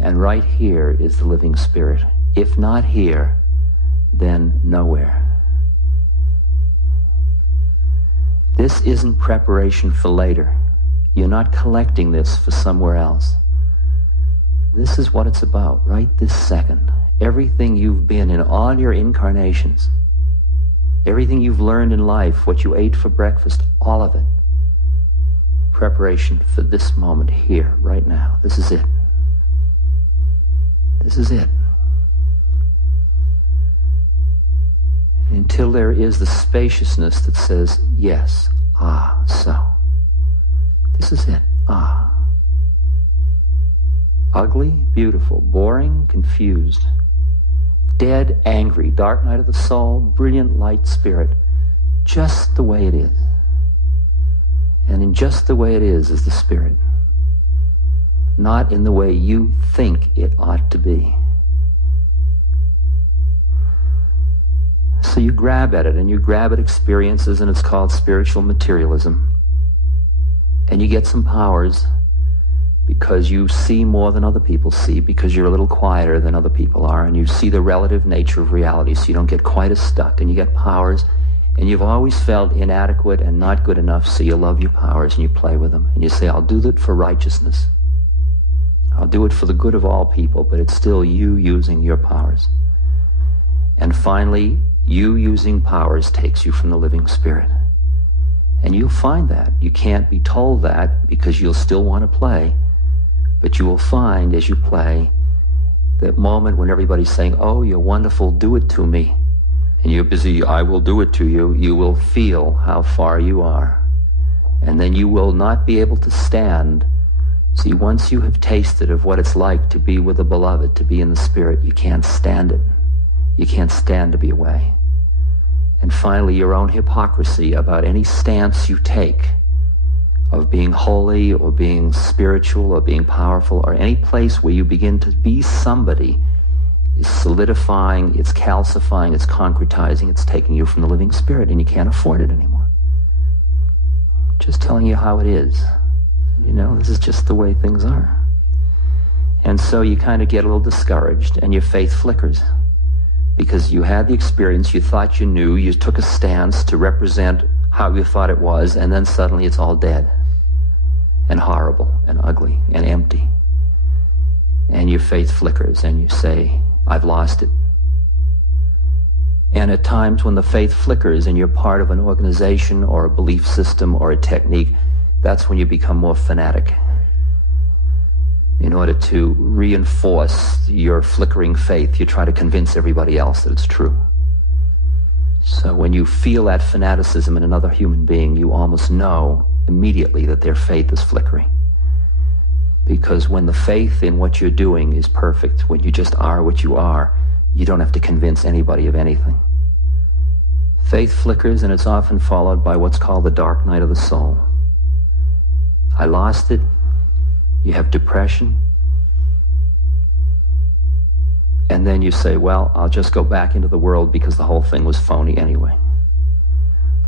And right here is the living spirit. If not here, then nowhere. This isn't preparation for later. You're not collecting this for somewhere else. This is what it's about, right this second. Everything you've been in all your incarnations, everything you've learned in life, what you ate for breakfast, all of it. Preparation for this moment here, right now. This is it. This is it. Until there is the spaciousness that says, yes, so. This is it, Ugly, beautiful, boring, confused, dead, angry, dark night of the soul, brilliant light spirit, just the way it is. And in just the way it is the spirit, not in the way you think it ought to be. So you grab at it, and you grab at experiences, and it's called spiritual materialism. And you get some powers because you see more than other people see, because you're a little quieter than other people are, and you see the relative nature of reality, so you don't get quite as stuck, and you get powers, and you've always felt inadequate and not good enough, so you love your powers, and you play with them, and you say, I'll do that for righteousness. I'll do it for the good of all people, but it's still you using your powers. And finally, you using powers takes you from the living spirit. And you'll find that. You can't be told that because you'll still want to play, but you will find as you play that moment when everybody's saying, oh, you're wonderful, do it to me, and you're busy, I will do it to you, you will feel how far you are. And then you will not be able to stand. See, once you have tasted of what it's like to be with the beloved, to be in the spirit, you can't stand it. You can't stand to be away. And finally, your own hypocrisy about any stance you take of being holy or being spiritual or being powerful, or any place where you begin to be somebody, is solidifying, it's calcifying, it's concretizing, it's taking you from the living spirit, and you can't afford it anymore. Just telling you how it is. You know, this is just the way things are. And so you kind of get a little discouraged, and your faith flickers. Because you had the experience, you thought you knew, you took a stance to represent how you thought it was, and then suddenly it's all dead and horrible and ugly and empty. And your faith flickers, and you say, I've lost it. And at times when the faith flickers and you're part of an organization or a belief system or a technique, that's when you become more fanatic. In order to reinforce your flickering faith, you try to convince everybody else that it's true. So when you feel that fanaticism in another human being, you almost know immediately that their faith is flickering. Because when the faith in what you're doing is perfect, when you just are what you are, you don't have to convince anybody of anything. Faith flickers, and it's often followed by what's called the dark night of the soul. I lost it. You have depression. And then you say, well, I'll just go back into the world because the whole thing was phony anyway.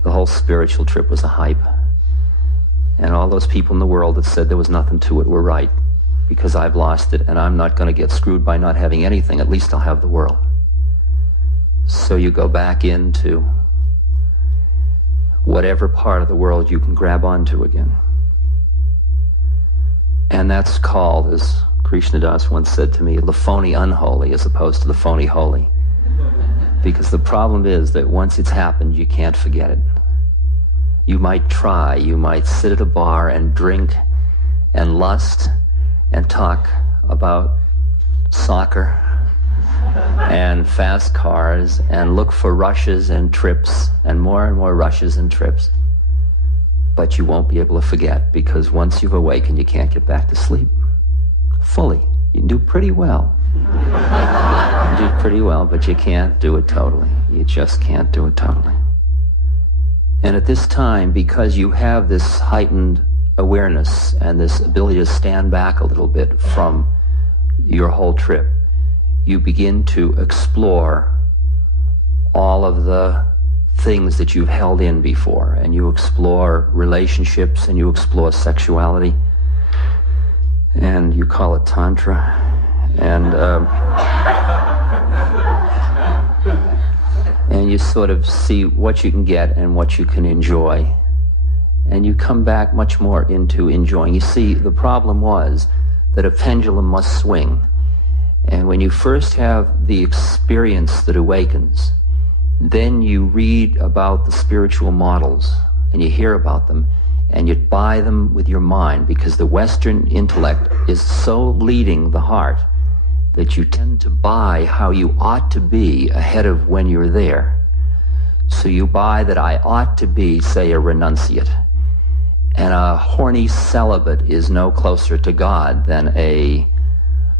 The whole spiritual trip was a hype. And all those people in the world that said there was nothing to it were right, because I've lost it, and I'm not going to get screwed by not having anything. At least I'll have the world. So you go back into whatever part of the world you can grab onto again. And that's called, as Krishnadas once said to me, the phony unholy as opposed to the phony holy. Because the problem is that once it's happened, you can't forget it. You might try, you might sit at a bar and drink and lust and talk about soccer and fast cars and look for rushes and trips and more rushes and trips. But you won't be able to forget, because once you've awakened, you can't get back to sleep fully. You can do pretty well. You do pretty well, but you can't do it totally. You just can't do it totally. And at this time, because you have this heightened awareness and this ability to stand back a little bit from your whole trip, you begin to explore all of the things that you've held in before, and you explore relationships, and you explore sexuality, and you call it tantra, and you sort of see what you can get and what you can enjoy, and you come back much more into enjoying. You see, the problem was that a pendulum must swing, and when you first have the experience that awakens, then you read about the spiritual models, and you hear about them, and you buy them with your mind, because the Western intellect is so leading the heart that you tend to buy how you ought to be ahead of when you're there. So you buy that I ought to be, say, a renunciate, and a horny celibate is no closer to God than a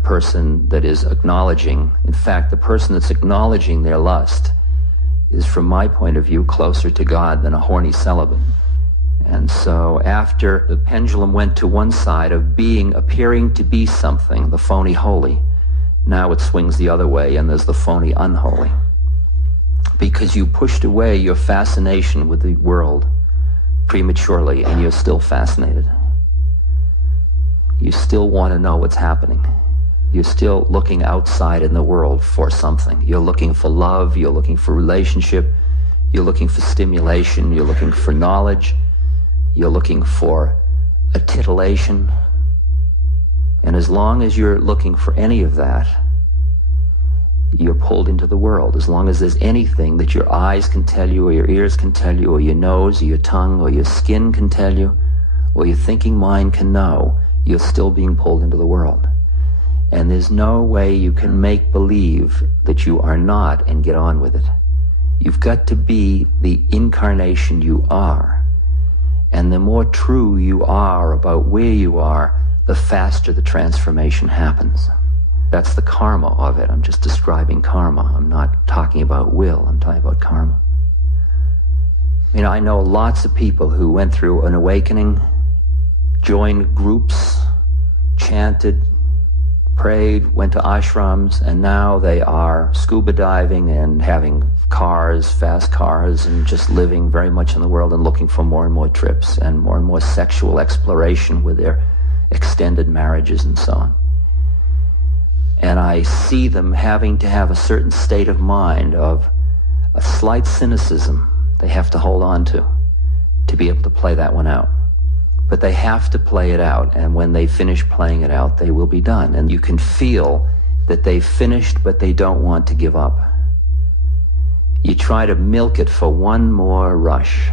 person that is acknowledging. In fact, the person that's acknowledging their lust is, from my point of view, closer to God than a horny celibate. And so after the pendulum went to one side of appearing to be something, the phony holy, now it swings the other way, and there's the phony unholy. Because you pushed away your fascination with the world prematurely, and you're still fascinated. You still want to know what's happening. You're still looking outside in the world for something. You're looking for love, you're looking for relationship, you're looking for stimulation, you're looking for knowledge, you're looking for a titillation. And as long as you're looking for any of that, you're pulled into the world. As long as there's anything that your eyes can tell you, or your ears can tell you, or your nose, or your tongue, or your skin can tell you, or your thinking mind can know, you're still being pulled into the world. And there's no way you can make believe that you are not and get on with it. You've got to be the incarnation you are. And the more true you are about where you are, the faster the transformation happens. That's the karma of it. I'm just describing karma. I'm not talking about will. I'm talking about karma. You know, I know lots of people who went through an awakening, joined groups, chanted, prayed, went to ashrams, and now they are scuba diving and having cars, fast cars, and just living very much in the world and looking for more and more trips and more sexual exploration with their extended marriages and so on. And I see them having to have a certain state of mind of a slight cynicism they have to hold on to be able to play that one out. But they have to play it out, and when they finish playing it out, they will be done. And you can feel that they've finished, but they don't want to give up. You try to milk it for one more rush,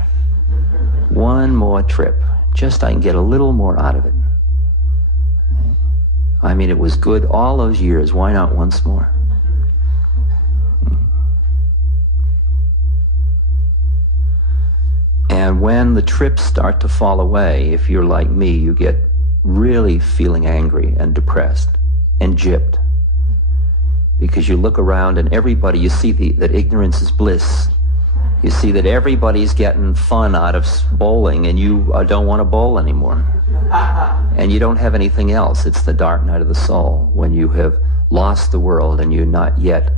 one more trip. Just I can get a little more out of it. I mean, it was good all those years. Why not once more? And when the trips start to fall away, if you're like me, you get really feeling angry and depressed and gypped. Because you look around and everybody, you see that ignorance is bliss. You see that everybody's getting fun out of bowling and you don't want to bowl anymore. And you don't have anything else. It's the dark night of the soul when you have lost the world and you're not yet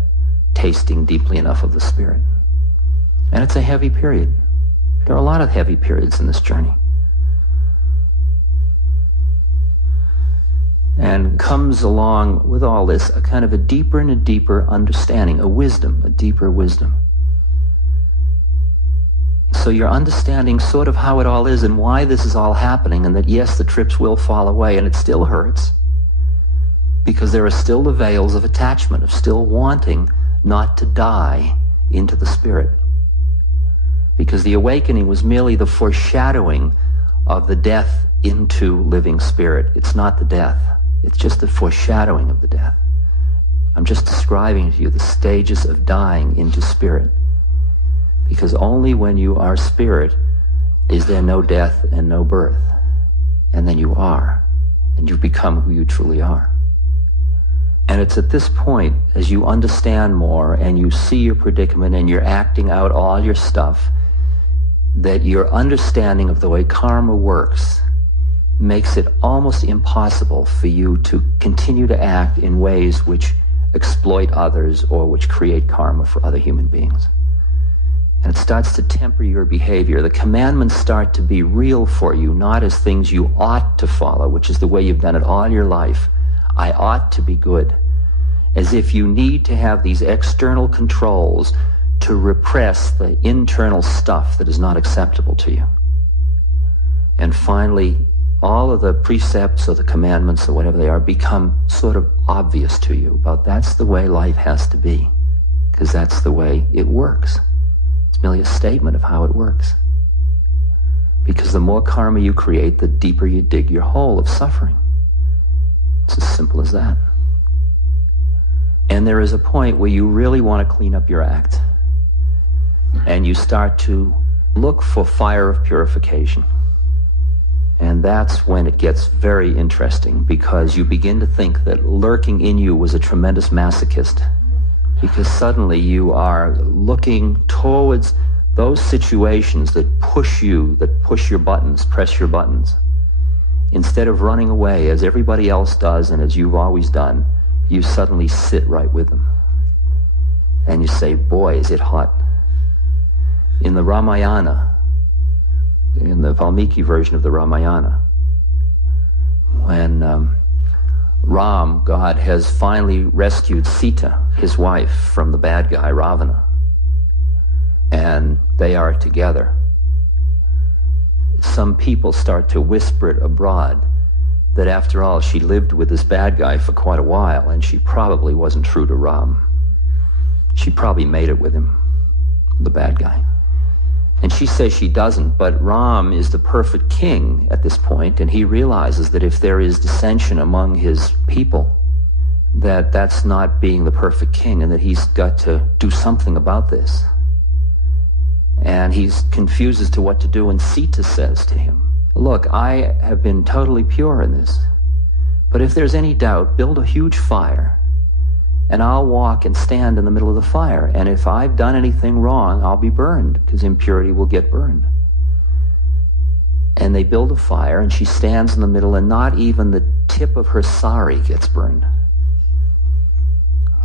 tasting deeply enough of the spirit. And it's a heavy period. There are a lot of heavy periods in this journey. And comes along with all this a kind of a deeper and a deeper understanding, a wisdom, a deeper wisdom. So you're understanding sort of how it all is and why this is all happening, and that yes, the trips will fall away and it still hurts because there are still the veils of attachment, of still wanting not to die into the spirit. Because the awakening was merely the foreshadowing of the death into living spirit. It's not the death. It's just the foreshadowing of the death. I'm just describing to you the stages of dying into spirit. Because only when you are spirit is there no death and no birth. And then you are. And you become who you truly are. And it's at this point, as you understand more and you see your predicament and you're acting out all your stuff, that your understanding of the way karma works makes it almost impossible for you to continue to act in ways which exploit others or which create karma for other human beings. And it starts to temper your behavior. The commandments start to be real for you, not as things you ought to follow, which is the way you've done it all your life. I ought to be good. As if you need to have these external controls to repress the internal stuff that is not acceptable to you. And finally, all of the precepts or the commandments or whatever they are become sort of obvious to you about that's the way life has to be, because that's the way it works. It's merely a statement of how it works. Because the more karma you create, the deeper you dig your hole of suffering. It's as simple as that. And there is a point where you really want to clean up your act. And you start to look for fire of purification. And that's when it gets very interesting, because you begin to think that lurking in you was a tremendous masochist. Because suddenly you are looking towards those situations that push you, that push your buttons, press your buttons. Instead of running away as everybody else does and as you've always done, you suddenly sit right with them. And you say, boy, is it hot. In the Ramayana, in the Valmiki version of the Ramayana, when Ram, God, has finally rescued Sita, his wife, from the bad guy, Ravana, and they are together, some people start to whisper it abroad that after all, she lived with this bad guy for quite a while, and she probably wasn't true to Ram. She probably made it with him, the bad guy. And she says she doesn't, but Ram is the perfect king at this point, and he realizes that if there is dissension among his people, that that's not being the perfect king, and that he's got to do something about this. And he's confused as to what to do, and Sita says to him, look, I have been totally pure in this, but if there's any doubt, build a huge fire and I'll walk and stand in the middle of the fire. And if I've done anything wrong, I'll be burned, because impurity will get burned. And they build a fire, and she stands in the middle, and not even the tip of her sari gets burned,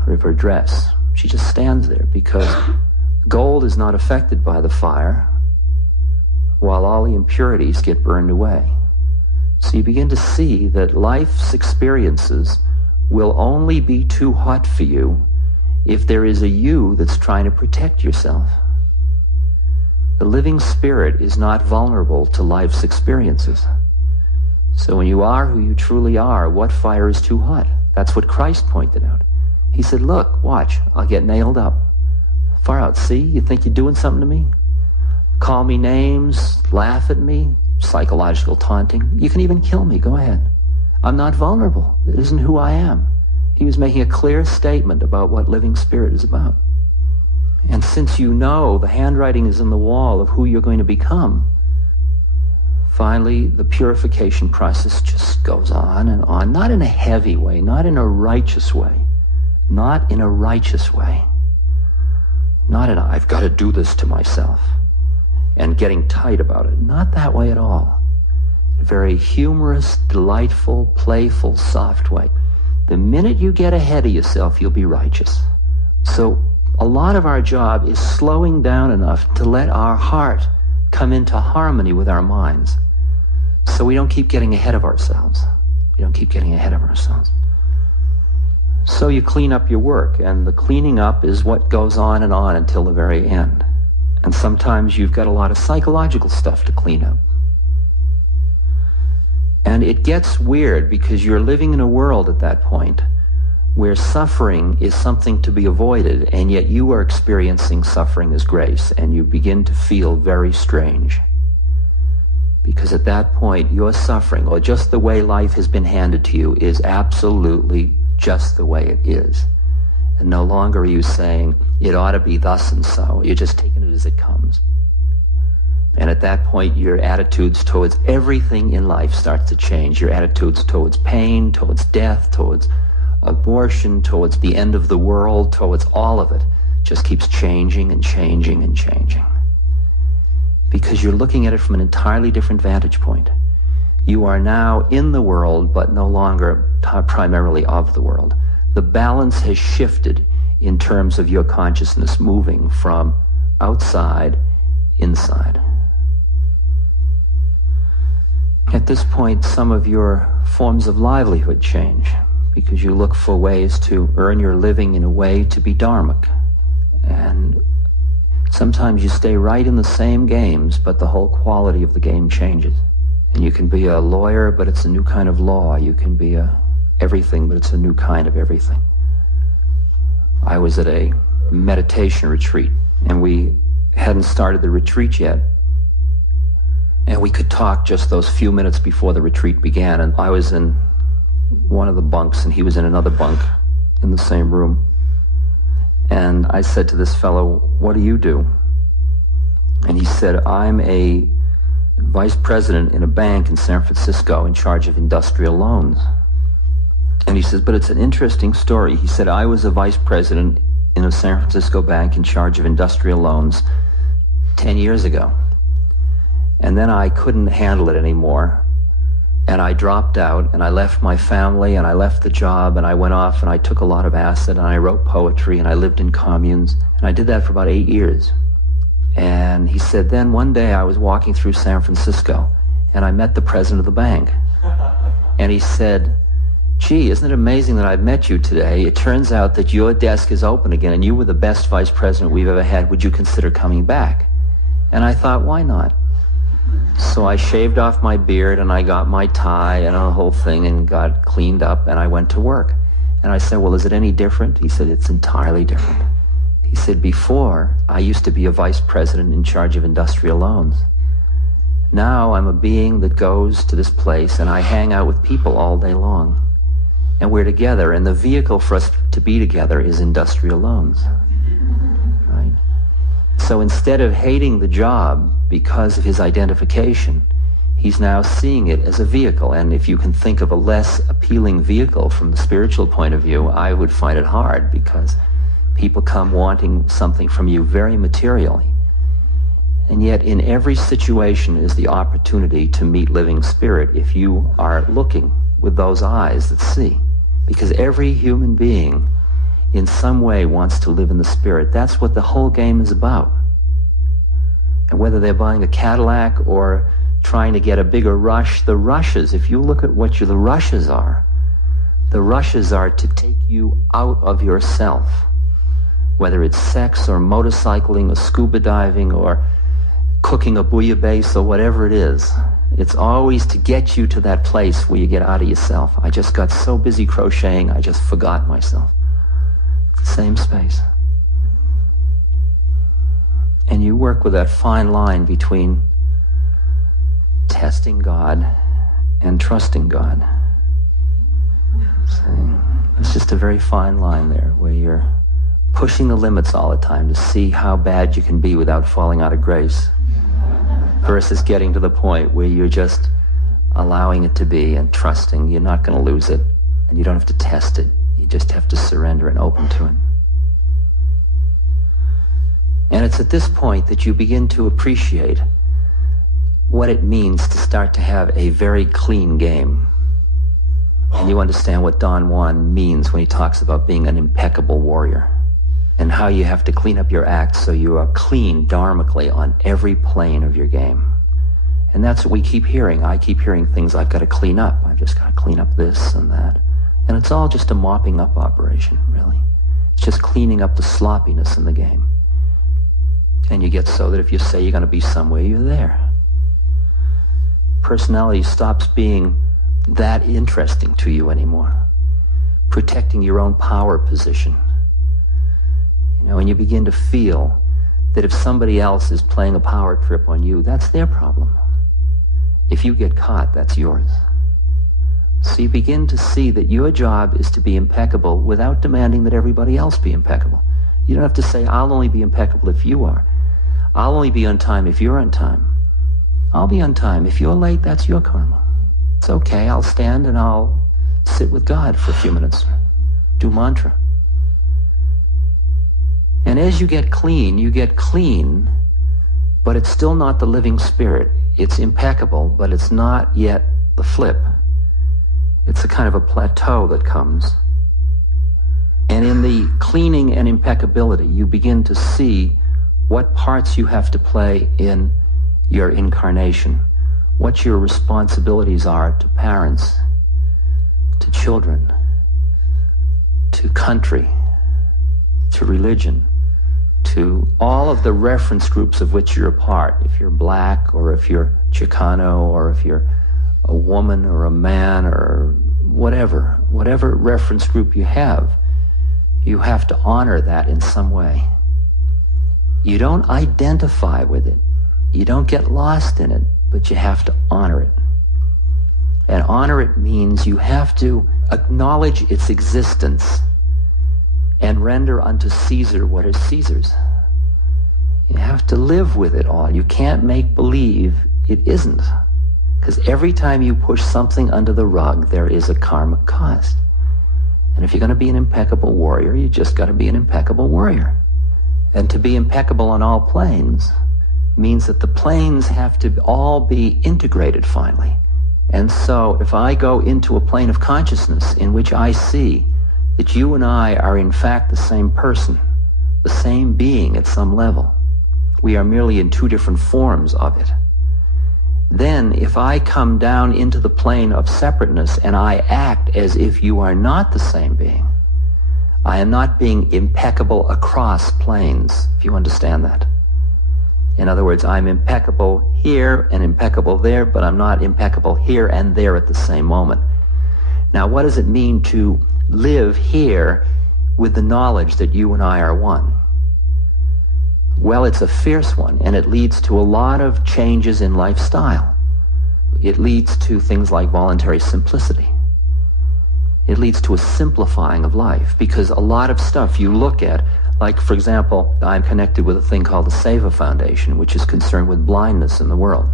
or of her dress. She just stands there, because gold is not affected by the fire, while all the impurities get burned away. So you begin to see that life's experiences will only be too hot for you if there is a you that's trying to protect yourself. The living spirit is not vulnerable to life's experiences. So when you are who you truly are, what fire is too hot? That's what Christ pointed out. He said, look, watch, I'll get nailed up. Far out, see? You think you're doing something to me? Call me names, laugh at me, psychological taunting. You can even kill me, go ahead. I'm not vulnerable. It isn't who I am. He was making a clear statement about what living spirit is about. And since you know the handwriting is in the wall of who you're going to become, finally the purification process just goes on and on, not in a heavy way, not in a righteous way, not in a righteous way, not in a, I've got to do this to myself and getting tight about it. Not that way at all. A very humorous, delightful, playful, soft way. The minute you get ahead of yourself, you'll be righteous. So a lot of our job is slowing down enough to let our heart come into harmony with our minds, so we don't keep getting ahead of ourselves. We don't keep getting ahead of ourselves. So you clean up your work, and the cleaning up is what goes on until the very end. And sometimes you've got a lot of psychological stuff to clean up. And it gets weird, because you're living in a world at that point where suffering is something to be avoided, and yet you are experiencing suffering as grace, and you begin to feel very strange. Because at that point, your suffering, or just the way life has been handed to you, is absolutely just the way it is. And no longer are you saying, it ought to be thus and so. You're just taking it as it comes. And at that point, your attitudes towards everything in life starts to change. Your attitudes towards pain, towards death, towards abortion, towards the end of the world, towards all of it, just keeps changing and changing and changing. Because you're looking at it from an entirely different vantage point. You are now in the world, but no longer primarily of the world. The balance has shifted in terms of your consciousness moving from outside inside. At this point, some of your forms of livelihood change, because you look for ways to earn your living in a way to be dharmic. And sometimes you stay right in the same games, but the whole quality of the game changes. And you can be a lawyer, but it's a new kind of law. You can be everything, but it's a new kind of everything. I was at a meditation retreat, and we hadn't started the retreat yet. And we could talk just those few minutes before the retreat began, and I was in one of the bunks, and he was in another bunk in the same room. And I said to this fellow, what do you do? And he said, I'm a vice president in a bank in San Francisco in charge of industrial loans. And he says, but it's an interesting story. He said, I was a vice president in a San Francisco bank in charge of industrial loans 10 years ago. And then I couldn't handle it anymore. And I dropped out, and I left my family, and I left the job, and I went off, and I took a lot of acid, and I wrote poetry, and I lived in communes. And I did that for about 8 years. And he said, then one day I was walking through San Francisco, and I met the president of the bank. And he said, gee, isn't it amazing that I've met you today? It turns out that your desk is open again, and you were the best vice president we've ever had. Would you consider coming back? And I thought, why not? So I shaved off my beard, and I got my tie and the whole thing, and got cleaned up, and I went to work. And I said, well, is it any different? He said, it's entirely different. He said, before, I used to be a vice president in charge of industrial loans. Now I'm a being that goes to this place, and I hang out with people all day long. And we're together, and the vehicle for us to be together is industrial loans. Right? So instead of hating the job because of his identification, He's now seeing it as a vehicle, and if you can think of a less appealing vehicle from the spiritual point of view, I would find it hard, because people come wanting something from you very materially. And yet in every situation is the opportunity to meet living spirit if you are looking with those eyes that see. Because every human being in some way wants to live in the spirit. That's what the whole game is about. And whether they're buying a Cadillac or trying to get a bigger rush, the rushes, if you look at what the rushes are to take you out of yourself. Whether it's sex or motorcycling or scuba diving or cooking a bouillabaisse or whatever it is, it's always to get you to that place where you get out of yourself. I just got so busy crocheting, I just forgot myself. Same space. And you work with that fine line between testing God and trusting God. So it's just a very fine line there where you're pushing the limits all the time to see how bad you can be without falling out of grace, versus getting to the point where you're just allowing it to be and trusting you're not going to lose it, and you don't have to test it. You just have to surrender and open to it. And it's at this point that you begin to appreciate what it means to start to have a very clean game. And you understand what Don Juan means when he talks about being an impeccable warrior, and how you have to clean up your act so you are clean dharmically on every plane of your game. And that's what we keep hearing. I keep hearing things, I've got to clean up. I've just got to clean up this and that. And it's all just a mopping up operation, really. It's just cleaning up the sloppiness in the game. And you get so that if you say you're going to be somewhere, you're there. Personality stops being that interesting to you anymore. Protecting your own power position. And you begin to feel that if somebody else is playing a power trip on you, that's their problem. If you get caught, that's yours. So you begin to see that your job is to be impeccable without demanding that everybody else be impeccable. You don't have to say, I'll only be impeccable if you are. I'll only be on time if you're on time. I'll be on time. If you're late, that's your karma. It's okay. I'll stand and I'll sit with God for a few minutes. Do mantra. And as you get clean, but it's still not the living spirit. It's impeccable, but it's not yet the flip. It's a kind of a plateau that comes. And in the cleaning and impeccability, you begin to see what parts you have to play in your incarnation, what your responsibilities are to parents, to children, to country, to religion, to all of the reference groups of which you're a part. If you're black, or if you're Chicano, or if you're a woman or a man, or whatever reference group you have to honor that in some way. You don't identify with it. You don't get lost in it, but you have to honor it. And honor it means you have to acknowledge its existence and render unto Caesar what is Caesar's. You have to live with it all. You can't make believe it isn't. Because every time you push something under the rug, there is a karmic cost. And if you're going to be an impeccable warrior, you just got to be an impeccable warrior. And to be impeccable on all planes means that the planes have to all be integrated finally. And so if I go into a plane of consciousness in which I see that you and I are in fact the same person, the same being at some level, we are merely in two different forms of it. Then if I come down into the plane of separateness and I act as if you are not the same being, I am not being impeccable across planes, if you understand that. In other words, I'm impeccable here and impeccable there, but I'm not impeccable here and there at the same moment. Now, what does it mean to live here with the knowledge that you and I are one? Well, it's a fierce one, and it leads to a lot of changes in lifestyle. It leads to things like voluntary simplicity. It leads to a simplifying of life, because a lot of stuff you look at, like, for example, I'm connected with a thing called the Seva Foundation, which is concerned with blindness in the world.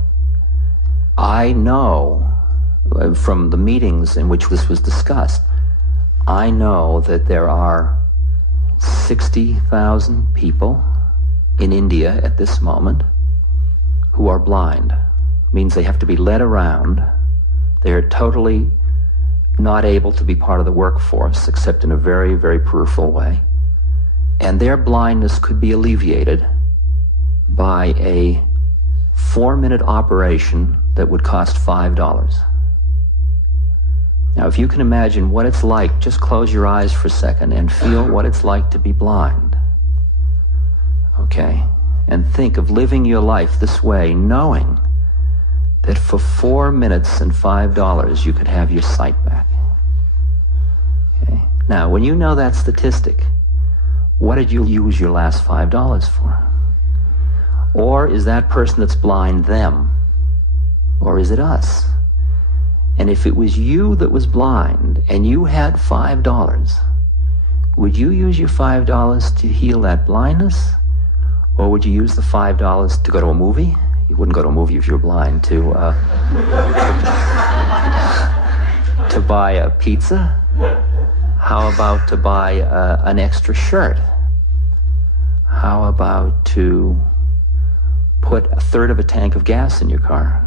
I know from the meetings in which this was discussed, I know that there are 60,000 people in India at this moment who are blind. It means they have to be led around. They're totally not able to be part of the workforce except in a very, very peripheral way. And their blindness could be alleviated by a 4-minute operation that would cost $5. Now, if you can imagine what it's like, just close your eyes for a second and feel what it's like to be blind. Okay? And think of living your life this way, knowing that for 4 minutes and $5 you could have your sight back. Okay? Now, when you know that statistic, what did you use your last $5 for? Or is that person that's blind them? Or is it us? And if it was you that was blind and you had $5, would you use your $5 to heal that blindness? Or would you use the $5 to go to a movie? You wouldn't go to a movie if you're blind. To buy a pizza? How about to buy an extra shirt? How about to put a third of a tank of gas in your car?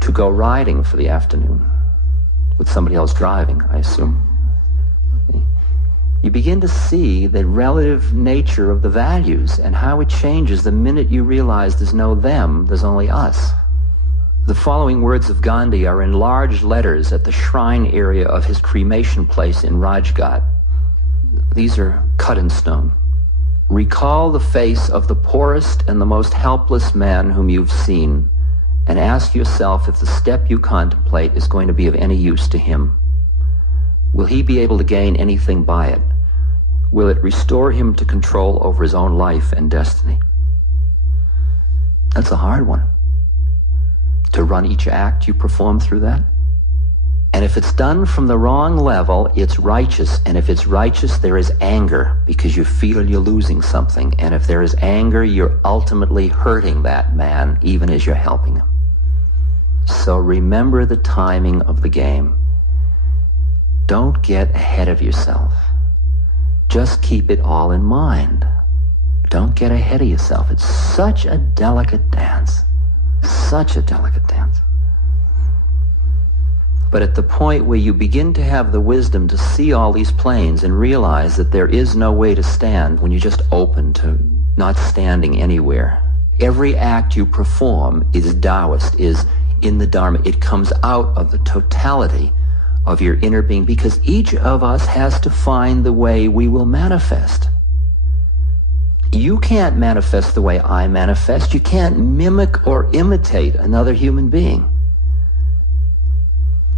To go riding for the afternoon with somebody else driving, I assume. You begin to see the relative nature of the values and how it changes the minute you realize there's no them, there's only us. The following words of Gandhi are in large letters at the shrine area of his cremation place in Rajghat. These are cut in stone. Recall the face of the poorest and the most helpless man whom you've seen, and ask yourself if the step you contemplate is going to be of any use to him. Will he be able to gain anything by it? Will it restore him to control over his own life and destiny? That's a hard one. To run each act you perform through that. And if it's done from the wrong level, it's righteous. And if it's righteous, there is anger because you feel you're losing something. And if there is anger, you're ultimately hurting that man even as you're helping him. So remember the timing of the game. Don't get ahead of yourself. Just keep it all in mind. Don't get ahead of yourself. It's such a delicate dance. Such a delicate dance. But at the point where you begin to have the wisdom to see all these planes and realize that there is no way to stand when you're just open to not standing anywhere, every act you perform is Taoist, is in the Dharma. It comes out of the totality of your inner being, because each of us has to find the way we will manifest. You can't manifest the way I manifest. You can't mimic or imitate another human being.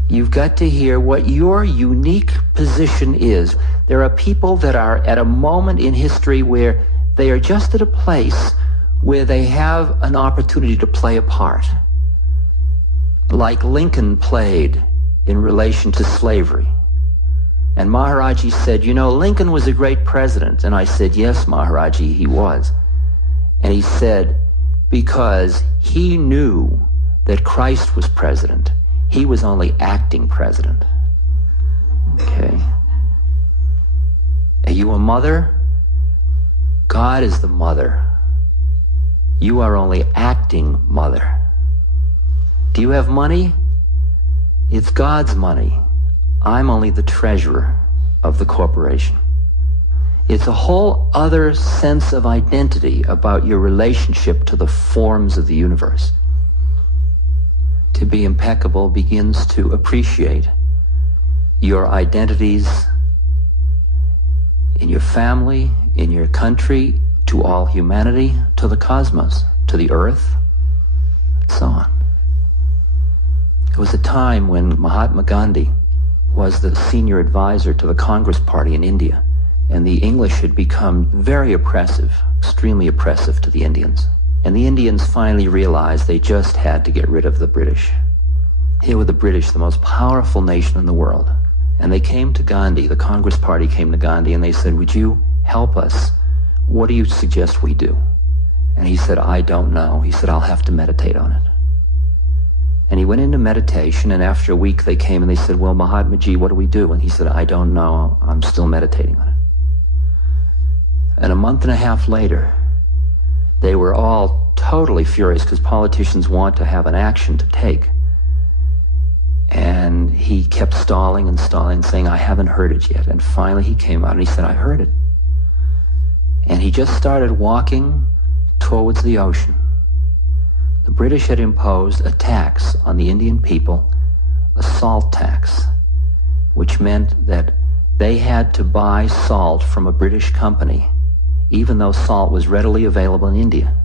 You've got to hear what your unique position is. There are people that are at a moment in history where they are just at a place where they have an opportunity to play a part, like Lincoln played in relation to slavery. And Maharaji said, you know, Lincoln was a great president. And I said, yes, Maharaji, he was. And he said, because he knew that Christ was president. He was only acting president. Okay. Are you a mother? God is the mother. You are only acting mother. Do you have money? It's God's money. I'm only the treasurer of the corporation. It's a whole other sense of identity about your relationship to the forms of the universe. To be impeccable begins to appreciate your identities in your family, in your country, to all humanity, to the cosmos, to the earth, and so on. It was a time when Mahatma Gandhi was the senior advisor to the Congress Party in India, and the English had become very oppressive, extremely oppressive to the Indians. And the Indians finally realized they just had to get rid of the British. Here were the British, the most powerful nation in the world. And they came to Gandhi, the Congress Party came to Gandhi, and they said, would you help us? What do you suggest we do? And he said, I don't know. He said, I'll have to meditate on it. And he went into meditation, and after a week they came and they said, well, Mahatmaji, what do we do? And he said, I don't know. I'm still meditating on it. And a month and a half later, they were all totally furious because politicians want to have an action to take. And he kept stalling and stalling, saying, I haven't heard it yet. And finally he came out and he said, I heard it. And he just started walking towards the ocean. The British had imposed a tax on the Indian people, a salt tax, which meant that they had to buy salt from a British company, even though salt was readily available in India.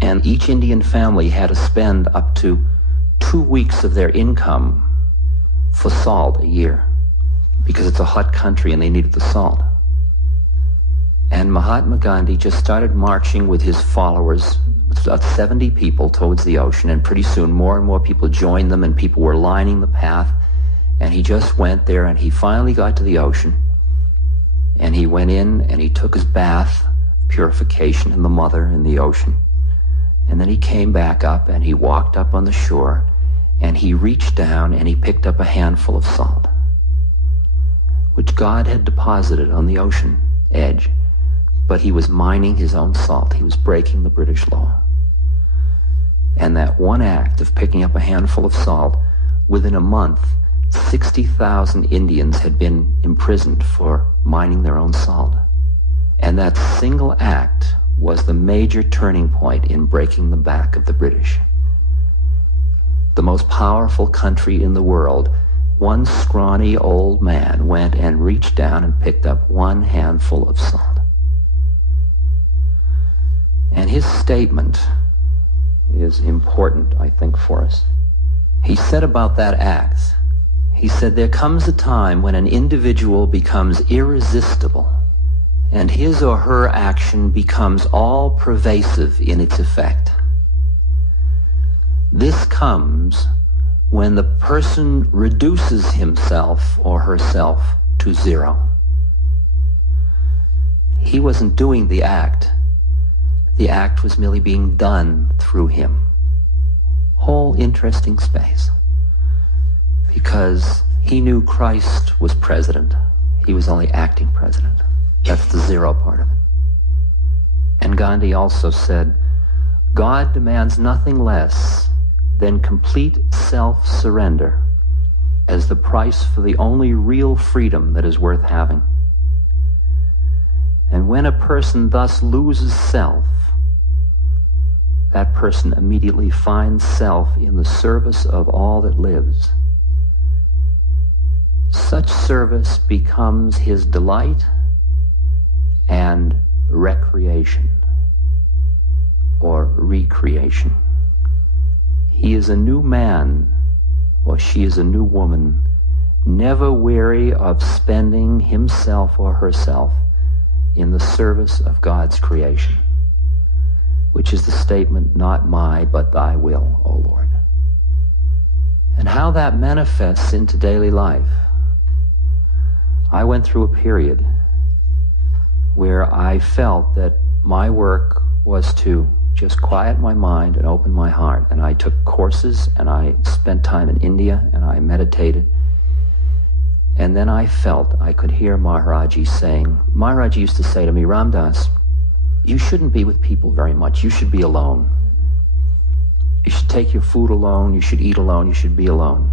And each Indian family had to spend up to 2 weeks of their income for salt a year, because it's a hot country and they needed the salt. And Mahatma Gandhi just started marching with his followers, about 70 people, towards the ocean, and pretty soon more and more people joined them, and people were lining the path, and he just went there, and he finally got to the ocean, and he went in and he took his bath, purification in the mother in the ocean, and then he came back up and he walked up on the shore, and he reached down and he picked up a handful of salt, which God had deposited on the ocean edge. But he was mining his own salt. He was breaking the British law. And that one act of picking up a handful of salt, within a month, 60,000 Indians had been imprisoned for mining their own salt. And that single act was the major turning point in breaking the back of the British. The most powerful country in the world, one scrawny old man went and reached down and picked up one handful of salt. And his statement is important, I think, for us. He said about that act, he said, there comes a time when an individual becomes irresistible and his or her action becomes all-pervasive in its effect. This comes when the person reduces himself or herself to zero. He wasn't doing the act. The act was merely being done through him. Whole interesting space. Because he knew Christ was president. He was only acting president. That's the zero part of it. And Gandhi also said, God demands nothing less than complete self-surrender as the price for the only real freedom that is worth having. And when a person thus loses self, that person immediately finds self in the service of all that lives. Such service becomes his delight and recreation or recreation. He is a new man, or she is a new woman, never weary of spending himself or herself in the service of God's creation, which is the statement, not my, but thy will, O Lord. And how that manifests into daily life. I went through a period where I felt that my work was to just quiet my mind and open my heart. And I took courses, and I spent time in India, and I meditated. And then I felt I could hear Maharaji saying, Maharaji used to say to me, Ramdas, you shouldn't be with people very much. You should be alone. You should take your food alone. You should eat alone. You should be alone.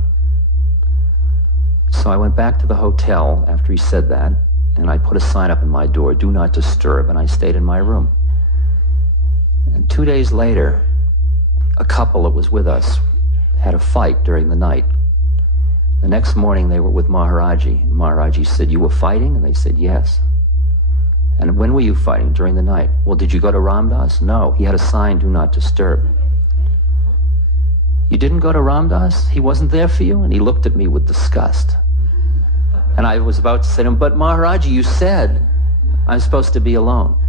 So I went back to the hotel after he said that, and I put a sign up in my door, do not disturb, and I stayed in my room. And 2 days later, a couple that was with us had a fight during the night. The next morning they were with Maharaji, and Maharaji said, you were fighting? And they said, yes. And when were you fighting? During the night. Well, did you go to Ramdas? No, he had a sign, do not disturb. You didn't go to Ramdas? He wasn't there for you? And he looked at me with disgust. And I was about to say to him, but Maharaji, you said I'm supposed to be alone.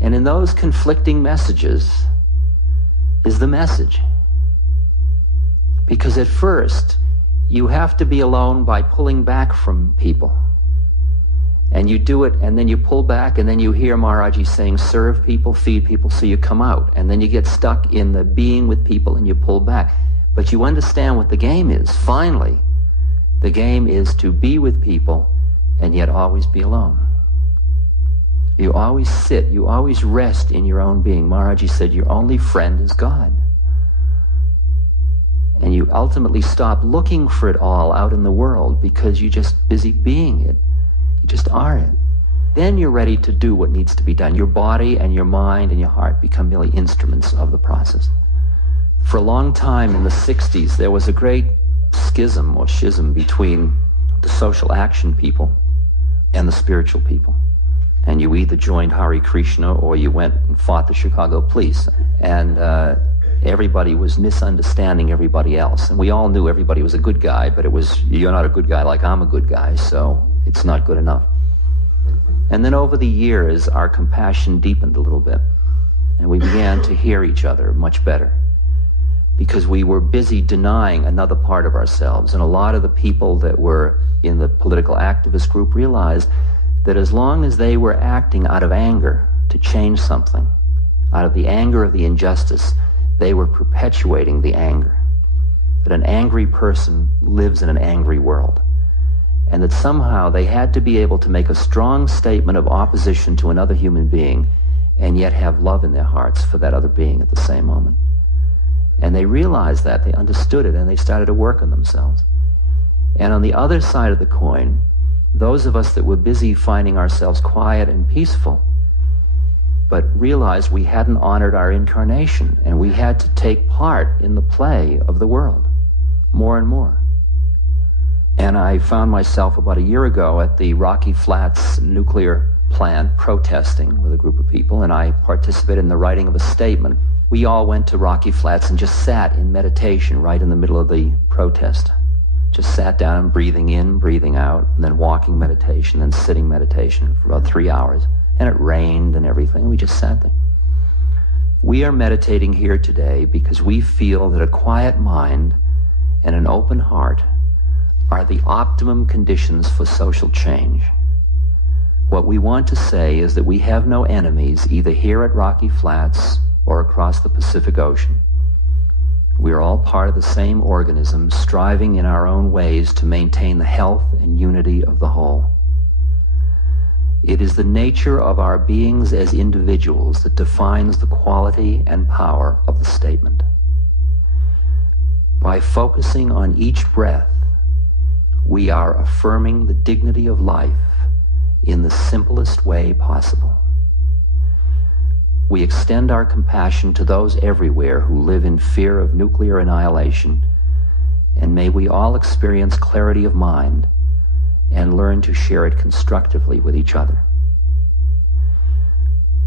And in those conflicting messages is the message. Because at first, you have to be alone by pulling back from people. And you do it, and then you pull back, and then you hear Maharaji saying, serve people, feed people, so you come out. And then you get stuck in the being with people, and you pull back. But you understand what the game is. Finally, the game is to be with people and yet always be alone. You always sit, you always rest in your own being. Maharaji said your only friend is God. And you ultimately stop looking for it all out in the world because you're just busy being it. You just are it. Then you're ready to do what needs to be done. Your body and your mind and your heart become merely instruments of the process. For a long time in the 60s, there was a great schism or schism between the social action people and the spiritual people. And you either joined Hare Krishna or you went and fought the Chicago police. And everybody was misunderstanding everybody else. And we all knew everybody was a good guy, but it was, you're not a good guy like I'm a good guy, so it's not good enough. And then over the years, our compassion deepened a little bit. And we began to hear each other much better, because we were busy denying another part of ourselves. And a lot of the people that were in the political activist group realized that as long as they were acting out of anger to change something, out of the anger of the injustice, they were perpetuating the anger. That an angry person lives in an angry world. And that somehow they had to be able to make a strong statement of opposition to another human being and yet have love in their hearts for that other being at the same moment. And they realized that, they understood it, and they started to work on themselves. And on the other side of the coin, those of us that were busy finding ourselves quiet and peaceful, but realized we hadn't honored our incarnation, and we had to take part in the play of the world more and more. And I found myself about a year ago at the Rocky Flats nuclear plant protesting with a group of people, and I participated in the writing of a statement. We all went to Rocky Flats and just sat in meditation right in the middle of the protest. Just sat down, breathing in, breathing out, and then walking meditation, then sitting meditation for about 3 hours. And it rained and everything. We just sat there. We are meditating here today because we feel that a quiet mind and an open heart are the optimum conditions for social change. What we want to say is that we have no enemies either here at Rocky Flats or across the Pacific Ocean. We are all part of the same organism, striving in our own ways to maintain the health and unity of the whole. It is the nature of our beings as individuals that defines the quality and power of the statement. By focusing on each breath, we are affirming the dignity of life in the simplest way possible. We extend our compassion to those everywhere who live in fear of nuclear annihilation, and may we all experience clarity of mind and learn to share it constructively with each other.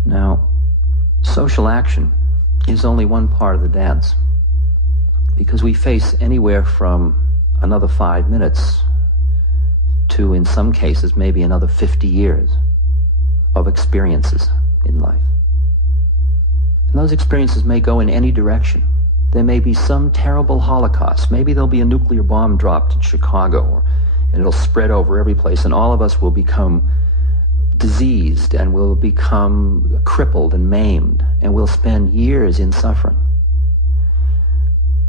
Now, social action is only one part of the dance, because we face anywhere from another 5 minutes to, in some cases, maybe another 50 years of experiences in life. And those experiences may go in any direction. There may be some terrible Holocaust. Maybe there'll be a nuclear bomb dropped in Chicago, and it'll spread over every place, and all of us will become diseased, and we'll become crippled and maimed, and we'll spend years in suffering.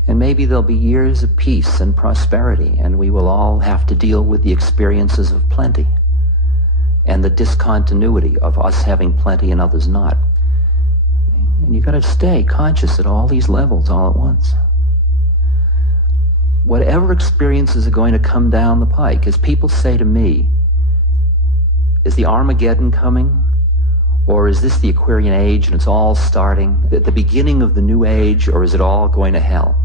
And maybe there'll be years of peace and prosperity, and we will all have to deal with the experiences of plenty and the discontinuity of us having plenty and others not. And you've got to stay conscious at all these levels all at once. Whatever experiences are going to come down the pike, as people say to me, is the Armageddon coming? Or is this the Aquarian Age and it's all starting at the beginning of the new age, or is it all going to hell?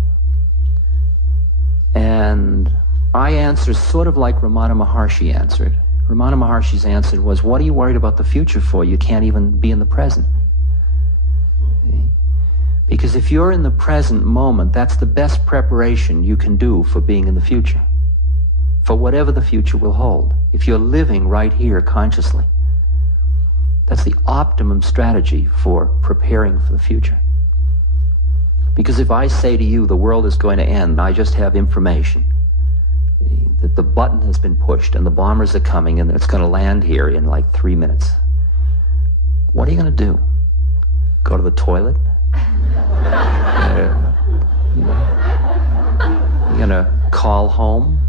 And I answer sort of like Ramana Maharshi answered. Ramana Maharshi's answer was, what are you worried about the future for? You can't even be in the present. Because if you're in the present moment, that's the best preparation you can do for being in the future, for whatever the future will hold. If you're living right here consciously, that's the optimum strategy for preparing for the future. Because if I say to you the world is going to end, I just have information that the button has been pushed and the bombers are coming and it's going to land here in like 3 minutes. What are you going to do? Go to the toilet? going to call home?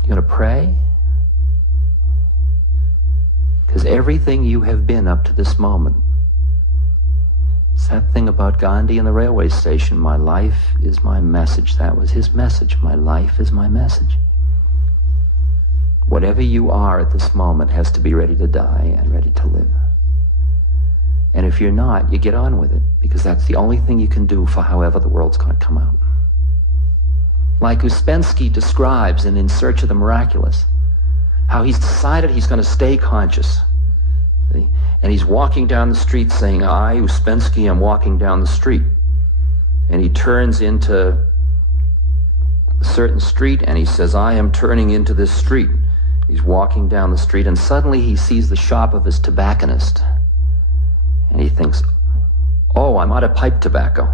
You're going to pray? Because everything you have been up to this moment, it's that thing about Gandhi in the railway station, my life is my message. That was his message. My life is my message. Whatever you are at this moment has to be ready to die and ready to live. And if you're not, you get on with it, because that's the only thing you can do for however the world's going to come out. Like Uspensky describes in Search of the Miraculous, how he's decided he's going to stay conscious. See? And he's walking down the street saying, I, Uspensky, am walking down the street. And he turns into a certain street and he says, I am turning into this street. He's walking down the street and suddenly he sees the shop of his tobacconist. And he thinks, oh, I'm out of pipe tobacco.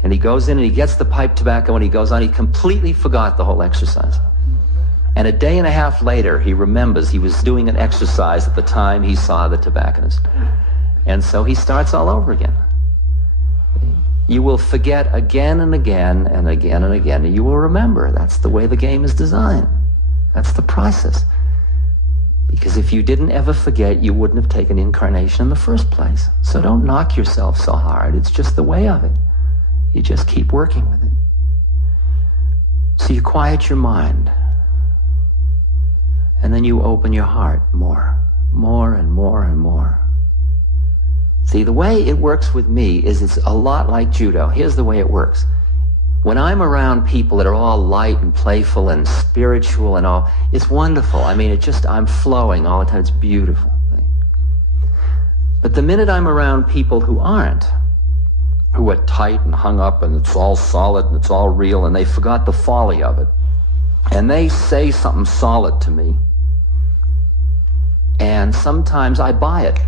And he goes in and he gets the pipe tobacco and he goes on. He completely forgot the whole exercise. And a day and a half later, he remembers he was doing an exercise at the time he saw the tobacconist. And so he starts all over again. You will forget again and again and again and again, and you will remember. That's the way the game is designed. That's the process. Because if you didn't ever forget, you wouldn't have taken incarnation in the first place. So don't knock yourself so hard. It's just the way of it. You just keep working with it. So you quiet your mind. And then you open your heart more and more and more. See, the way it works with me is it's a lot like judo. Here's the way it works. When I'm around people that are all light and playful and spiritual and all, it's wonderful. I mean, I'm flowing all the time. It's beautiful. But the minute I'm around people who aren't, who are tight and hung up and it's all solid and it's all real and they forgot the folly of it, and they say something solid to me, and sometimes I buy it.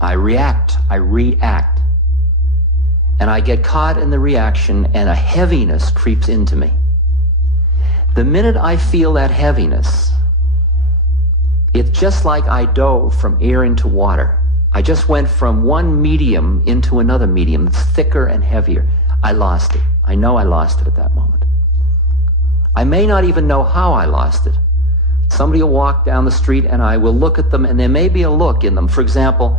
I react. And I get caught in the reaction and a heaviness creeps into me. The minute I feel that heaviness, it's just like I dove from air into water. I just went from one medium into another medium that's thicker and heavier. I lost it. I know I lost it at that moment. I may not even know how I lost it. Somebody will walk down the street and I will look at them and there may be a look in them. For example,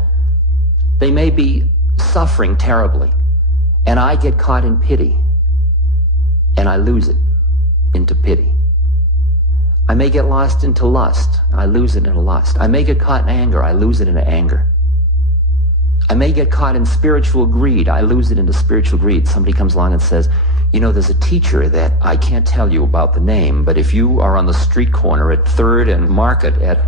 they may be suffering terribly and I get caught in pity and I lose it into pity. I may get lost into lust. I lose it into lust. I may get caught in anger. I lose it into anger. I may get caught in spiritual greed. I lose it into spiritual greed. Somebody comes along and says, you know, there's a teacher that I can't tell you about the name, but if you are on the street corner at 3rd and Market at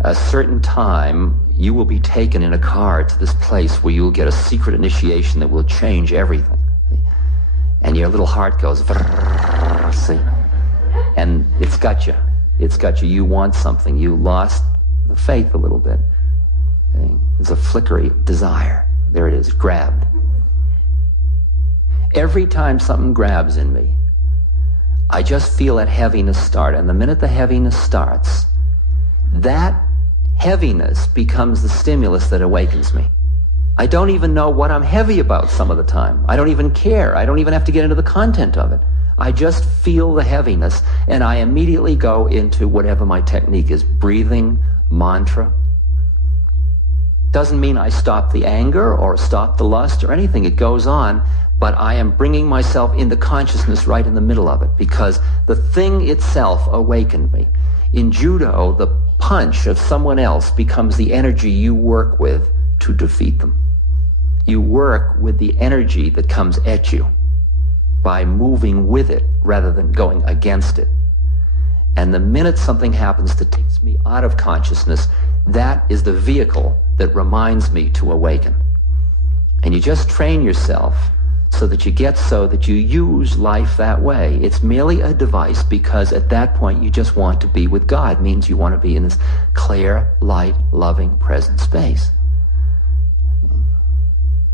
a certain time, you will be taken in a car to this place where you'll get a secret initiation that will change everything. And your little heart goes, see? And it's got you. It's got you. You want something. You lost the faith a little bit. There's a flickering desire. There it is, grabbed. Every time something grabs in me, I just feel that heaviness start. And the minute the heaviness starts, that heaviness becomes the stimulus that awakens me. I don't even know what I'm heavy about some of the time. I don't even care. I don't even have to get into the content of it. I just feel the heaviness, and I immediately go into whatever my technique is, breathing, mantra. Doesn't mean I stop the anger or stop the lust or anything. It goes on, but I am bringing myself into consciousness right in the middle of it because the thing itself awakened me. In judo, the punch of someone else becomes the energy you work with to defeat them. You work with the energy that comes at you by moving with it rather than going against it. And the minute something happens that takes me out of consciousness, that is the vehicle that reminds me to awaken. And you just train yourself so that you use life that way. It's merely a device because at that point you just want to be with God. It means you want to be in this clear, light, loving, present space.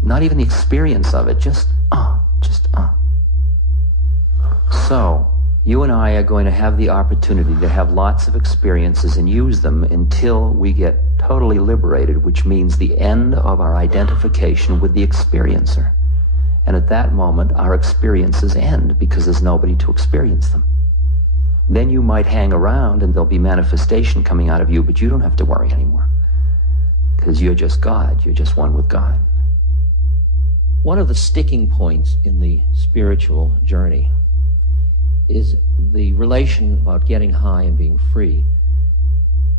Not even the experience of it, just. So, you and I are going to have the opportunity to have lots of experiences and use them until we get totally liberated, which means the end of our identification with the experiencer. And at that moment, our experiences end because there's nobody to experience them. Then you might hang around and there'll be manifestation coming out of you, but you don't have to worry anymore because you're just God. You're just one with God. One of the sticking points in the spiritual journey is the relation about getting high and being free.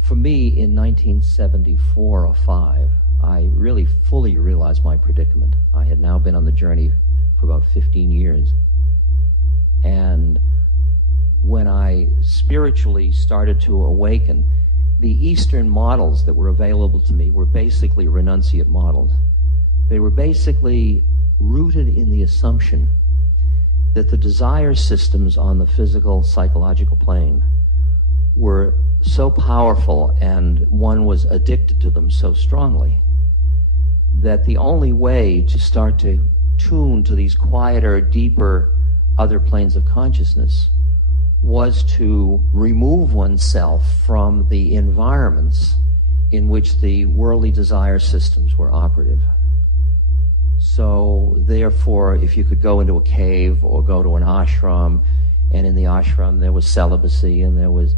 For me, in 1974 or 5, I really fully realized my predicament. I had now been on the journey for about 15 years. And when I spiritually started to awaken, the Eastern models that were available to me were basically renunciate models. They were basically rooted in the assumption that the desire systems on the physical, psychological plane were so powerful and one was addicted to them so strongly that the only way to start to tune to these quieter, deeper other planes of consciousness was to remove oneself from the environments in which the worldly desire systems were operative. So therefore, if you could go into a cave or go to an ashram, and in the ashram there was celibacy, and there was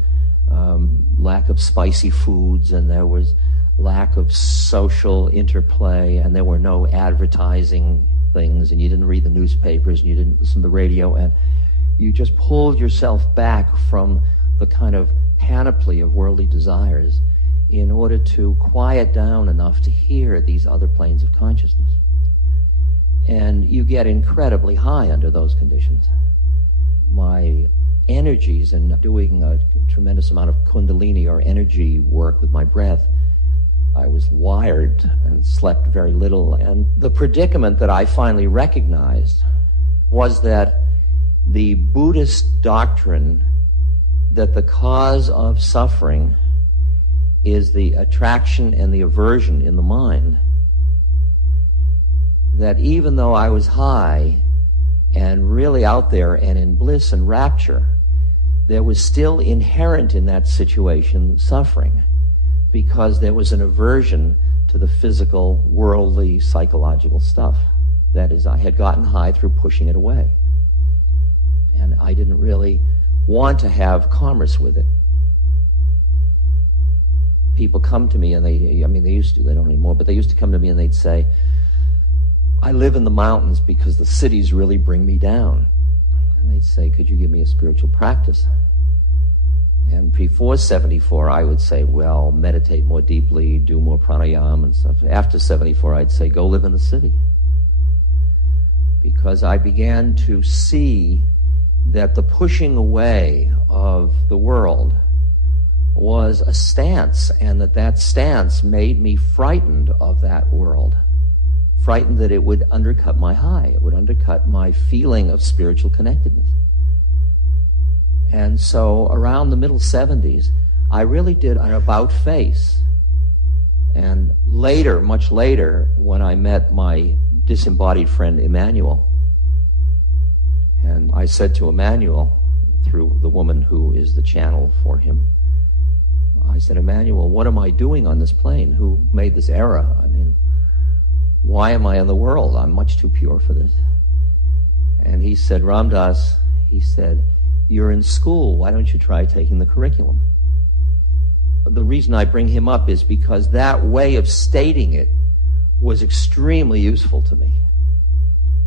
lack of spicy foods, and there was lack of social interplay, and there were no advertising things, and you didn't read the newspapers, and you didn't listen to the radio, and you just pulled yourself back from the kind of panoply of worldly desires in order to quiet down enough to hear these other planes of consciousness. And you get incredibly high under those conditions. My energies and doing a tremendous amount of kundalini or energy work with my breath, I was wired and slept very little. And the predicament that I finally recognized was that the Buddhist doctrine that the cause of suffering is the attraction and the aversion in the mind, that even though I was high and really out there and in bliss and rapture, there was still inherent in that situation suffering, because there was an aversion to the physical, worldly, psychological stuff. That is, I had gotten high through pushing it away. And I didn't really want to have commerce with it. People come to me and they used to, they don't anymore, but they used to come to me and they'd say, I live in the mountains because the cities really bring me down. And they'd say, could you give me a spiritual practice? And before 74, I would say, well, meditate more deeply, do more pranayama and stuff. After 74, I'd say, go live in the city. Because I began to see that the pushing away of the world was a stance, and that stance made me frightened of that world. Frightened that it would undercut my high, it would undercut my feeling of spiritual connectedness. And so around the middle 70s, I really did an about-face. And later, much later, when I met my disembodied friend Emmanuel, and I said to Emmanuel, through the woman who is the channel for him, I said, Emmanuel, what am I doing on this plane? Who made this error? I mean, why am I in the world? I'm much too pure for this. And he said, Ramdas, he said, you're in school. Why don't you try taking the curriculum? The reason I bring him up is because that way of stating it was extremely useful to me.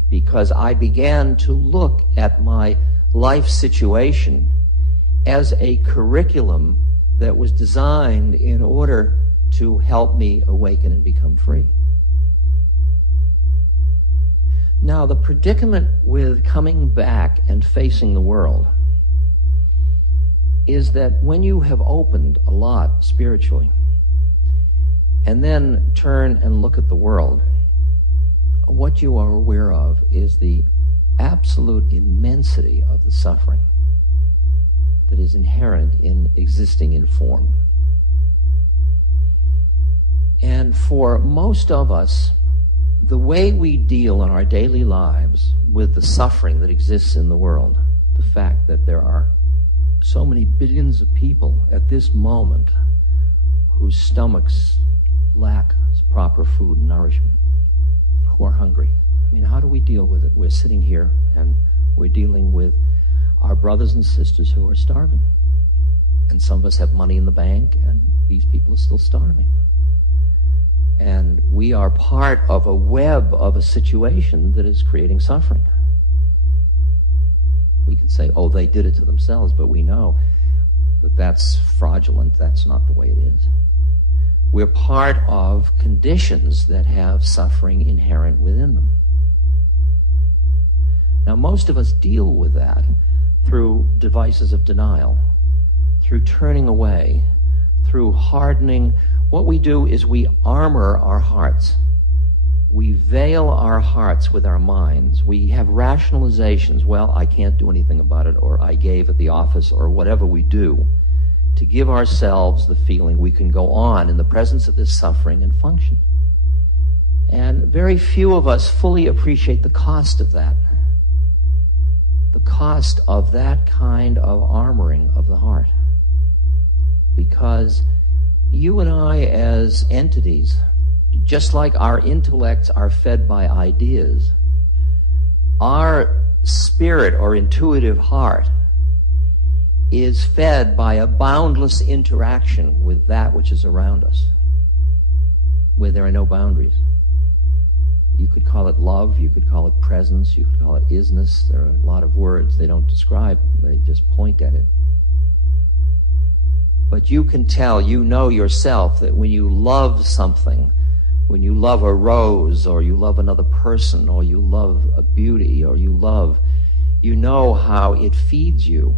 Because I began to look at my life situation as a curriculum that was designed in order to help me awaken and become free. Now, the predicament with coming back and facing the world is that when you have opened a lot spiritually and then turn and look at the world, what you are aware of is the absolute immensity of the suffering that is inherent in existing in form. And for most of us, the way we deal in our daily lives with the suffering that exists in the world, the fact that there are so many billions of people at this moment whose stomachs lack proper food and nourishment, who are hungry. I mean, how do do we deal with it? We're sitting here and we're dealing with our brothers and sisters who are starving. And some of us have money in the bank, and these people are still starving. And we are part of a web of a situation that is creating suffering. We can say, oh, they did it to themselves, but we know that that's fraudulent. That's not the way it is. We're part of conditions that have suffering inherent within them. Now, most of us deal with that through devices of denial, through turning away, through hardening. What we do is we armor our hearts. We veil our hearts with our minds. We have rationalizations. Well, I can't do anything about it, or I gave at the office, or whatever we do, to give ourselves the feeling we can go on in the presence of this suffering and function. And very few of us fully appreciate the cost of that. The cost of that kind of armoring of the heart. Because you and I as entities, just like our intellects are fed by ideas, our spirit or intuitive heart is fed by a boundless interaction with that which is around us, where there are no boundaries. You could call it love, you could call it presence, you could call it isness. There are a lot of words. They don't describe, they just point at it. But you can tell, you know yourself, that when you love something, when you love a rose, or you love another person, or you love a beauty, or you know how it feeds you,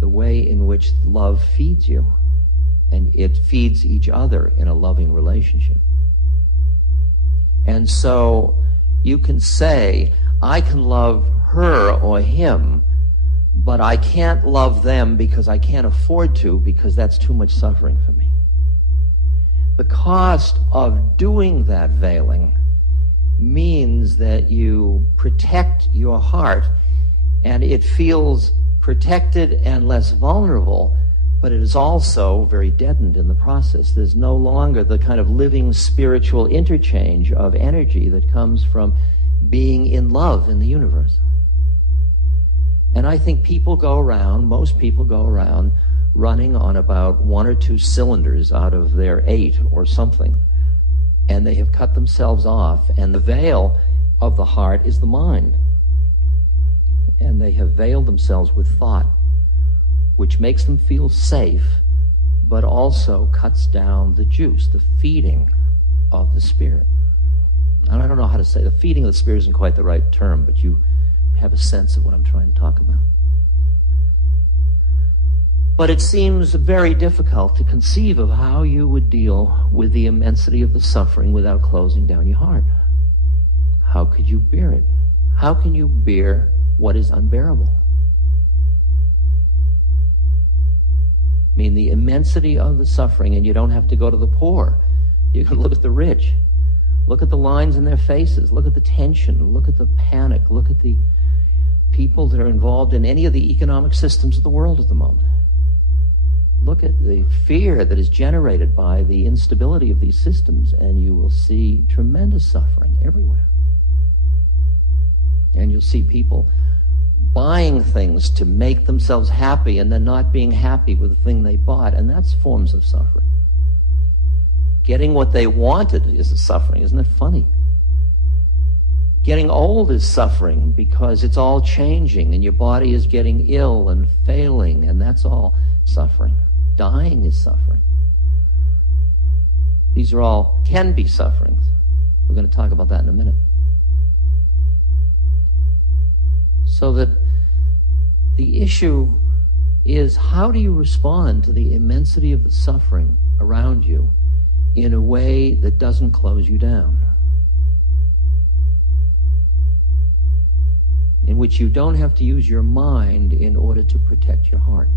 the way in which love feeds you. And it feeds each other in a loving relationship. And so you can say, I can love her or him, but I can't love them because I can't afford to, because that's too much suffering for me. The cost of doing that veiling means that you protect your heart, and it feels protected and less vulnerable, but it is also very deadened in the process. There's no longer the kind of living spiritual interchange of energy that comes from being in love in the universe. And I think most people go around running on about 1 or 2 cylinders out of their 8 or something. And they have cut themselves off, and the veil of the heart is the mind. And they have veiled themselves with thought, which makes them feel safe, but also cuts down the juice, the feeding of the spirit. And I don't know how to say, the feeding of the spirit isn't quite the right term, but you have a sense of what I'm trying to talk about. But it seems very difficult to conceive of how you would deal with the immensity of the suffering without closing down your heart. How could you bear it? How can you bear what is unbearable? I mean, the immensity of the suffering, and you don't have to go to the poor. You can look at the rich. Look at the lines in their faces. Look at the tension. Look at the panic. Look at the people that are involved in any of the economic systems of the world at the moment. Look at the fear that is generated by the instability of these systems, and you will see tremendous suffering everywhere. And you'll see people buying things to make themselves happy and then not being happy with the thing they bought, and that's forms of suffering. Getting what they wanted is a suffering. Isn't it funny? Getting old is suffering because it's all changing and your body is getting ill and failing, and that's all suffering. Dying is suffering. These are all can be sufferings. We're going to talk about that in a minute. So that the issue is, how do you respond to the immensity of the suffering around you in a way that doesn't close you down? In which you don't have to use your mind in order to protect your heart.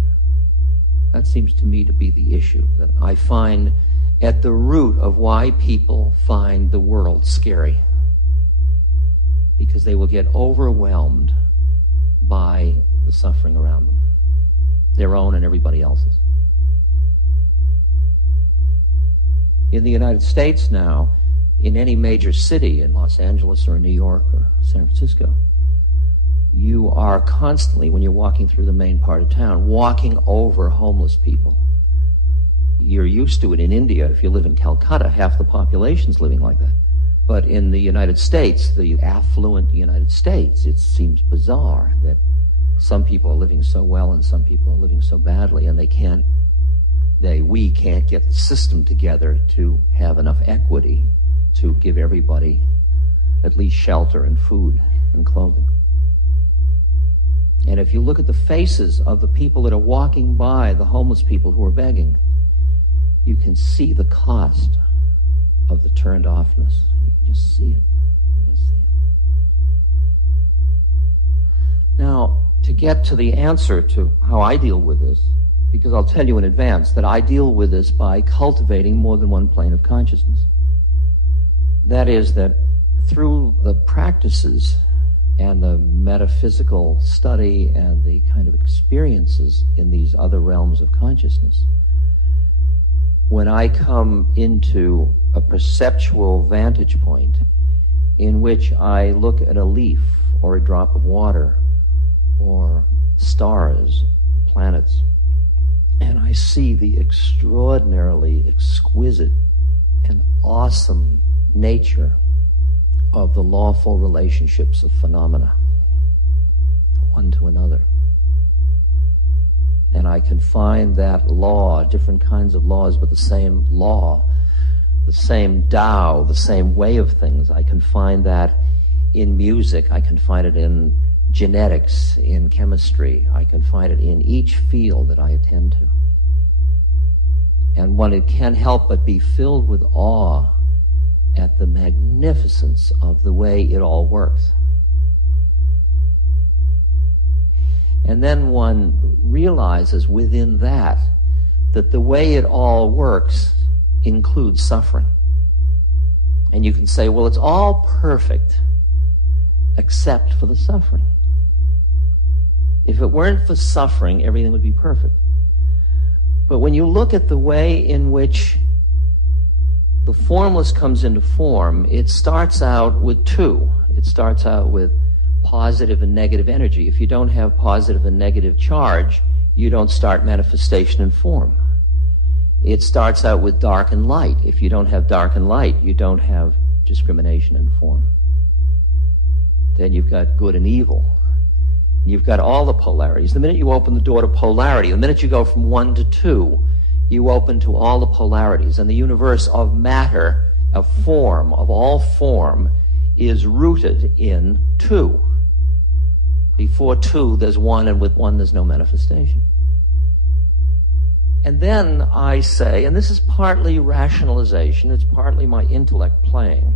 That seems to me to be the issue that I find at the root of why people find the world scary. Because they will get overwhelmed by the suffering around them, their own and everybody else's. In the United States now, in any major city, in Los Angeles or New York or San Francisco, you are constantly, when you're walking through the main part of town, walking over homeless people. You're used to it in India. If you live in Calcutta, half the population's living like that. But in the United States, the affluent United States, it seems bizarre that some people are living so well and some people are living so badly, and we can't get the system together to have enough equity to give everybody at least shelter and food and clothing. And if you look at the faces of the people that are walking by, the homeless people who are begging, you can see the cost of the turned offness. You can just see it. You can just see it. Now, to get to the answer to how I deal with this, because I'll tell you in advance that I deal with this by cultivating more than one plane of consciousness. That is, that through the practices and the metaphysical study and the kind of experiences in these other realms of consciousness, when I come into a perceptual vantage point in which I look at a leaf or a drop of water or stars, planets, and I see the extraordinarily exquisite and awesome nature of the lawful relationships of phenomena, one to another. And I can find that law, different kinds of laws, but the same law, the same Tao, the same way of things. I can find that in music. I can find it in genetics, in chemistry. I can find it in each field that I attend to. And one can't help but be filled with awe at the magnificence of the way it all works. And then one realizes within that the way it all works includes suffering. And you can say, well, it's all perfect except for the suffering. If it weren't for suffering, everything would be perfect. But when you look at the way in which the formless comes into form, it starts out with two. It starts out with positive and negative energy. If you don't have positive and negative charge, you don't start manifestation in form. It starts out with dark and light. If you don't have dark and light, you don't have discrimination in form. Then you've got good and evil. You've got all the polarities. The minute you open the door to polarity, the minute you go from 1 to 2, you open to all the polarities. And the universe of matter, of form, of all form, is rooted in 2. Before 2, there's 1, and with 1, there's no manifestation. And then I say, and this is partly rationalization, it's partly my intellect playing,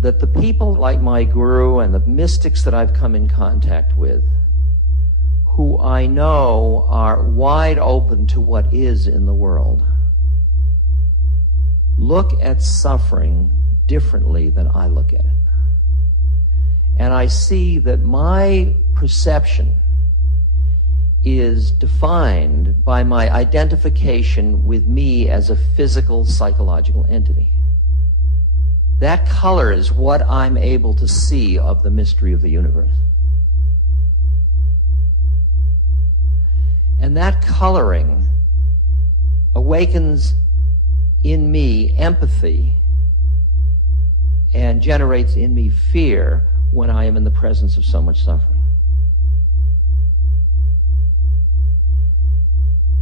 that the people like my guru and the mystics that I've come in contact with, who I know are wide open to what is in the world, look at suffering differently than I look at it. And I see that my perception is defined by my identification with me as a physical, psychological entity. That colors what I'm able to see of the mystery of the universe. And that coloring awakens in me empathy and generates in me fear when I am in the presence of so much suffering.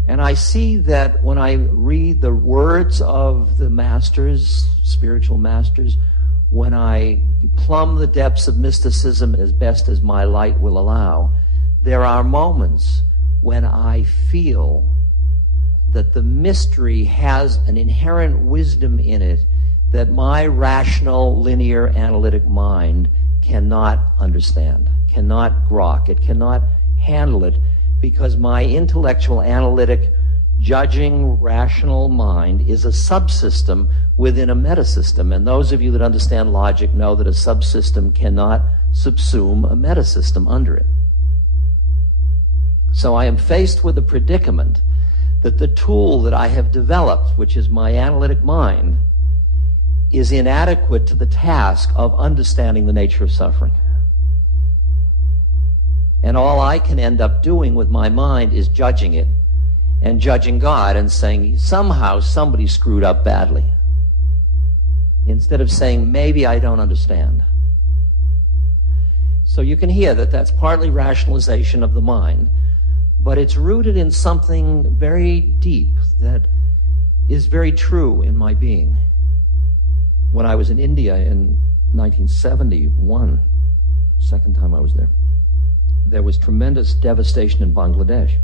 And I see that when I read the words of the masters, spiritual masters, when I plumb the depths of mysticism as best as my light will allow, there are moments when I feel that the mystery has an inherent wisdom in it that my rational, linear, analytic mind cannot understand, cannot grok, it cannot handle it, because my intellectual, analytic, judging, rational mind is a subsystem within a metasystem. And those of you that understand logic know that a subsystem cannot subsume a metasystem under it. So I am faced with the predicament that the tool that I have developed, which is my analytic mind, is inadequate to the task of understanding the nature of suffering. And all I can end up doing with my mind is judging it and judging God and saying, somehow somebody screwed up badly. Instead of saying, maybe I don't understand. So you can hear that that's partly rationalization of the mind, but it's rooted in something very deep that is very true in my being. When I was in India in 1971, second time I was there was tremendous devastation in Bangladesh.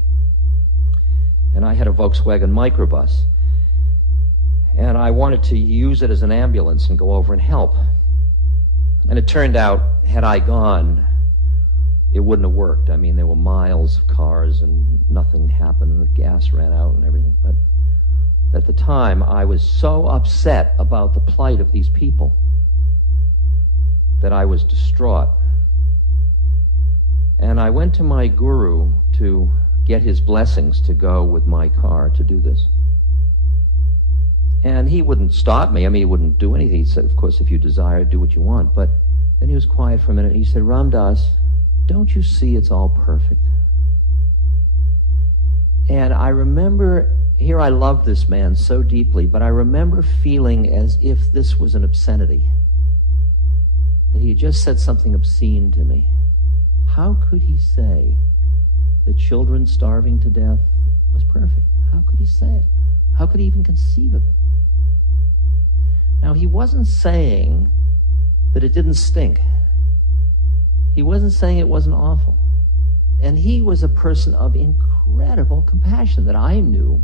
And I had a Volkswagen microbus. And I wanted to use it as an ambulance and go over and help. And it turned out, had I gone, it wouldn't have worked. I mean, there were miles of cars and nothing happened and the gas ran out and everything. But at the time, I was so upset about the plight of these people that I was distraught. And I went to my guru to get his blessings to go with my car to do this. And he wouldn't stop me. I mean, he wouldn't do anything. He said, of course, if you desire, do what you want. But then he was quiet for a minute. He said, Ram Dass, don't you see it's all perfect? And I remember, here I love this man so deeply, but I remember feeling as if this was an obscenity. That he had just said something obscene to me. How could he say that children starving to death was perfect? How could he say it? How could he even conceive of it? Now, he wasn't saying that it didn't stink. He wasn't saying it wasn't awful. And he was a person of incredible compassion that I knew.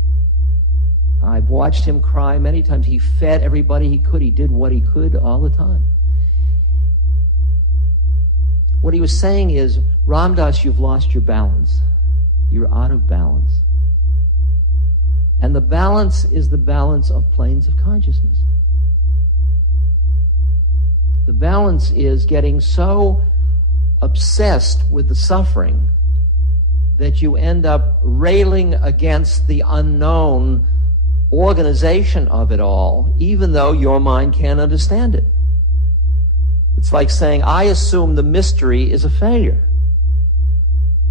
I've watched him cry many times. He fed everybody he could. He did what he could all the time. What he was saying is, Ram Dass, you've lost your balance. You're out of balance. And the balance is the balance of planes of consciousness. The balance is getting so obsessed with the suffering that you end up railing against the unknown organization of it all, even though your mind can't understand it. It's like saying, I assume the mystery is a failure.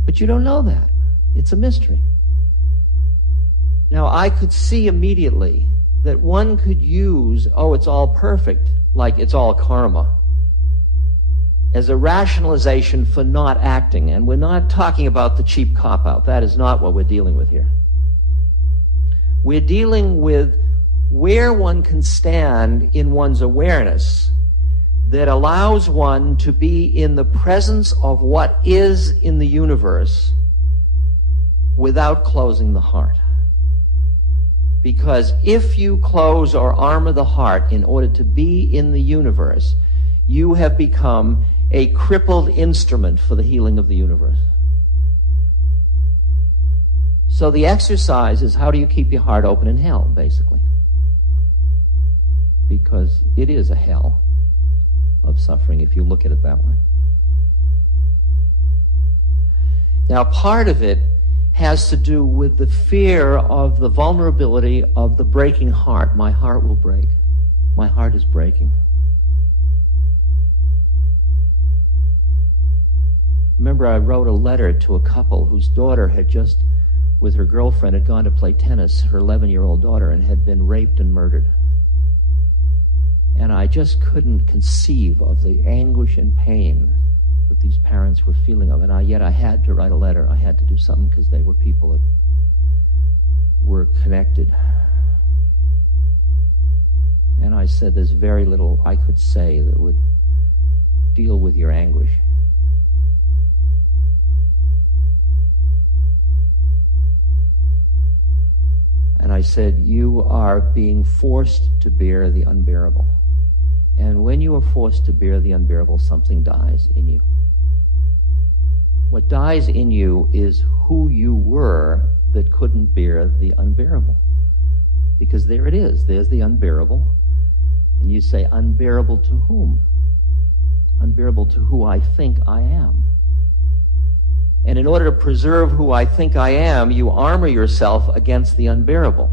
But you don't know that. It's a mystery. Now, I could see immediately that one could use, oh, it's all perfect, like it's all karma, as a rationalization for not acting. And we're not talking about the cheap cop-out. That is not what we're dealing with here. We're dealing with where one can stand in one's awareness that allows one to be in the presence of what is in the universe without closing the heart. Because if you close or armor the heart in order to be in the universe, you have become a crippled instrument for the healing of the universe. So the exercise is, how do you keep your heart open in hell, basically? Because it is a hell of suffering, if you look at it that way. Now, part of it has to do with the fear of the vulnerability of the breaking heart. My heart will break. My heart is breaking. Remember, I wrote a letter to a couple whose daughter had just, with her girlfriend, had gone to play tennis, her 11-year-old daughter, and had been raped and murdered. And I just couldn't conceive of the anguish and pain that these parents were feeling of. And yet I had to write a letter. I had to do something because they were people that were connected. And I said, there's very little I could say that would deal with your anguish. And I said, you are being forced to bear the unbearable. And when you are forced to bear the unbearable, something dies in you. What dies in you is who you were that couldn't bear the unbearable. Because there it is. There's the unbearable. And you say, unbearable to whom? Unbearable to who I think I am. And in order to preserve who I think I am, you armor yourself against the unbearable.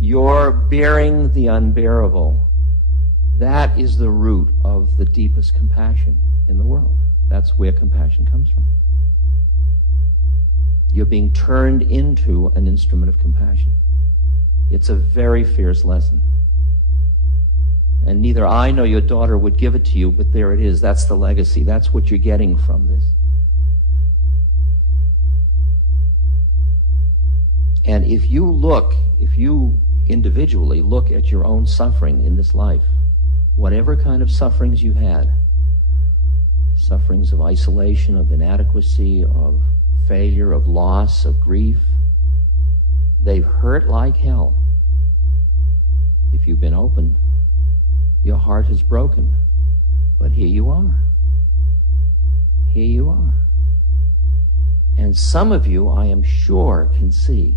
You're bearing the unbearable That is the root of the deepest compassion in the world. That's where compassion comes from. You're being turned into an instrument of compassion. It's a very fierce lesson. And neither I nor your daughter would give it to you, but there it is. That's the legacy. That's what you're getting from this. And if you individually look at your own suffering in this life, whatever kind of sufferings you had, sufferings of isolation, of inadequacy, of failure, of loss, of grief, they've hurt like hell. If you've been open, your heart is broken. But here you are. Here you are. And some of you, I am sure, can see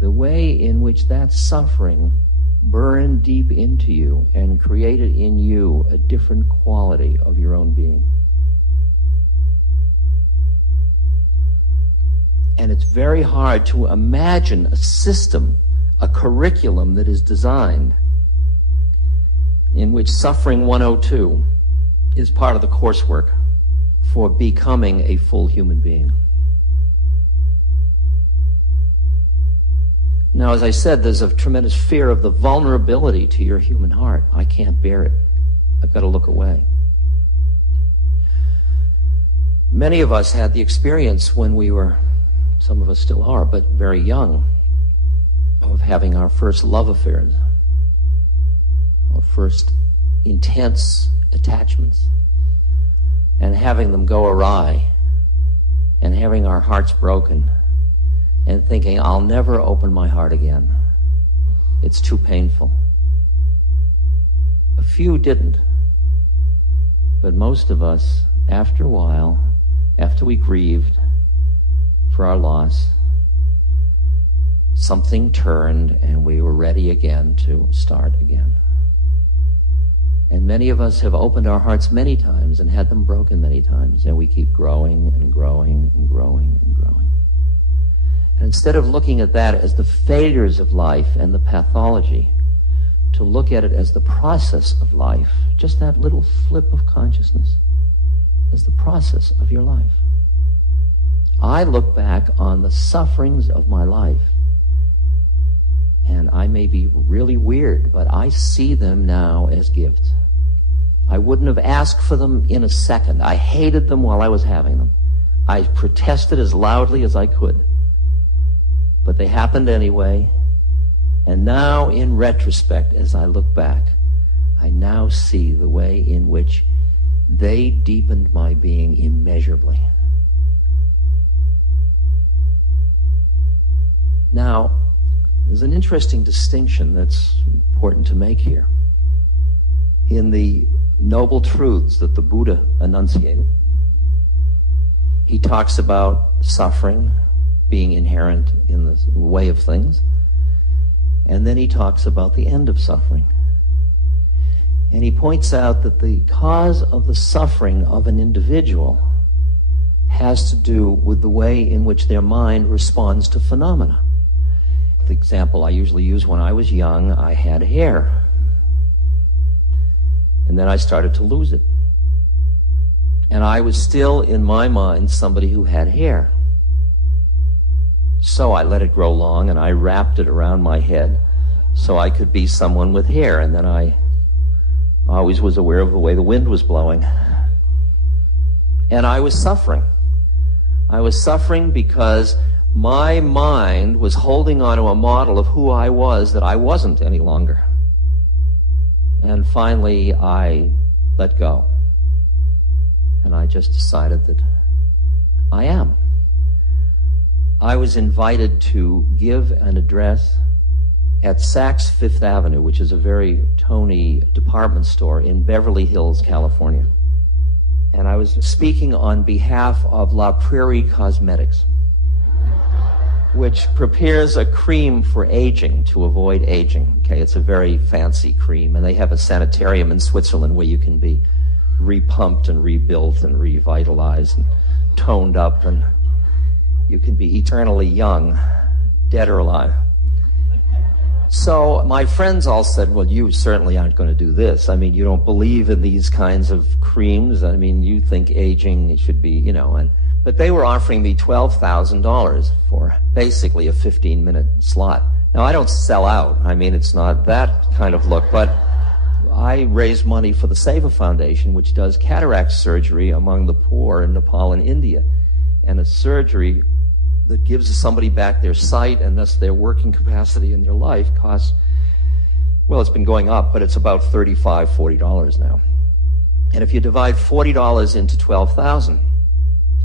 the way in which that suffering burned deep into you and created in you a different quality of your own being. And it's very hard to imagine a system, a curriculum that is designed in which Suffering 102 is part of the coursework for becoming a full human being. Now, as I said, there's a tremendous fear of the vulnerability to your human heart. I can't bear it. I've got to look away. Many of us had the experience when we were, some of us still are, but very young, of having our first love affairs, our first intense attachments, and having them go awry, and having our hearts broken, and thinking, I'll never open my heart again. It's too painful. A few didn't, but most of us, after a while, after we grieved for our loss, something turned and we were ready again to start again. And many of us have opened our hearts many times and had them broken many times, and we keep growing and growing and growing and growing. And instead of looking at that as the failures of life and the pathology, to look at it as the process of life, just that little flip of consciousness, as the process of your life. I look back on the sufferings of my life, and I may be really weird, but I see them now as gifts. I wouldn't have asked for them in a second. I hated them while I was having them. I protested as loudly as I could. But they happened anyway. And now, in retrospect, as I look back, I now see the way in which they deepened my being immeasurably. Now, there's an interesting distinction that's important to make here. In the noble truths that the Buddha enunciated, he talks about suffering being inherent in the way of things, and then he talks about the end of suffering. And he points out that the cause of the suffering of an individual has to do with the way in which their mind responds to phenomena. The example I usually use: when I was young, I had hair. And then I started to lose it. And I was still, in my mind, somebody who had hair. So I let it grow long, and I wrapped it around my head so I could be someone with hair. And then I always was aware of the way the wind was blowing. And I was suffering. I was suffering because my mind was holding on to a model of who I was that I wasn't any longer. And finally, I let go. And I just decided that I am. I was invited to give an address at Saks Fifth Avenue, which is a very Tony department store in Beverly Hills, California. And I was speaking on behalf of La Prairie Cosmetics, which prepares a cream for aging, to avoid aging. Okay, it's a very fancy cream, and they have a sanitarium in Switzerland where you can be repumped and rebuilt and revitalized and toned up, and you can be eternally young, dead or alive. So my friends all said, well, you certainly aren't going to do this. I mean, you don't believe in these kinds of creams. I mean, you think aging should be, but they were offering me $12,000 for basically a 15-minute slot. Now, I don't sell out. I mean, it's not that kind of look, but I raise money for the Seva Foundation, which does cataract surgery among the poor in Nepal and India. And a surgery that gives somebody back their sight and thus their working capacity in their life costs, well, it's been going up, but it's about $35, $40 now. And if you divide $40 into 12,000,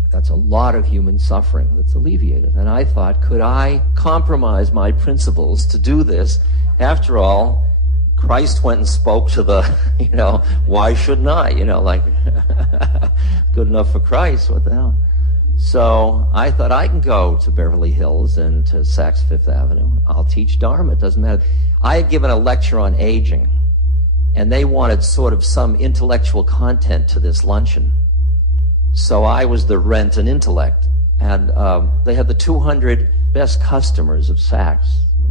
that's a lot of human suffering that's alleviated. And I thought, could I compromise my principles to do this? After all, Christ went and spoke to the, why shouldn't I? Good enough for Christ, what the hell? So I thought, I can go to Beverly Hills and to Saks Fifth Avenue. I'll teach Dharma, it doesn't matter. I had given a lecture on aging, and they wanted sort of some intellectual content to this luncheon. So I was the rent and intellect. And they had the 200 best customers of Saks,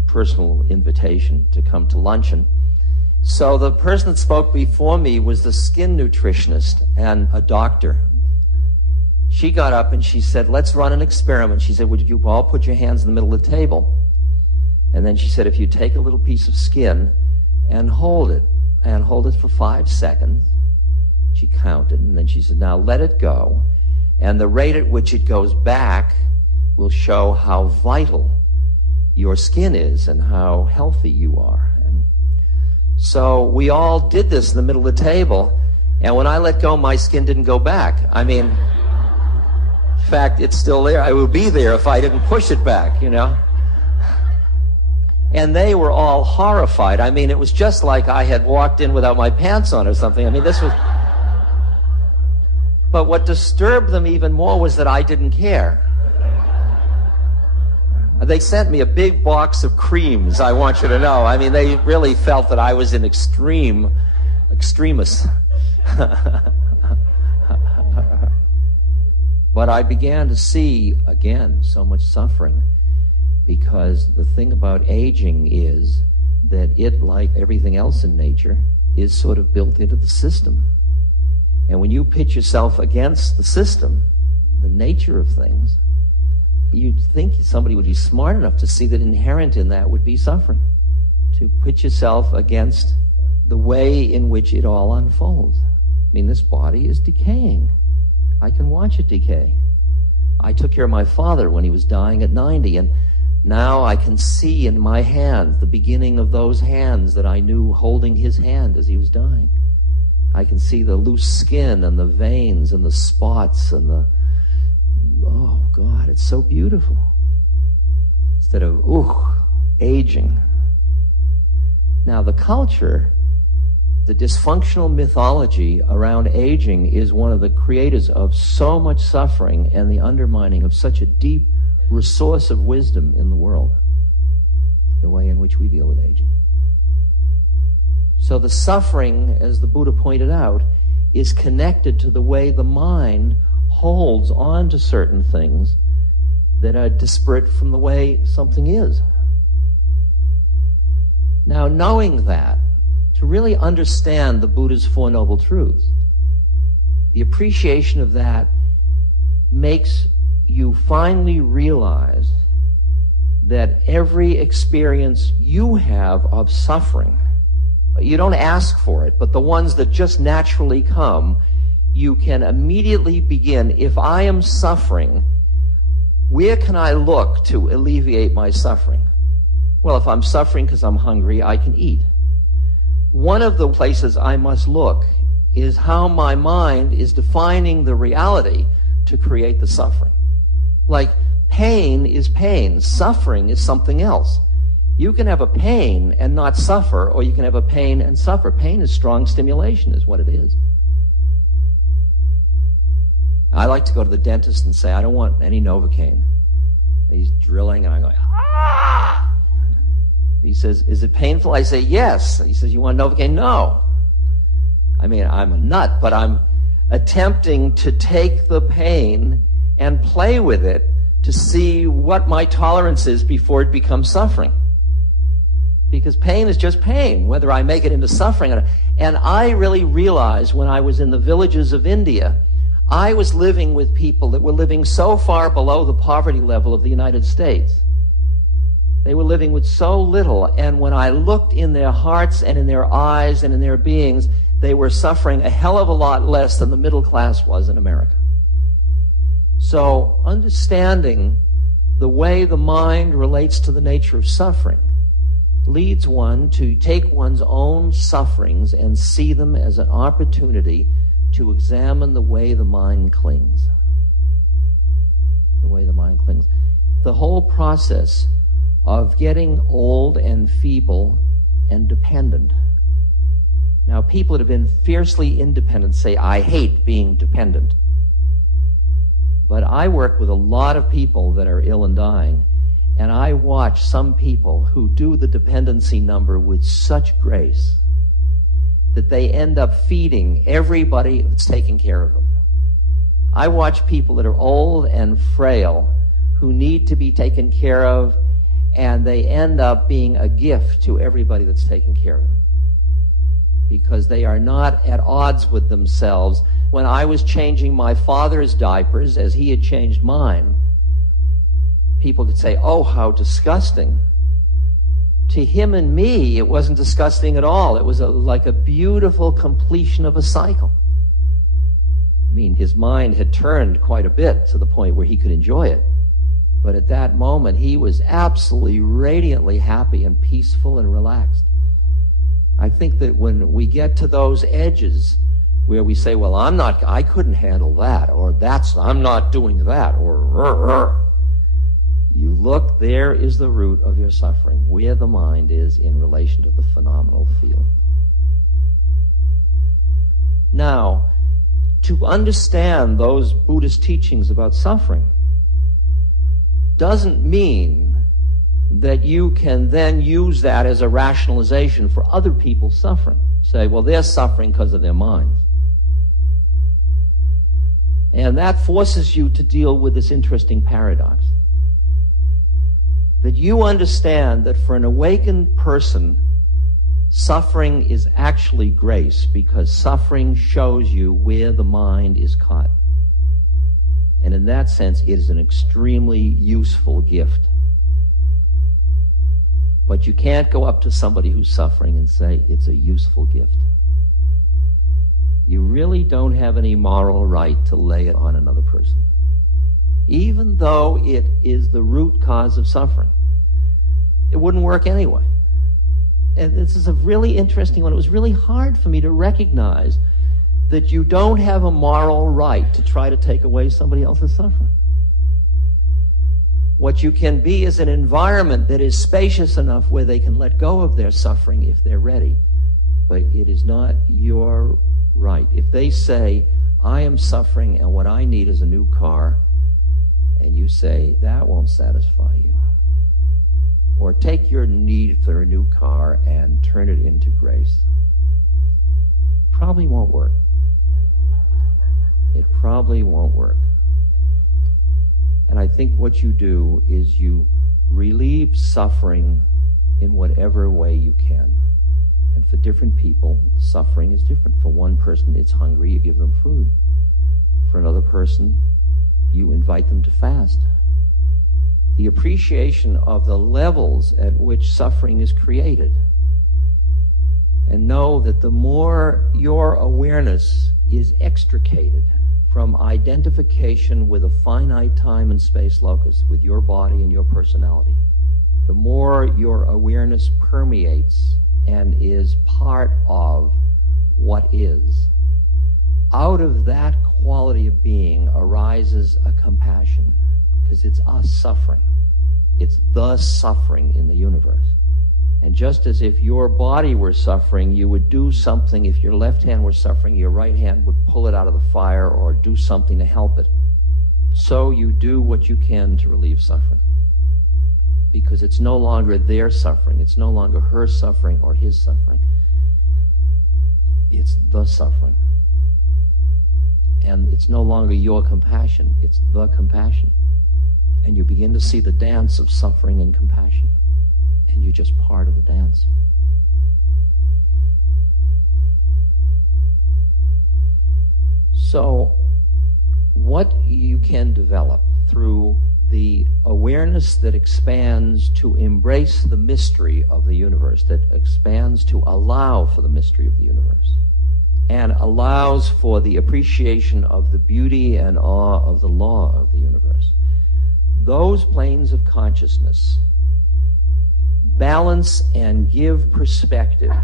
personal invitation to come to luncheon. So the person that spoke before me was the skin nutritionist and a doctor. She got up and she said, let's run an experiment. She said, would you all put your hands in the middle of the table? And then she said, if you take a little piece of skin and hold it for 5 seconds. She counted, and then she said, now let it go. And the rate at which it goes back will show how vital your skin is and how healthy you are. And so we all did this in the middle of the table, and when I let go, my skin didn't go back. I mean, in fact, it's still there. I would be there if I didn't push it back, And they were all horrified. I mean, it was just like I had walked in without my pants on or something. I mean, this was... But what disturbed them even more was that I didn't care. They sent me a big box of creams, I want you to know. I mean, they really felt that I was an extremist. But I began to see, again, so much suffering, because the thing about aging is that it, like everything else in nature, is sort of built into the system. And when you pitch yourself against the system, the nature of things, you'd think somebody would be smart enough to see that inherent in that would be suffering. To put yourself against the way in which it all unfolds. I mean, this body is decaying. I can watch it decay. I took care of my father when he was dying at 90, and now I can see in my hands the beginning of those hands that I knew holding his hand as he was dying. I can see the loose skin and the veins and the spots and the... Oh, God, it's so beautiful. Instead of, aging. Now, the culture, the dysfunctional mythology around aging is one of the creators of so much suffering and the undermining of such a deep resource of wisdom in the world, the way in which we deal with aging. So the suffering, as the Buddha pointed out, is connected to the way the mind holds on to certain things that are disparate from the way something is. Now, knowing that, to really understand the Buddha's Four Noble Truths, the appreciation of that makes you finally realize that every experience you have of suffering, you don't ask for it, but the ones that just naturally come, you can immediately begin, if I am suffering, where can I look to alleviate my suffering? Well, if I'm suffering because I'm hungry, I can eat. One of the places I must look is how my mind is defining the reality to create the suffering. Like, pain is pain. Suffering is something else. You can have a pain and not suffer, or you can have a pain and suffer. Pain is strong stimulation, is what it is. I like to go to the dentist and say, I don't want any Novocaine. And he's drilling, and I'm going, ah! He says, is it painful? I say, yes. He says, you want Novocaine? No. I mean, I'm a nut, but I'm attempting to take the pain and play with it to see what my tolerance is before it becomes suffering. because pain is just pain, whether I make it into suffering or not. And I really realized when I was in the villages of India, I was living with people that were living so far below the poverty level of the United States. They were living with so little, and when I looked in their hearts and in their eyes and in their beings, they were suffering a hell of a lot less than the middle class was in America. So understanding the way the mind relates to the nature of suffering leads one to take one's own sufferings and see them as an opportunity to examine the way the mind clings. The way the mind clings. The whole process of getting old and feeble and dependent. Now, people that have been fiercely independent say, I hate being dependent. But I work with a lot of people that are ill and dying, and I watch some people who do the dependency number with such grace that they end up feeding everybody that's taking care of them. I watch people that are old and frail who need to be taken care of, and they end up being a gift to everybody that's taking care of them, because they are not at odds with themselves. When I was changing my father's diapers, as he had changed mine, people could say, oh, how disgusting. To him and me, it wasn't disgusting at all. It was like a beautiful completion of a cycle. I mean, his mind had turned quite a bit to the point where he could enjoy it. But at that moment, he was absolutely radiantly happy and peaceful and relaxed. I think that when we get to those edges where we say, well, I couldn't handle that, or I'm not doing that, or you look, there is the root of your suffering, where the mind is in relation to the phenomenal field. Now, to understand those Buddhist teachings about suffering doesn't mean that you can then use that as a rationalization for other people's suffering. Say, well, they're suffering because of their minds. And that forces you to deal with this interesting paradox. That you understand that for an awakened person, suffering is actually grace, because suffering shows you where the mind is caught. And in that sense, it is an extremely useful gift. But you can't go up to somebody who's suffering and say, it's a useful gift. You really don't have any moral right to lay it on another person, even though it is the root cause of suffering. It wouldn't work anyway. And this is a really interesting one. It was really hard for me to recognize that you don't have a moral right to try to take away somebody else's suffering. What you can be is an environment that is spacious enough where they can let go of their suffering if they're ready. But it is not your right. If they say, I am suffering and what I need is a new car, and you say, that won't satisfy you. Or take your need for a new car and turn it into grace. Probably won't work. It probably won't work. And I think what you do is you relieve suffering in whatever way you can. And for different people, suffering is different. For one person, it's hungry, you give them food. For another person, you invite them to fast. The appreciation of the levels at which suffering is created. And know that the more your awareness is extricated from identification with a finite time and space locus, with your body and your personality, the more your awareness permeates and is part of what is. Out of that quality of being arises a compassion, because it's us suffering. It's the suffering in the universe. And just as if your body were suffering, you would do something. If your left hand were suffering, your right hand would pull it out of the fire or do something to help it. So you do what you can to relieve suffering. Because it's no longer their suffering. It's no longer her suffering or his suffering. It's the suffering. And it's no longer your compassion. It's the compassion. And you begin to see the dance of suffering and compassion. and you're just part of the dance. So, what you can develop through the awareness that expands to embrace the mystery of the universe, that expands to allow for the mystery of the universe, and allows for the appreciation of the beauty and awe of the law of the universe. Those planes of consciousness balance and give perspective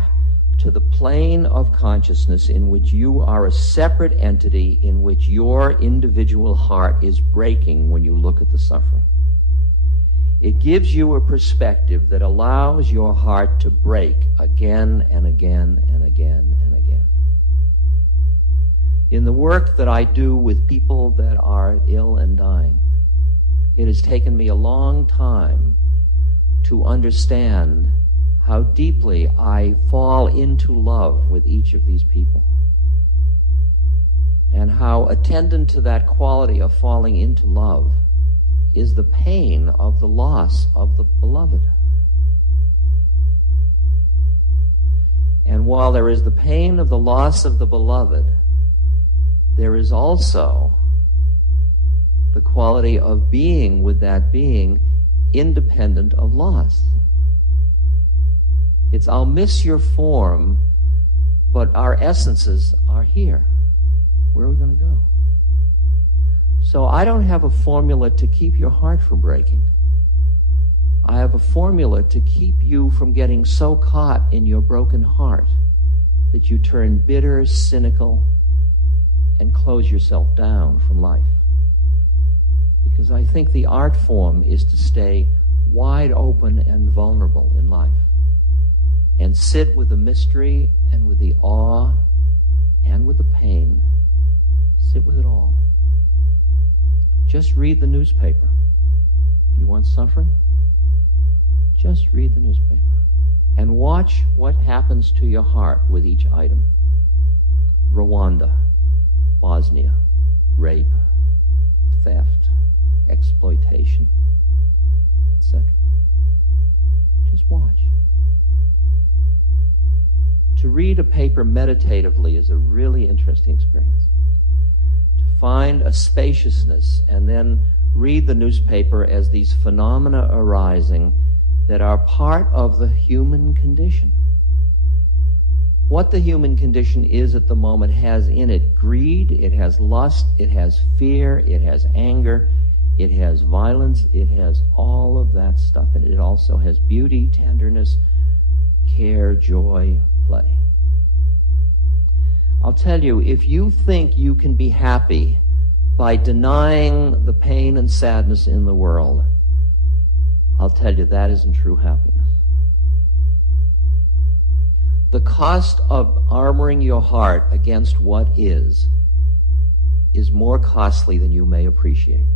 to the plane of consciousness in which you are a separate entity, in which your individual heart is breaking when you look at the suffering. It gives you a perspective that allows your heart to break again and again and again and again. In the work that I do with people that are ill and dying, it has taken me a long time to understand how deeply I fall into love with each of these people, and how attendant to that quality of falling into love is the pain of the loss of the beloved. And while there is the pain of the loss of the beloved, there is also the quality of being with that being independent of loss. It's, I'll miss your form, but our essences are here. Where are we going to go? So I don't have a formula to keep your heart from breaking. I have a formula to keep you from getting so caught in your broken heart that you turn bitter, cynical, and close yourself down from life. Because I think the art form is to stay wide open and vulnerable in life, and sit with the mystery and with the awe and with the pain. Sit with it all. Just read the newspaper. You want suffering? Just read the newspaper and watch what happens to your heart with each item. Rwanda, Bosnia, rape, theft, exploitation, etc. Just watch. To read a paper meditatively is a really interesting experience. To find a spaciousness and then read the newspaper as these phenomena arising that are part of the human condition. What the human condition is at the moment has in it greed, it has lust, it has fear, it has anger, it has violence, it has all of that stuff in it. It also has beauty, tenderness, care, joy, play. I'll tell you, if you think you can be happy by denying the pain and sadness in the world, I'll tell you that isn't true happiness. The cost of armoring your heart against what is more costly than you may appreciate.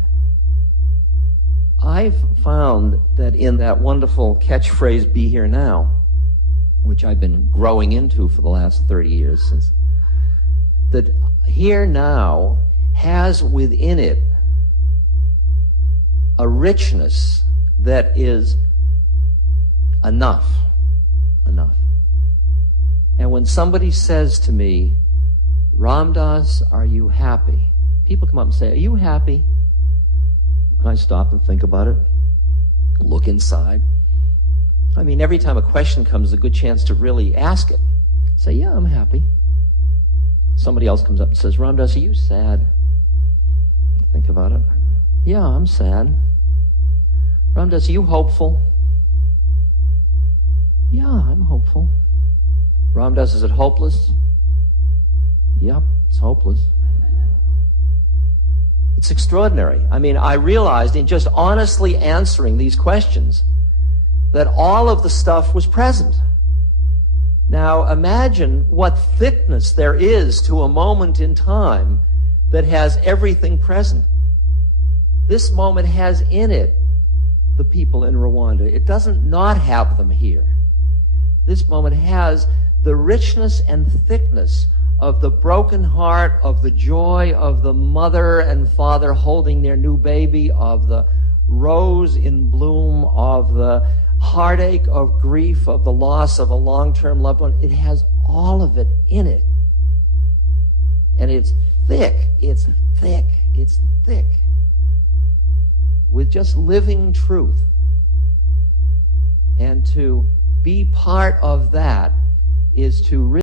I've found that in that wonderful catchphrase, "Be here now," which I've been growing into for the last 30 years, since that here now has within it a richness that is enough. And when somebody says to me, "Ram Dass, are you happy?" People come up and say, "Are you happy?" And I stop and think about it, look inside. I mean, every time a question comes, a good chance to really ask it. Say, "Yeah, I'm happy." Somebody else comes up and says, "Ram Dass, are you sad?" Think about it. "Yeah, I'm sad." "Ram Dass, are you hopeful?" "Yeah, I'm hopeful." "Ram Dass, is it hopeless?" "Yep, it's hopeless." It's extraordinary. I mean, I realized in just honestly answering these questions that all of the stuff was present. Now imagine what thickness there is to a moment in time that has everything present. This moment has in it the people in Rwanda. It doesn't not have them here. This moment has the richness and thickness of the broken heart, of the joy of the mother and father holding their new baby, of the rose in bloom, of the heartache of grief of the loss of a long-term loved one, it has all of it in it. And it's thick, it's thick, it's thick with just living truth. And to be part of that is to really